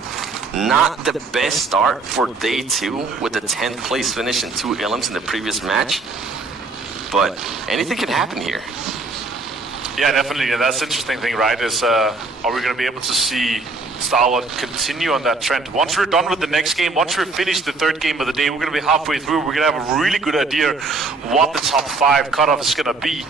Not the best start for day 2 with the 10th place finish and 2 illims in the previous match. But anything can happen here. Yeah, definitely. And that's the interesting thing, right? Is are we going to be able to see Stalwart continue on that trend? Once we're done with the next game, once we're finished the 3rd game of the day, we're going to be halfway through. We're going to have a really good idea what the top 5 cutoff is going to be,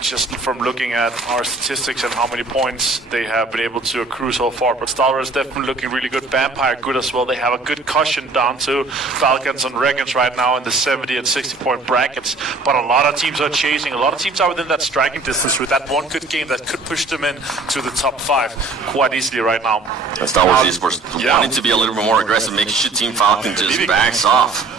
just from looking at our statistics and how many points they have been able to accrue so far. But Stalwart is definitely looking really good. Vampire good as well. They have a good cushion down to Falcons and Regans right now in the 70 and 60 point brackets. But a lot of teams are chasing. A lot of teams are within that striking distance with that one good game that could push them in to the top 5 quite easily right now. And Star Wars Esports wanting to be a little bit more aggressive, making sure Team Falcon just backs off.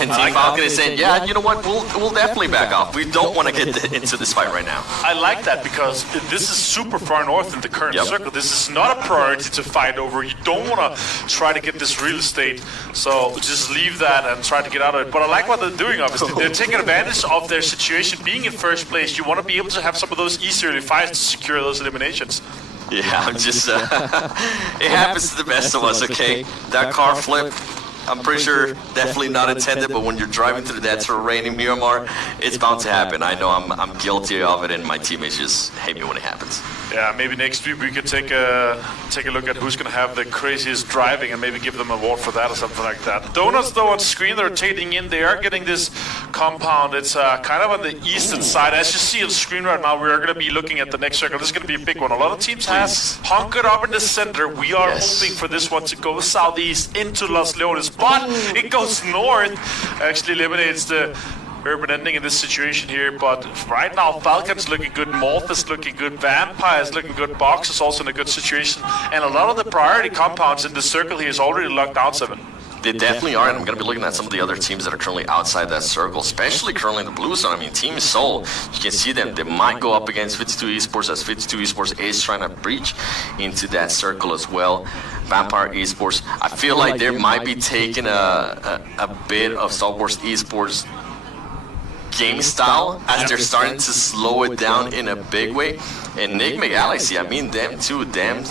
And Team Falcon is saying, yeah, you know what, we'll definitely back off. We don't want to get into this fight right now. I like that because this is super far north in the current circle. This is not a priority to fight over. You don't want to try to get this real estate. So just leave that and try to get out of it. But I like what they're doing, obviously. They're taking advantage of their situation. Being in first place, you want to be able to have some of those easy early fights to secure those eliminations. Yeah, I'm just, it happens to the best of us, okay? That car flip, I'm pretty sure definitely not intended, but when you're driving through that terrain in Myanmar, it's bound to happen. I know I'm guilty of it, and my teammates just hate me when it happens. Yeah, maybe next week we could take a look at who's going to have the craziest driving and maybe give them an award for that or something like that. Donuts, though, on screen, they're rotating in. They are getting this compound. It's kind of on the eastern side. As you see on screen right now, we are going to be looking at the next circle. This is going to be a big one. A lot of teams have hunkered up in the center. We are hoping for this one to go southeast into Los Leones, but it goes north. Actually eliminates the urban ending in this situation here, but right now Falcon's looking good, Morph is looking good, Vampire is looking good, Box is also in a good situation, and a lot of the priority compounds in the circle here is already locked down, 7. They definitely are, and I'm going to be looking at some of the other teams that are currently outside that circle, especially currently the blue zone. I mean, Team Seoul, you can see them. They might go up against 52 Esports, as 52 Esports is trying to breach into that circle as well. Vampire Esports, I feel like they might be taking a bit of Star Wars Esports game style as they're starting to slow it down in a big way. And Enigma Galaxy, I mean, them too, them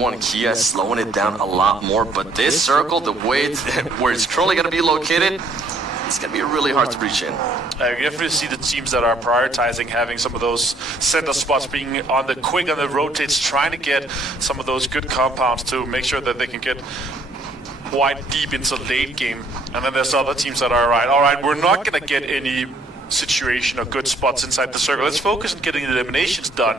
one Kia slowing it down a lot more. But this circle, the way where it's currently going to be located, it's going to be really hard to breach in. You definitely see the teams that are prioritizing having some of those center spots being on the quick, on the rotates, trying to get some of those good compounds to make sure that they can get quite deep into late game. And then there's other teams that are all right, we're not going to get any situation or good spots inside the circle. Let's focus on getting the eliminations done.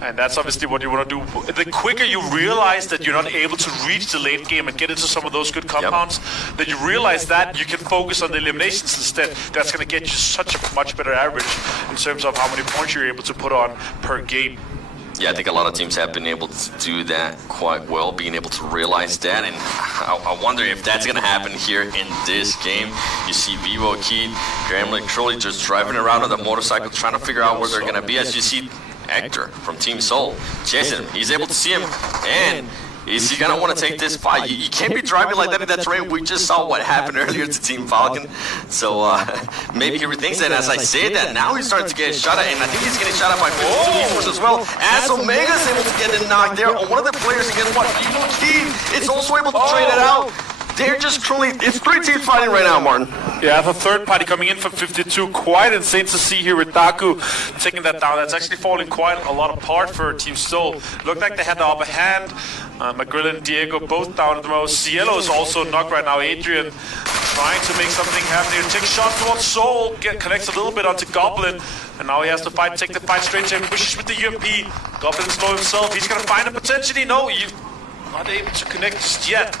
And that's obviously what you want to do. The quicker you realize that you're not able to reach the late game and get into some of those good compounds, that you realize that you can focus on the eliminations instead. That's going to get you such a much better average in terms of how many points you're able to put on per game. Yeah, I think a lot of teams have been able to do that quite well, being able to realize that, and I wonder if that's going to happen here in this game. You see Vivo, Keith, Gremlin, Crowley just driving around on the motorcycle, trying to figure out where they're going to be. As you see Hector from Team Seoul chasing him. He's able to see him, and is he gonna want to take this fight? You can't be driving like that in that terrain. We just saw what happened earlier to Team Falcon. So maybe he rethinks that. As I say that, now he's starting to get shot at, and I think he's getting shot at by 52 Esports as well. As Omega's able to get a knock there on one of the players against what? Evil Key is also able to trade it out. They're just truly, it's 3 teams fighting right now, Martin. Yeah, the third party coming in from 52. Quite insane to see here with Daku taking that down. That's actually falling quite a lot apart for Team Seoul. Looked like they had the upper hand. McGrillen and Diego both down at the most. Cielo is also knocked right now. Adrian trying to make something happen here. Takes shots towards Seoul. Connects a little bit onto Goblin. And now he has to fight, take the fight straight to him. Pushes with the UMP. Goblin's low himself. He's going to find a potentially. No, you're not able to connect just yet.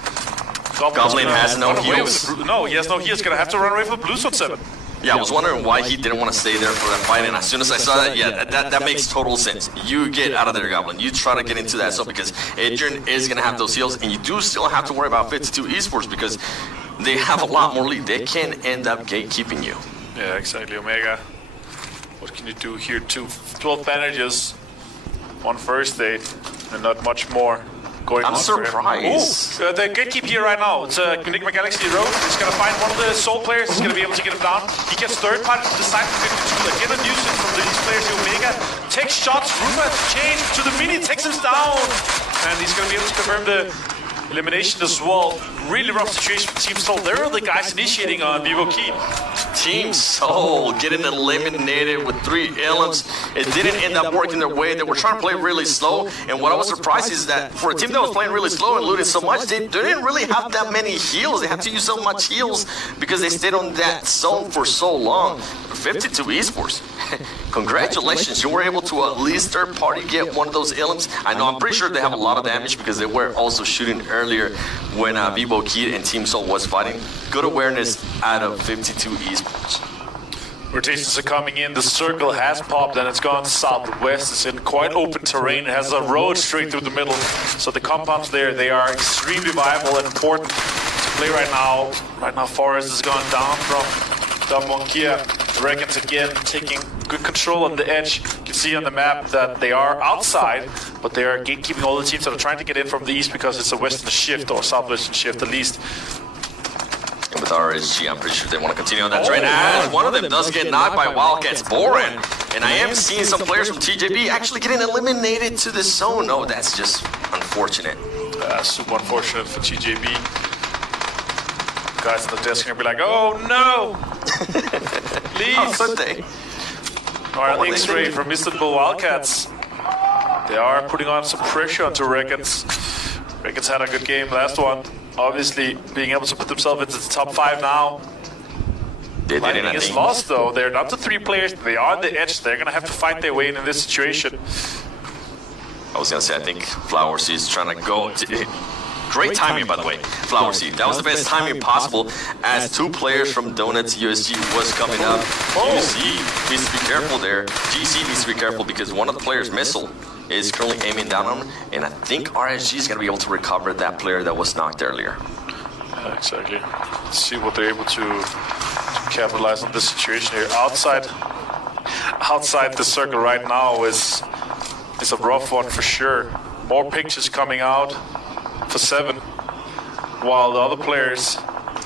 Goblin has no heals. No, he has no heals. Gonna have to run away from Blue Zone 7. Yeah, I was wondering why he didn't want to stay there for that fight, and as soon as I saw that, yeah, that makes total sense. You get out of there, Goblin. You try to get into that zone because Adrian is going to have those heals, and you do still have to worry about 52 Esports because they have a lot more lead. They can end up gatekeeping you. Yeah, exactly, Omega. What can you do here? 12 bandages, 1 first aid, and not much more. I'm surprised. The gatekeep here right now. It's Enigma Galaxy Road. He's going to find one of the Soul players. He's going to be able to get him down. He gets third party to the side for 52. Again, a nuisance from these players. Omega takes shots. Rufa chain to the mini, takes him down. And he's going to be able to confirm the elimination as well. Really rough situation for Team Seoul. They're the guys initiating on Vivo Key. Team Seoul getting eliminated with 3 elims. It didn't end up working their way. They were trying to play really slow. And what I was surprised is that for a team that was playing really slow and looting so much, they didn't really have that many heals. They had to use so much heals because they stayed on that zone for so long. 52 Esports. Congratulations, you were able to at least third party get one of those elims. I know, I'm pretty sure they have a lot of damage because they were also shooting earlier when Vivo Kid and Team Seoul was fighting. Good awareness out of 52 Esports. Rotations are coming in, the circle has popped and it's gone southwest. It's in quite open terrain, it has a road straight through the middle. So the compounds there, they are extremely viable and important to play right now. Right now, Forest is going down from Monkia. Reckons again taking good control on the edge. You can see on the map that they are outside, but they are gatekeeping all the teams that are trying to get in from the east because it's a western shift or southwestern shift at least. And with RSG, I'm pretty sure they want to continue on that trend. As one of them does get knocked by Wildcats Boren. And I am seeing some players from TJB actually getting eliminated to this zone. Oh, that's just unfortunate. Super unfortunate for TJB. Guys at the desk are going to be like, oh no! Please! How could they? Alright, X-Ray from Istanbul Wildcats. They are putting on some pressure onto Reckons. Reckons had a good game last one. Obviously, being able to put themselves into the top 5 now. Lightning is lost though. They're not the 3 players. They are on the edge. They're going to have to fight their way in this situation. I was going to say, I think Flower Seed is trying to go... Great timing, by the way, Flower Seed. That was the best timing possible as 2 players from Donuts USG was coming up. UC needs to be careful there. GC needs to be careful because one of the players' missile is currently aiming down on him, and I think RSG is going to be able to recover that player that was knocked earlier. Yeah, exactly. Let's see what they're able to capitalize on this situation here. Outside the circle right now is a rough one for sure. More pictures coming out for 7, while the other players...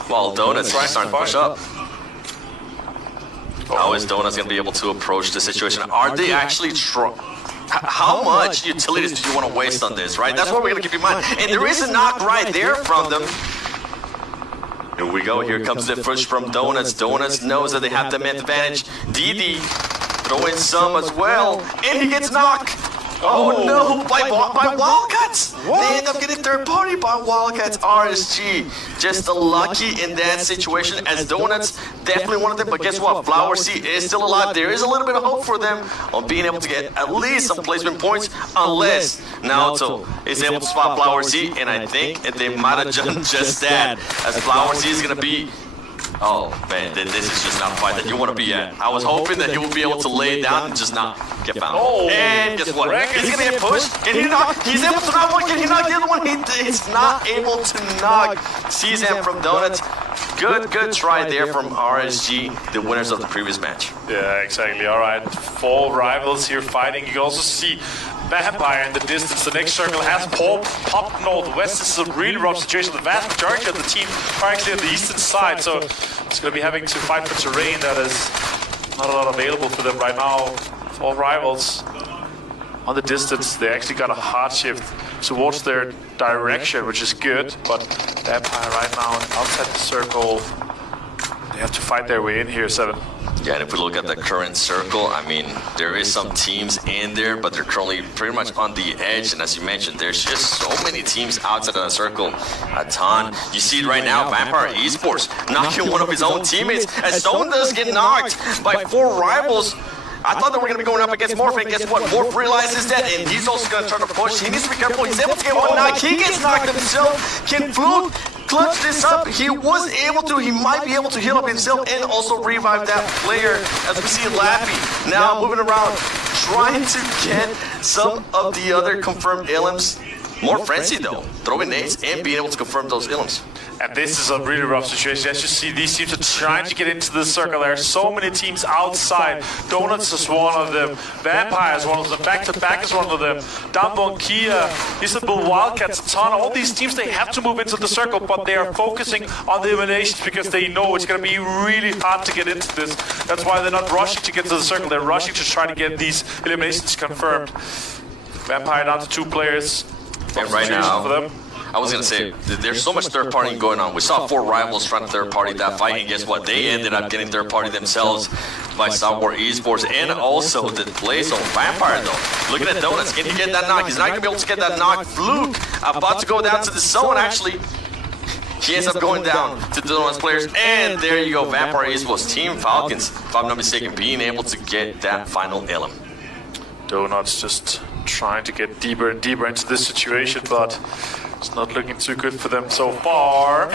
While Donuts is starting to push up. How is Donuts going to be able to approach the situation? Are they actually how much utilities do you want to waste on this, right? That's what we're going to keep in mind. And there is a knock right there from them. Here we go. Here comes the push from Donuts. Donuts knows that they have the advantage. DD throwing some as well. And he gets knocked. Oh no, by Wildcats! They end up getting third party by Wildcats. RSG just lucky in that situation as Donuts definitely one of them, but guess what? Flower Seed is still alive. There is a little bit of hope for them on being able to get at least some placement points unless Naoto is able to spot Flower Seed, and I think they might have done just that as Flower Seed is going to be... Oh man, this is just not a fight that you want to be at. I was hoping that he would be able to lay it down and just not get found. Oh, and guess what? He's gonna get pushed. Can he knock? He's able to knock one. Can he knock the other one? He's not able to knock. Season from Donuts. Good try there from RSG, the winners of the previous match. Yeah, exactly. All right, 4 rivals here fighting. You can also see Vampire in the distance. The next circle has popped northwest. This is a really rough situation. The vast majority of the team are actually on the eastern side, so it's going to be having to fight for terrain that is not a lot available for them right now. 4 rivals on the distance. They actually got a hard shift towards their direction, which is good, but Vampire right now outside the circle. They have to fight their way in here, 7. Yeah, and if we look at the current circle, I mean, there is some teams in there, but they're currently pretty much on the edge. And as you mentioned, there's just so many teams outside of that circle. A ton. You see it right now, Vampire Esports knocking one of his own teammates as Stone does get knocked by 4 rivals. I thought they were going to be going up against Morph, and guess what? Morph realizes that, and he's also going to try to push. He needs to be careful. He's able to get one knock. He gets knocked himself. Can Fluke clutch this up? He was able to. He might be able to heal up himself and also revive that player. As we see Lappy now moving around, trying to get some of the other confirmed elims. More frenzy though, throwing nades and being able to confirm those elims. And this is a really rough situation. As you see, these teams are trying to get into the circle. There are so many teams outside. Donuts is one of them. Vampire is one of them. Back to Back is one of them. Dambon, Kia, Istanbul Wildcats, a ton. All these teams, they have to move into the circle, but they are focusing on the eliminations because they know it's going to be really hard to get into this. That's why they're not rushing to get to the circle. They're rushing to try to get these eliminations confirmed. Vampire down to 2 players. And right now, for them. I was going to say, there's so much third party going on. We saw 4 rivals trying to third party that fight, and guess what? They ended up getting third party themselves by Star Wars Esports, and also the plays on Vampire though. Looking at Donuts, can he get that knock? He's not going to be able to get that knock. Fluke about to go down to the zone actually. He ends up going down to the Donuts players, and there you go, Vampire Esports, Team Falcons, if I'm not mistaken, being able to get that final element. Donuts just trying to get deeper and deeper into this situation, but it's not looking too good for them so far.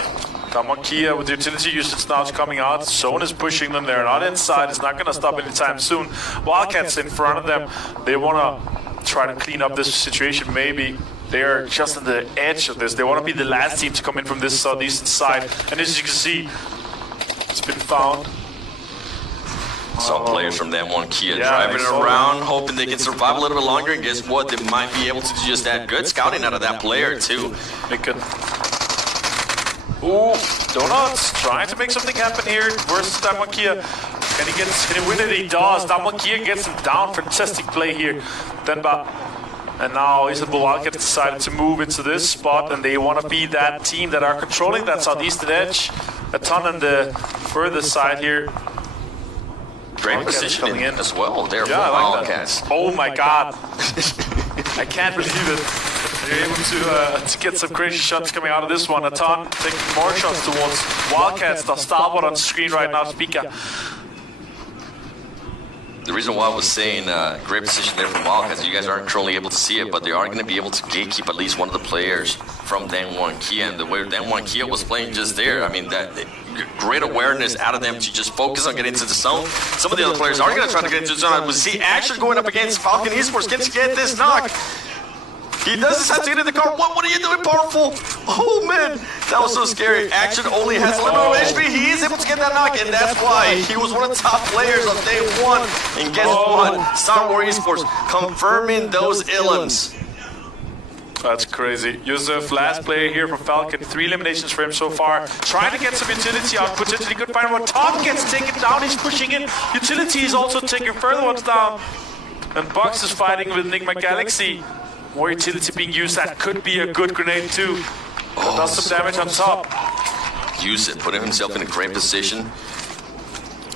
Kia with the utility usage now is coming out. Zone is pushing them. They're not inside. It's not going to stop anytime soon. Wildcats in front of them. They want to try to clean up this situation maybe. They're just on the edge of this. They want to be the last team to come in from this southeastern side. And as you can see, it's been found. Some players from that one Kia driving around, hoping they can survive a little bit longer. And guess what? They might be able to do just that. Good scouting out of that player, too. Ooh, Donuts trying to make something happen here versus that Kia. Can he win it? He does. That Kia gets him down. Fantastic play here. And now Istanbul Wildcats decided to move into this spot, and they want to be that team that are controlling that southeastern edge. A ton on the further side here. Great positioning in as well there for Wildcats. Oh my god. I can't believe it. They're able to get some crazy shots coming out of this one. A ton taking more shots towards Wildcats. The starboard on screen right now, Speaker. The reason why I was saying great position there from Wildcats, you guys aren't currently able to see it, but they are going to be able to gatekeep at least one of the players from Dan 1 Kia. And the way Dan 1 Kia was playing just there, I mean, that great awareness out of them to just focus on getting into the zone. Some of the other players are going to try to get into the zone. I would see Action going up against Falcon Esports. Can he get this knock? He does decide to get in the car. What are you doing, Powerful? Oh, man. That was so scary. Action only has a little HP. He is able to get that knock, and that's why he was one of the top players on day one. And guess what? Star Wars Esports confirming those elims. That's crazy. Yusuf, last player here for Falcon. 3 eliminations for him so far. Trying to get some utility out. Potentially good find one. Tom gets taken down. He's pushing in. Utility is also taking further ones down. And Bucks is fighting with Enigma Galaxy. More utility being used. That could be a good grenade too. Does some damage on top. Use it. Putting himself in a great position.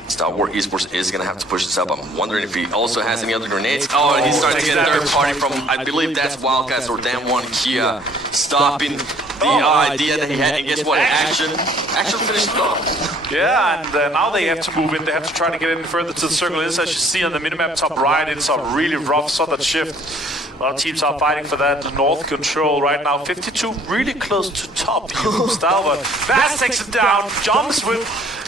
Star Wars Esports is going to have to push this up. I'm wondering if he also has any other grenades. Oh, and he's starting to get a third party from, I believe that's Wildcats or Dan 1 Kia, stopping the idea that he had. And guess what? Action finished it off. Yeah, and now they have to move in. They have to try to get in further to the circle. This, as you see on the minimap top right, it's a really rough southern shift. A lot of teams are fighting for that north control right now. 52 really close to top. Stalwart. Vast takes it down, jumps with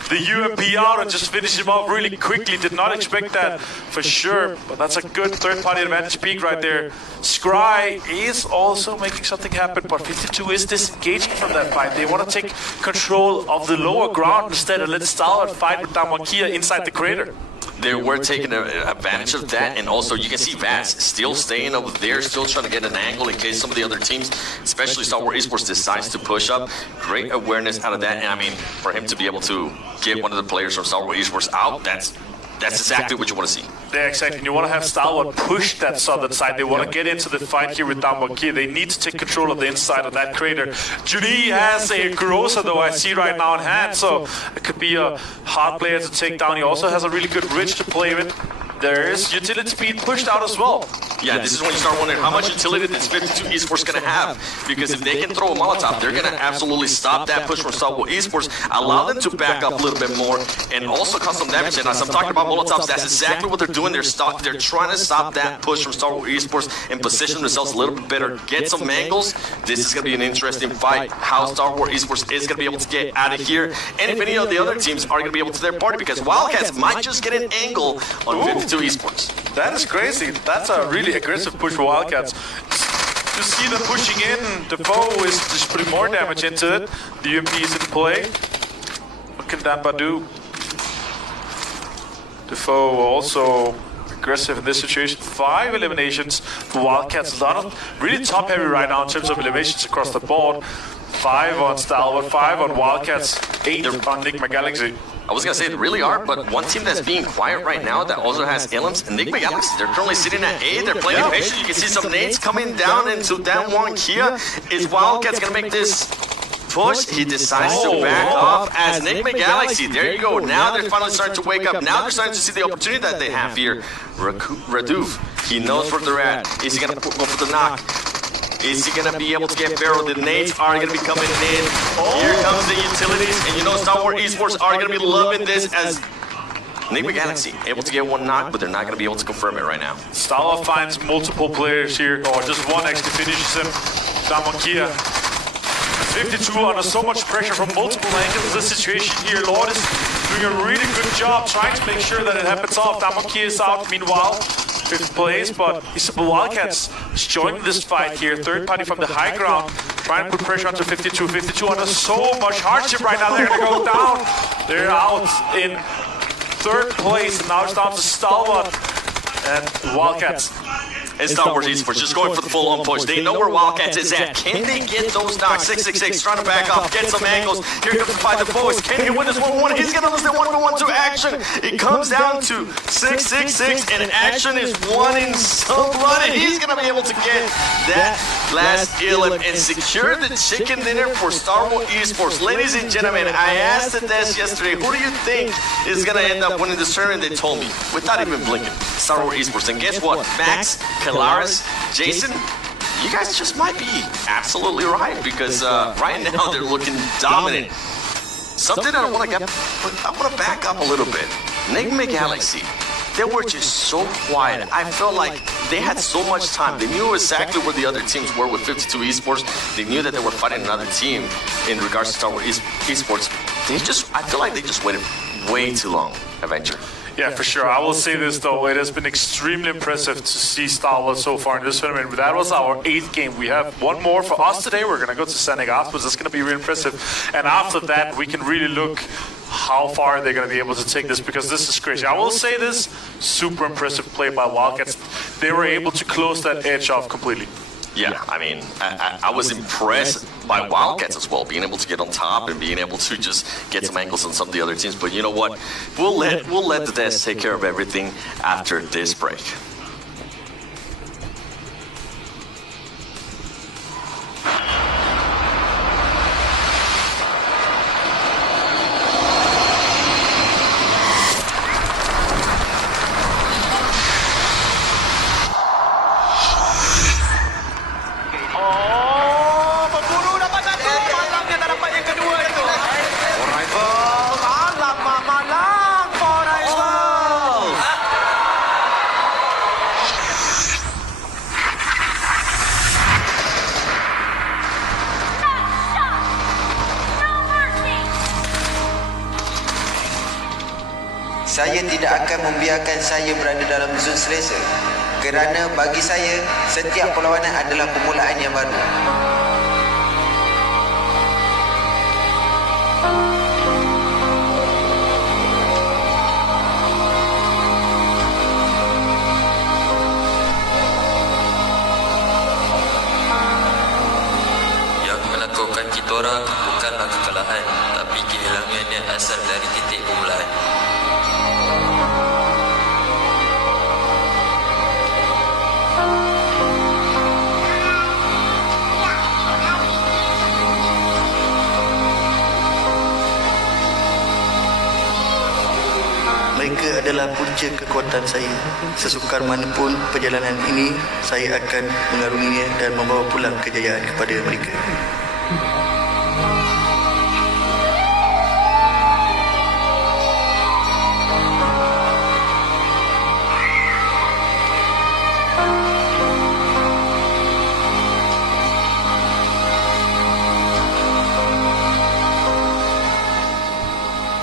the UMP out and just finishes him off really quickly. Did not expect that for sure, but that's a good third-party advantage peak right there. Scry is also making something happen, but 52 is disengaging from that fight. They want to take control of the lower ground instead and let Stalwart fight with Damakia inside the crater. They were taking advantage of that, and also you can see Vats still staying over there, still trying to get an angle in case some of the other teams, especially Star Wars Esports, decides to push up. Great awareness out of that, and I mean, for him to be able to get one of the players from Star Wars Esports out, that's exactly what you want to see. Yeah, exactly. You want to have Stalwart push that southern side. They want to get into the fight here with Damakia. They need to take control of the inside of that crater. Judy has a Groza, though, I see right now in hand, so it could be a hard player to take down. He also has a really good ridge to play with. There is utility being pushed out as well. Yeah, this is when you start wondering how much utility this 52 Esports going to have. Because if they can throw a Molotov, they're going to absolutely stop that push from Star Wars Esports, allow them to back up a little bit more, and also cause some damage. And as I'm talking about Molotovs, that's exactly what they're doing. They're trying to stop that push from Star Wars Esports and position themselves a little bit better, get some angles. This is going to be an interesting fight, how Star Wars Esports is going to be able to get out of here, and if any of the other teams are going to be able to their party, because Wildcats might just get an angle on 52 Esports. That is crazy. That's a really aggressive push for Wildcats. You see them pushing in. Defoe is just putting more damage into it. The UMP is in play. What can Dampa do? Defoe also aggressive in this situation. 5 eliminations for Wildcats. A lot of really top heavy right now in terms of eliminations across the board. 5 on Stalwart, 5 on Wildcats, 8 on Enigma Galaxy. I was going to say, they really are, but one team that's being quiet right now that also has Elims, Enigma Galaxy. They're currently sitting at A. They're playing patient. You can see some nades coming down into Dan 1 Kia. Is Wildcats going to make this push? He decides to back off as Enigma Galaxy. There you go. Now they're finally starting to wake up. Now they're starting to see the opportunity that they have here. Raduf, he knows where they're at. Is he going to go for the knock? Is he going to be able to get Barrel? The nades are going to be coming in. Here comes the utilities. And you know Star Wars Esports are going to be loving this as Enigma Galaxy able to get one knock, but they're not going to be able to confirm it right now. Stalwart finds multiple players here, or just one actually finishes him. Damakia. 52 under so much pressure from multiple angles. This situation here, Lord is doing a really good job trying to make sure that it happens off. Damakia is out. Meanwhile, fifth place, but Isabel Wildcats is joining this fight here. Third party from the high ground, trying to put pressure onto 52. 52 under so much hardship right now. They're going to go down. They're out in third place. Now it's down to Stalwart and Wildcats. And Star Wars Esports just going for the full-on push. They know where Wildcats is at. Can they get those knocks? 666 trying to back off, get some angles. Here comes the fight, the boys. Can he win this 1-1? He's going to lose the 1-1-2 action. It comes down to 666, and action is wanting some blood, and he's going to be able to get that last illip and secure the chicken dinner for Star Wars Esports. Ladies and gentlemen, I asked the desk yesterday, who do you think is going to end up winning this tournament? They told me, without even blinking, Star Wars Esports. And guess what? Max, Kalaris, Jason, you guys just might be absolutely right, because right now they're looking dominant. Something I want to back up a little bit. Enigma Galaxy, they were just so quiet. I felt like they had so much time. They knew exactly where the other teams were with 52 Esports. They knew that they were fighting another team in regards to Star Wars Esports. I feel like they just waited way too long eventually. Yeah, for sure. I will say this, though. It has been extremely impressive to see Star Wars so far in this tournament. That was our 8th game. We have one more for us today. We're going to go to Senegal afterwards. It's going to be really impressive. And after that, we can really look how far they're going to be able to take this, because this is crazy. I will say this, super impressive play by Wildcats. They were able to close that edge off completely. Yeah, I mean, I was impressed by Wildcats as well, being able to get on top and being able to just get some angles on some of the other teams. But you know what? We'll let the desk take care of everything after this break. Saya tidak akan membiarkan saya berada dalam zon selesa, kerana bagi saya setiap perlawanan adalah permulaan yang baru. Yang melakukan kita orang bukanlah kekalahan, tapi kehilangan yang asal dari titik permulaan. Mereka adalah punca kekuatan saya. Sesukar manapun perjalanan ini, saya akan mengarunginya dan membawa pulang kejayaan kepada mereka.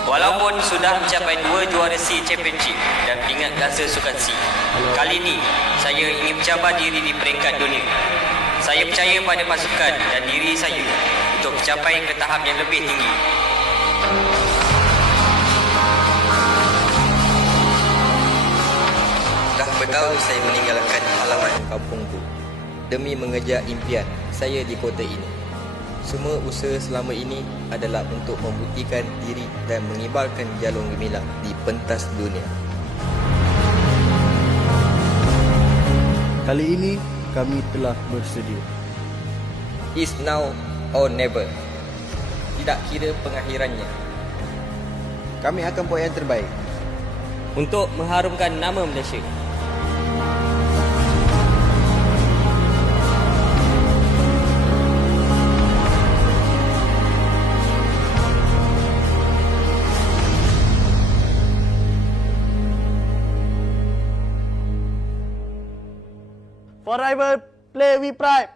Walaupun sudah mencapai 2 juara C Championship dan pingat gasa Sukan C, kali ini saya ingin mencabar diri di peringkat dunia. Saya percaya pada pasukan dan diri saya untuk mencapai ke tahap yang lebih tinggi. Dah bertahun saya meninggalkan halaman kampungku demi mengejar impian saya di kota ini. Semua usaha selama ini adalah untuk membuktikan diri dan mengibarkan jalur gemilang di pentas dunia. Kali ini kami telah bersedia. Is now or never. Tidak kira pengakhirannya. Kami akan buat yang terbaik untuk mengharumkan nama Malaysia. Forever play with pride.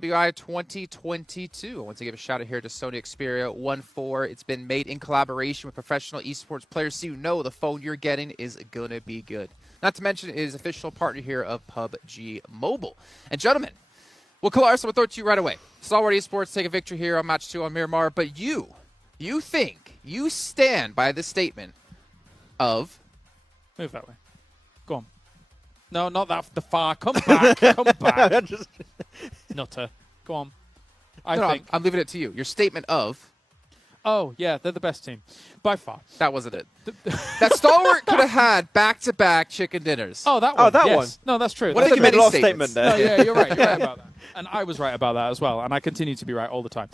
PMWI 2022. I want to give a shout out here to Sony Xperia 1.4. It's been made in collaboration with professional esports players, so you know the phone you're getting is going to be good. Not to mention, it is official partner here of PUBG Mobile. And gentlemen, well, Kalaris, we'll throw it to you right away. Stalwart Esports take a victory here on match 2 on Miramar, but you stand by the statement of... Move that way. Go on. No, not that far. Come back. Come back. Nutter. Go on. I'm leaving it to you. Your statement of... Oh, yeah, they're the best team. By far. That wasn't it. That Stalwart could have had back-to-back chicken dinners. Oh, that one. Oh, that yes. one. No, that's true. What if you made a last statement there? No, yeah, you're right. You're right about that. And I was right about that as well, and I continue to be right all the time.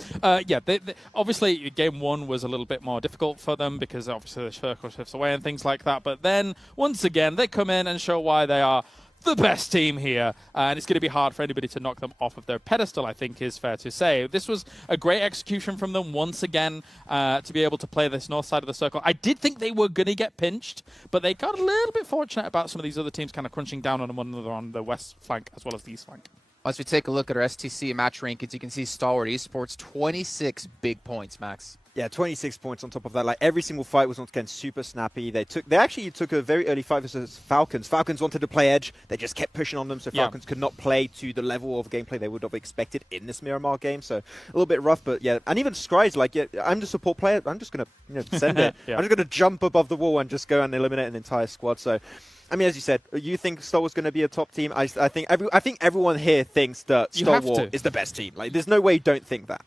Obviously, game 1 was a little bit more difficult for them because obviously the circle shifts away and things like that. But then, once again, they come in and show why they are the best team here, and it's going to be hard for anybody to knock them off of their pedestal, I think is fair to say. This was a great execution from them once again to be able to play this north side of the circle. I did think they were going to get pinched, but they got a little bit fortunate about some of these other teams kind of crunching down on one another on the west flank as well as the east flank. As we take a look at our STC match rankings, you can see Stalwart Esports, 26 big points, Max. Yeah, 26 points on top of that. Like, every single fight was once again super snappy. They actually took a very early fight versus Falcons. Falcons wanted to play edge. They just kept pushing on them, so Falcons could not play to the level of gameplay they would have expected in this Miramar game. So a little bit rough, but yeah. And even Scry's like, yeah, I'm the support player. I'm just going to send it. I'm just going to jump above the wall and just go and eliminate an entire squad. So, I mean, as you said, you think Stalwart's going to be a top team. I think everyone here thinks that Stalwart is the best team. Like, there's no way you don't think that.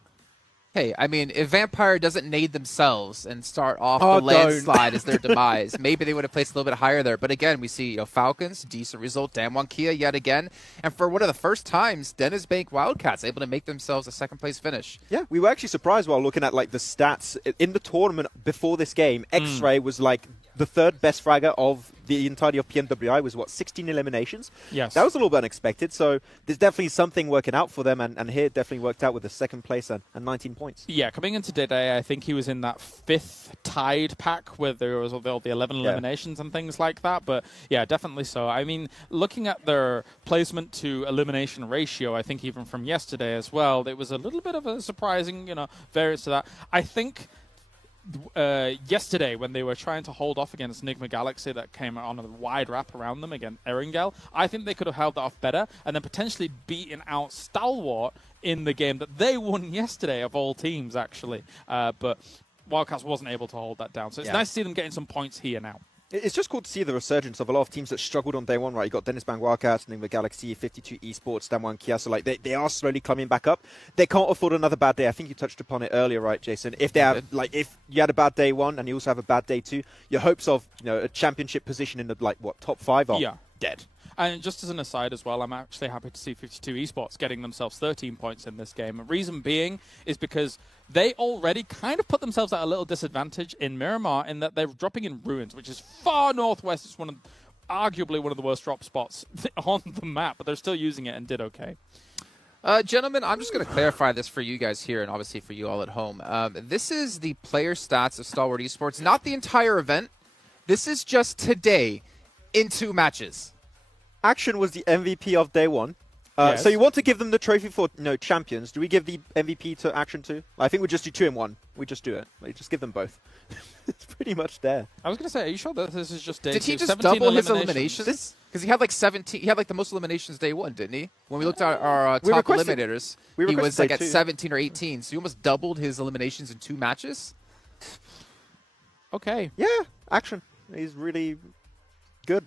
Hey, I mean, if Vampire doesn't nade themselves and start off the landslide as their demise, maybe they would have placed a little bit higher there. But again, we see Falcons, decent result, Damwon Kia yet again. And for one of the first times, Dennis Bank Wildcats able to make themselves a second-place finish. Yeah, we were actually surprised while looking at like the stats. In the tournament before this game, X-Ray was like the third best fragger of the entirety of PMWI, was what, 16 eliminations? Yes. That was a little bit unexpected, so there's definitely something working out for them, and here it definitely worked out with the second place and 19 points. Yeah, coming into today, I think he was in that 5th tied pack where there was all the 11 eliminations and things like that, but yeah, definitely so. I mean, looking at their placement to elimination ratio, I think even from yesterday as well, it was a little bit of a surprising, variance to that. I think yesterday when they were trying to hold off against Enigma Galaxy that came on a wide wrap around them against Erangel, I think they could have held that off better and then potentially beaten out Stalwart in the game that they won yesterday of all teams, actually. But Wildcats wasn't able to hold that down. So it's nice to see them getting some points here now. It's just cool to see the resurgence of a lot of teams that struggled on day one, right? You got Dennis Bang Wildcats, Enigma Galaxy, 52 Esports, Damwon Kia. So, like, they are slowly climbing back up. They can't afford another bad day. I think you touched upon it earlier, right, Jason? If they have, like, if you had a bad day 1 and you also have a bad day 2, your hopes of, a championship position in the, top 5 are dead. And just as an aside as well, I'm actually happy to see 52 Esports getting themselves 13 points in this game. The reason being is because they already kind of put themselves at a little disadvantage in Miramar in that they're dropping in Ruins, which is far northwest. It's arguably one of the worst drop spots on the map, but they're still using it and did okay. Gentlemen, I'm just going to clarify this for you guys here and obviously for you all at home. This is the player stats of Stalwart Esports, not the entire event. This is just today in 2 matches. Action was the MVP of day 1. Yes. So you want to give them the trophy for champions. Do we give the MVP to Action too? I think we just do 2 in 1. We just do it. We just give them both. It's pretty much there. I was going to say, are you sure that this is just day 2? Did he just double his eliminations? Because he had like 17. He had like the most eliminations day 1, didn't he? When we looked at our top eliminators, he was like at 17 or 18. So he almost doubled his eliminations in 2 matches. Okay. Yeah, Action. He's really good.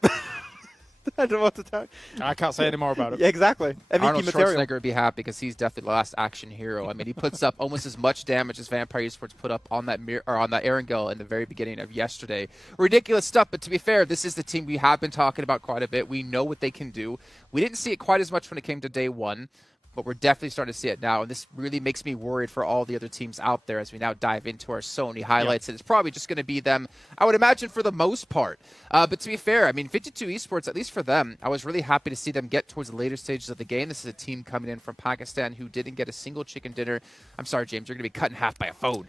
I don't know what to tell you. I can't say any more about it. Yeah, exactly. MVP Arnold material. Schwarzenegger would be happy because he's definitely the last action hero. I mean, he puts up almost as much damage as Vampire Esports put up on that Erangel in the very beginning of yesterday. Ridiculous stuff, but to be fair, this is the team we have been talking about quite a bit. We know what they can do. We didn't see it quite as much when it came to day 1. But we're definitely starting to see it now, and this really makes me worried for all the other teams out there as we now dive into our Sony highlights. And it's probably just going to be them, I would imagine, for the most part. But to be fair, I mean, 52 Esports, at least for them, I was really happy to see them get towards the later stages of the game. This is a team coming in from Pakistan who didn't get a single chicken dinner. I'm sorry, James, you're going to be cut in half by a phone.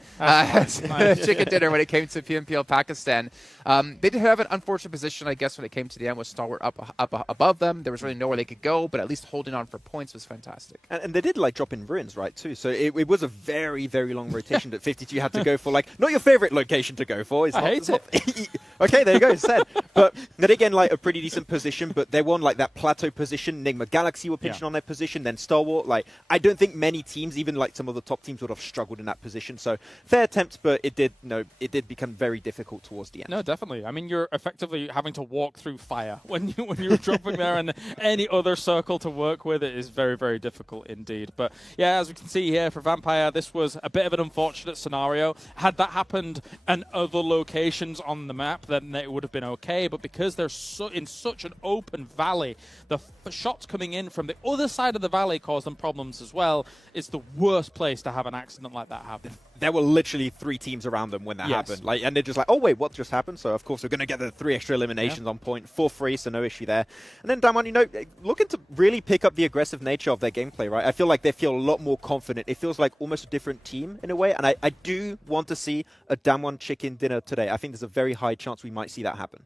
Chicken dinner when it came to PMPL Pakistan. They did have an unfortunate position, I guess, when it came to the end with Stalwart up above them. There was really nowhere they could go, but at least holding on for points was fantastic. fantastic. And they did like drop in ruins, right, too. So it was a very, very long rotation that 52 had to go for. Like, not your favorite location to go for. I hate it. Okay, there you go, it's said. But then again, like a pretty decent position, but they won like that plateau position. Enigma Galaxy were pinching on their position, then Star Wars. Like, I don't think many teams, even like some of the top teams, would have struggled in that position. So fair attempt, but it did become very difficult towards the end. No, definitely. I mean, you're effectively having to walk through fire when you're dropping there, and any other circle to work with it is very, very difficult indeed. But yeah, as we can see here for Vampire, this was a bit of an unfortunate scenario. Had that happened in other locations on the map, then it would have been okay. But because they're in such an open valley, the shots coming in from the other side of the valley cause them problems as well. It's the worst place to have an accident like that happen. There were literally 3 teams around them when that happened. Like, and they're just like, oh, wait, what just happened? So, of course, we're going to get the 3 extra eliminations on point for free, so no issue there. And then Damwon, looking to really pick up the aggressive nature of their gameplay, right? I feel like they feel a lot more confident. It feels like almost a different team in a way. And I do want to see a Damwon chicken dinner today. I think there's a very high chance we might see that happen.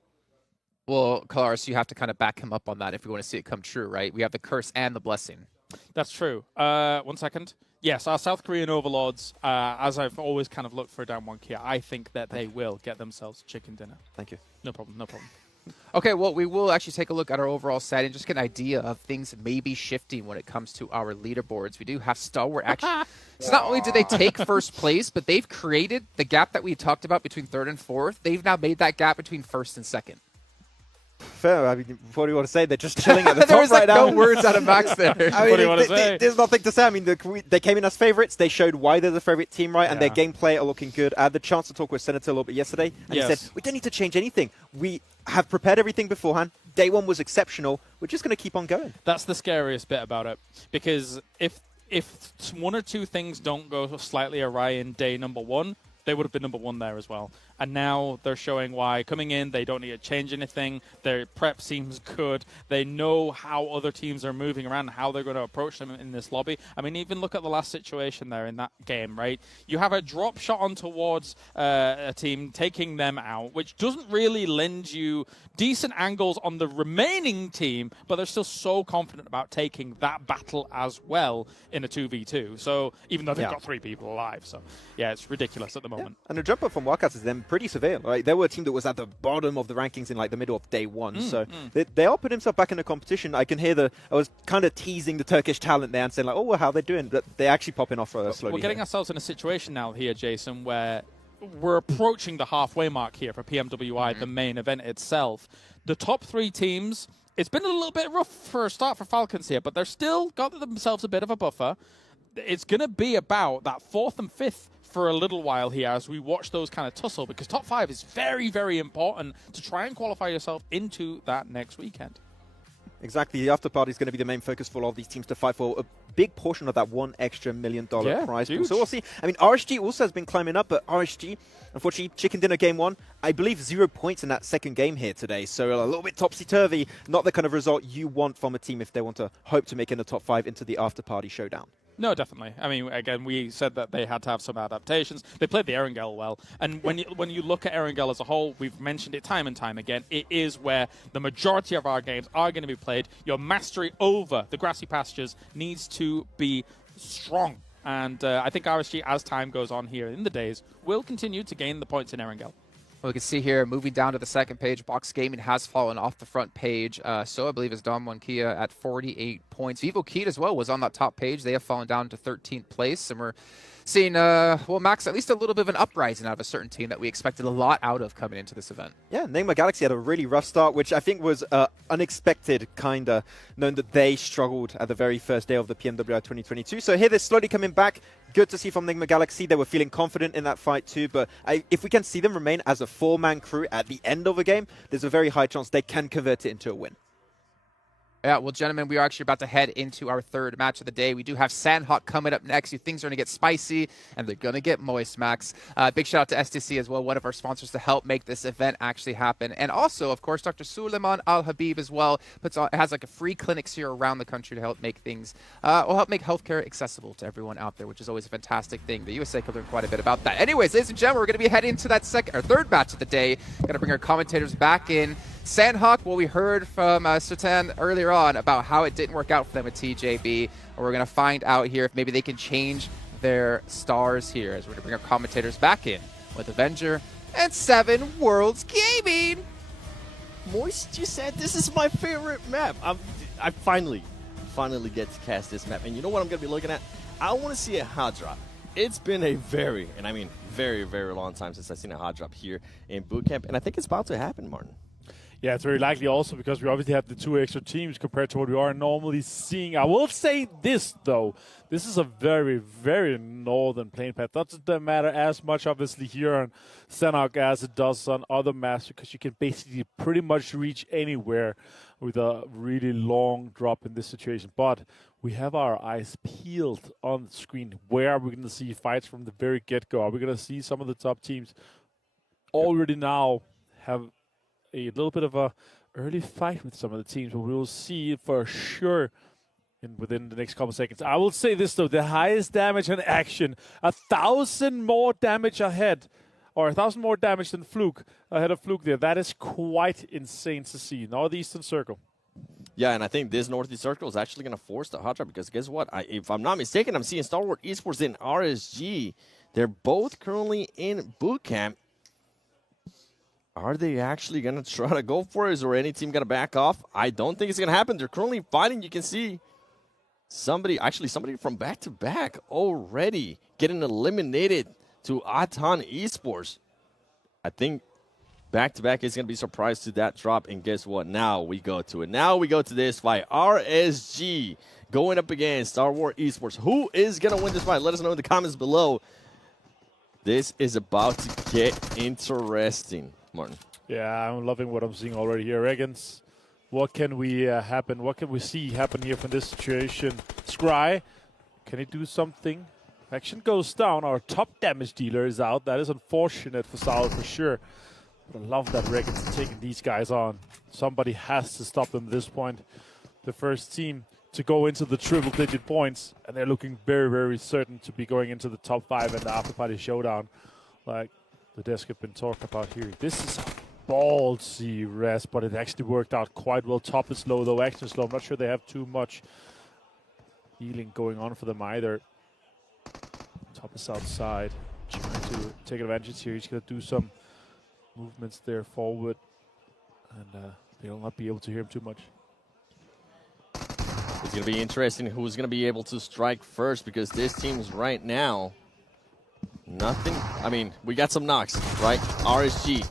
Well, Kalaris, you have to kind of back him up on that if we want to see it come true, right? We have the curse and the blessing. That's true. 1 second. Yes, our South Korean overlords, as I've always kind of looked for Damwon Kia, I think that they will get themselves chicken dinner. Thank you. No problem, no problem. Okay, well, we will actually take a look at our overall set and just get an idea of things maybe shifting when it comes to our leaderboards. We do have Stalwart actually. So not only did they take first place, but they've created the gap that we talked about between 3rd and 4th. They've now made that gap between 1st and 2nd. Fair. I mean, what do you want to say? They're just chilling at the top there was right like now. no words out of Max there. I mean, what do you want to say? There's nothing to say. I mean, they came in as favorites. They showed why they're the favorite team, right? And their gameplay are looking good. I had the chance to talk with Senator a little bit yesterday, and he said, we don't need to change anything. We have prepared everything beforehand. Day 1 was exceptional. We're just going to keep on going. That's the scariest bit about it, because if 1 or 2 things don't go slightly awry in day number 1, they would have been number 1 there as well. And now they're showing why coming in, they don't need to change anything. Their prep seems good. They know how other teams are moving around and how they're going to approach them in this lobby. I mean, even look at the last situation there in that game, right? You have a drop shot on towards a team, taking them out, which doesn't really lend you decent angles on the remaining team, but they're still so confident about taking that battle as well in a 2v2. So even though they've got 3 people alive. So yeah, it's ridiculous at the moment. And the jump up from Wildcats is them pretty severe. Right? They were a team that was at the bottom of the rankings in like the middle of day 1. So they all put themselves back in the competition. I can hear I was kind of teasing the Turkish talent there and saying like, oh, well, how are they doing? But they're actually popping off slowly. We're getting ourselves in a situation now here, Jason, where we're approaching the halfway mark here for PMWI, the main event itself. The top 3 teams, it's been a little bit rough for a start for Falcons here, but they're still got themselves a bit of a buffer. It's going to be about that 4th and 5th for a little while here as we watch those kind of tussle, because top 5 is very, very important to try and qualify yourself into that next weekend. Exactly. The after party is going to be the main focus for all of these teams to fight for a big portion of that $1 extra million prize pool. So we'll see. I mean, RSG also has been climbing up, but RSG, unfortunately, chicken dinner game 1, I believe 0 points in that second game here today. So a little bit topsy-turvy. Not the kind of result you want from a team if they want to hope to make it in the top 5 into the after party showdown. No, definitely. I mean, again, we said that they had to have some adaptations. They played the Erangel well. And when you look at Erangel as a whole, we've mentioned it time and time again, it is where the majority of our games are going to be played. Your mastery over the grassy pastures needs to be strong. And I think RSG, as time goes on here in the days, will continue to gain the points in Erangel. Well, we can see here, moving down to the second page, Box Gaming has fallen off the front page. So I believe is Damwon Kia at 48 points. Vivo Kid as well was on that top page. They have fallen down to 13th place. And we're seeing, well, Max, at least a little bit of an uprising out of a certain team that we expected a lot out of coming into this event. Yeah, Enigma Galaxy had a really rough start, which I think was unexpected, kind of, knowing that they struggled at the very first day of the PMWI 2022. So here they're slowly coming back. Good to see from Enigma Galaxy. They were feeling confident in that fight too, but if we can see them remain as a 4-man crew at the end of a game, there's a very high chance they can convert it into a win. Yeah, well, gentlemen, we are actually about to head into our 3rd match of the day. We do have Sandhawk coming up next. Things are going to get spicy, and they're going to get moist, Max. Big shout out to STC as well, one of our sponsors to help make this event actually happen. And also, of course, Dr. Suleiman Al-Habib as well has like a free clinics here around the country to help make things, help make healthcare accessible to everyone out there, which is always a fantastic thing. The USA could learn quite a bit about that. Anyways, ladies and gentlemen, we're going to be heading into that 3rd match of the day. Going to bring our commentators back in. Sandhawk, what we heard from Sultan earlier on about how it didn't work out for them with TJB. And we're going to find out here if maybe they can change their stars here, as we're going to bring our commentators back in with Avenger and 7 Worlds Gaming. Moist, you said this is my favorite map. I finally get to cast this map. And you know what I'm going to be looking at? I want to see a hot drop. It's been a very, and I mean very, very long time since I've seen a hot drop here in Bootcamp. And I think it's about to happen, Martin. Yeah, it's very likely also because we obviously have the 2 extra teams compared to what we are normally seeing. I will say this, though. This is a very, very northern playing path. Doesn't matter as much, obviously, here on Sanhok as it does on other maps because you can basically pretty much reach anywhere with a really long drop in this situation. But we have our eyes peeled on the screen. Where are we going to see fights from the very get-go? Are we going to see some of the top teams already now have a little bit of a early fight with some of the teams, but we will see for sure within the next couple seconds. I will say this though, the highest damage in action, 1,000 more damage ahead, or 1,000 more damage than Fluke, ahead of Fluke there. That is quite insane to see. Northeastern Circle. Yeah, and I think this Northeast Circle is actually going to force the hot drop because guess what? If I'm not mistaken, I'm seeing Star Wars Esports and RSG. They're both currently in boot camp. Are they actually going to try to go for it? Is there any team going to back off? I don't think it's going to happen. They're currently fighting. You can see somebody from back-to-back already getting eliminated to Atan Esports. I think back-to-back is going to be surprised to that drop. And guess what? Now we go to it. Now we go to this fight. RSG going up against Star Wars Esports. Who is going to win this fight? Let us know in the comments below. This is about to get interesting. Martin. Yeah, I'm loving what I'm seeing already here. Regans, what can we happen? What can we see happen here from this situation? Scry, can he do something? Action goes down. Our top damage dealer is out. That is unfortunate for Saul for sure. But I love that Regans is taking these guys on. Somebody has to stop them at this point. The first team to go into the triple-digit points, and they're looking very, very certain to be going into the top 5 in the after-party showdown. Like the desk have been talking about here. This is a ballsy rest, but it actually worked out quite well. Top is low, though. Action is low. I'm not sure they have too much healing going on for them either. Top is outside. Trying to take advantage here. He's going to do some movements there forward, and they'll not be able to hear him too much. It's going to be interesting who's going to be able to strike first because this team's right now nothing. I mean, we got some knocks, right? RSG.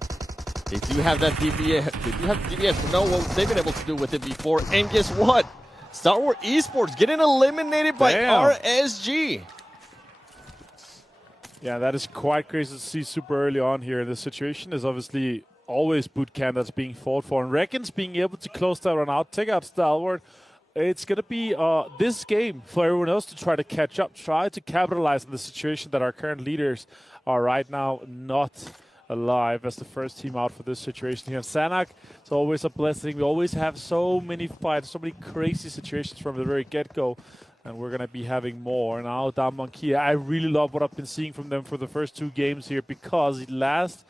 They do have that DBF. They do have the DBF. We know what they've been able to do with it before. And guess what? Star Wars Esports getting eliminated by RSG. Yeah, that is quite crazy to see super early on here. The situation is obviously always boot camp that's being fought for. And Reckons being able to close that run out, take out Stalwart. It's going to be this game for everyone else to try to catch up, try to capitalize on the situation that our current leaders are right now not alive as the first team out for this situation here. Sanak, it's always a blessing. We always have so many fights, so many crazy situations from the very get-go, and we're going to be having more. Now, down Monkey, I really love what I've been seeing from them for the first 2 games here because last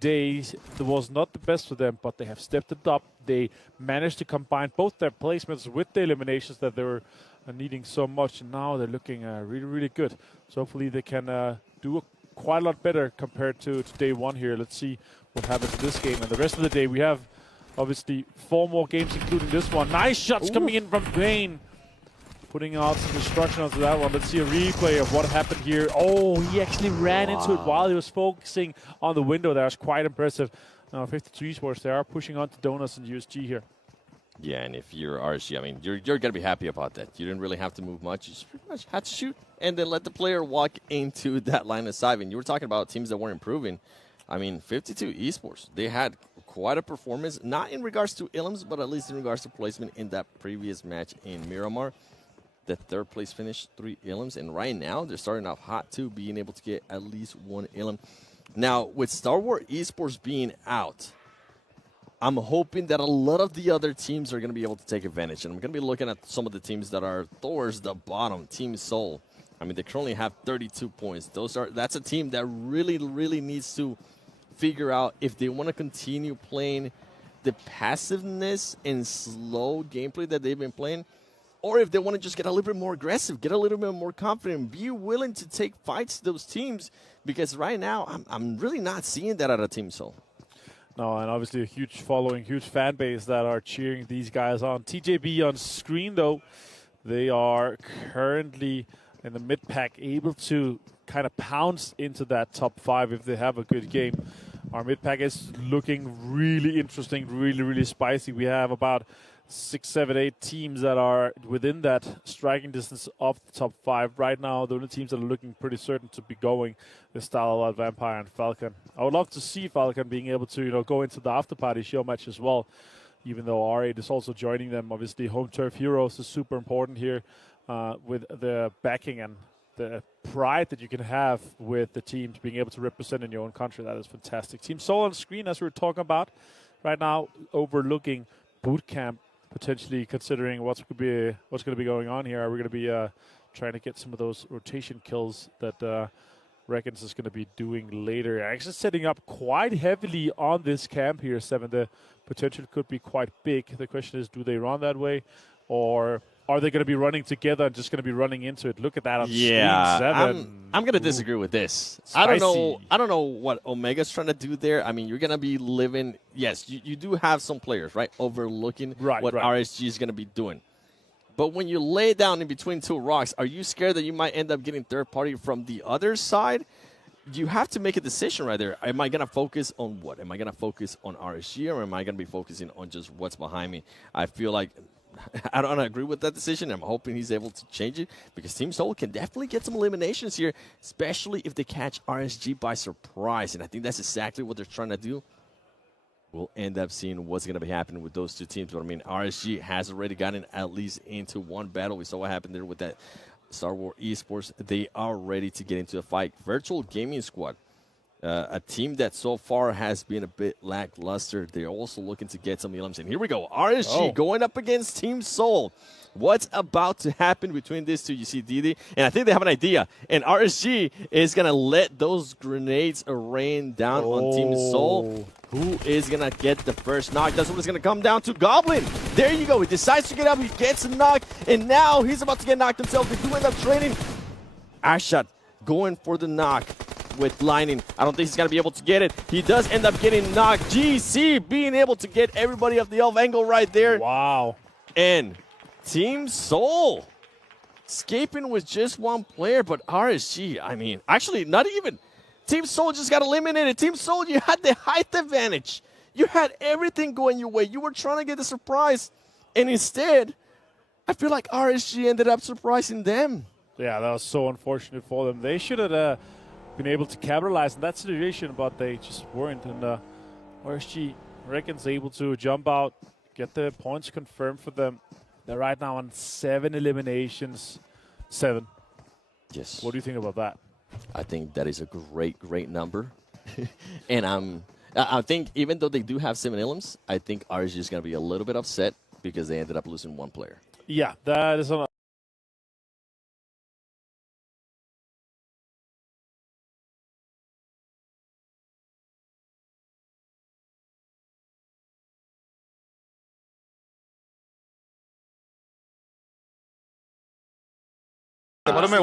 days it was not the best for them, but they have stepped it up. They managed to combine both their placements with the eliminations that they were needing so much, and now they're looking really, really good. So hopefully they can do quite a lot better compared to day 1 here. Let's see what happens in this game. And the rest of the day, we have obviously 4 more games, including this one. Nice shots coming in from Bane, putting out some destruction onto that one. Let's see a replay of what happened here. Oh, he actually ran into it while he was focusing on the window. That was quite impressive. Now, 52 Esports, they are pushing on to Donuts and USG here. Yeah, and if you're RSG, I mean, you're going to be happy about that. You didn't really have to move much. You just pretty much had to shoot and then let the player walk into that line of sight. And you were talking about teams that weren't improving. I mean, 52 Esports, they had quite a performance, not in regards to Ilms, but at least in regards to placement in that previous match in Miramar. The 3rd place finish, 3 Ilms, and right now they're starting off hot too, being able to get at least 1 Ilm. Now, with Star Wars Esports being out, I'm hoping that a lot of the other teams are going to be able to take advantage. And I'm going to be looking at some of the teams that are towards the bottom. Team Seoul. I mean, they currently have 32 points. That's a team that really, really needs to figure out if they want to continue playing the passiveness and slow gameplay that they've been playing, or if they want to just get a little bit more aggressive, get a little bit more confident, be willing to take fights to those teams, because right now I'm really not seeing that out of Team Soul. No, and obviously a huge following, huge fan base that are cheering these guys on. TJB on screen, though, they are currently in the mid-pack, able to kind of pounce into that top 5 if they have a good game. Our mid-pack is looking really interesting, really spicy. We have about 6, 7, 8 teams that are within that striking distance of the top 5. Right now, the only teams that are looking pretty certain to be going is Starlight, Vampire, and Falcon. I would love to see Falcon being able to, go into the after-party show match as well, even though R8 is also joining them. Obviously, home turf heroes is super important here with the backing and the pride that you can have with the teams being able to represent in your own country. That is fantastic. Team Soul on screen, as we were talking about, right now overlooking bootcamp, potentially considering what's going to be going on here. Are we going to be trying to get some of those rotation kills that Reckons is going to be doing later? Actually setting up quite heavily on this camp here, 7. The potential could be quite big. The question is, do they run that way, or are they going to be running together and just going to be running into it? Look at that on screen, 7. I'm going to disagree with this. Spicy. I don't know what Omega's trying to do there. I mean, you're going to be living. Yes, you do have some players, right, overlooking what RSG is going to be doing. But when you lay down in between 2 rocks, are you scared that you might end up getting third party from the other side? You have to make a decision right there. Am I going to focus on what? Am I going to focus on RSG, or am I going to be focusing on just what's behind me? I feel like I don't agree with that decision. I'm hoping he's able to change it, because Team Soul can definitely get some eliminations here, especially if they catch RSG by surprise. And I think that's exactly what they're trying to do. We'll end up seeing what's going to be happening with those 2 teams. But, I mean, RSG has already gotten at least into one battle. We saw what happened there with that Star Wars Esports. They are ready to get into a fight. Virtual Gaming Squad, a team that so far has been a bit lackluster. They're also looking to get some elims. And here we go. RSG going up against Team Soul. What's about to happen between these 2? You see Didi, and I think they have an idea. And RSG is going to let those grenades rain down on Team Soul. Who is going to get the first knock? That's what it's going to come down to. Goblin, there you go. He decides to get up. He gets a knock, and now he's about to get knocked himself. They do end up trading. Ashot going for the knock with Lightning. I don't think he's going to be able to get it. He does end up getting knocked. GC being able to get everybody off the elf angle right there. Wow. And Team Soul escaping with just 1 player, but RSG, I mean, actually not even. Team Soul just got eliminated. Team Soul, you had the height advantage. You had everything going your way. You were trying to get the surprise, and instead, I feel like RSG ended up surprising them. Yeah, that was so unfortunate for them. They should have been able to capitalize on that situation, but they just weren't. And RSG Reckons able to jump out, get the points confirmed for them. They're right now on 7 eliminations. 7. Yes. What do you think about that? I think that is a great number. And I think even though they do have 7 elims, I think RSG is going to be a little bit upset because they ended up losing 1 player. Yeah, that is on. में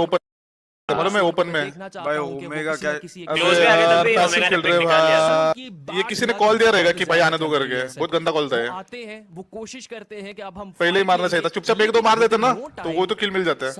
open में भाई omega क्या passive खेल रहे भाई ये किसी ने कॉल दिया रहेगा कि भाई आने दो करके बहुत गंदा कॉल था आते हैं वो कोशिश करते हैं कि अब हम पहले ही मारना चाहिए था चुपचाप 1-2 मार देते ना तो वो तो किल मिल जाता है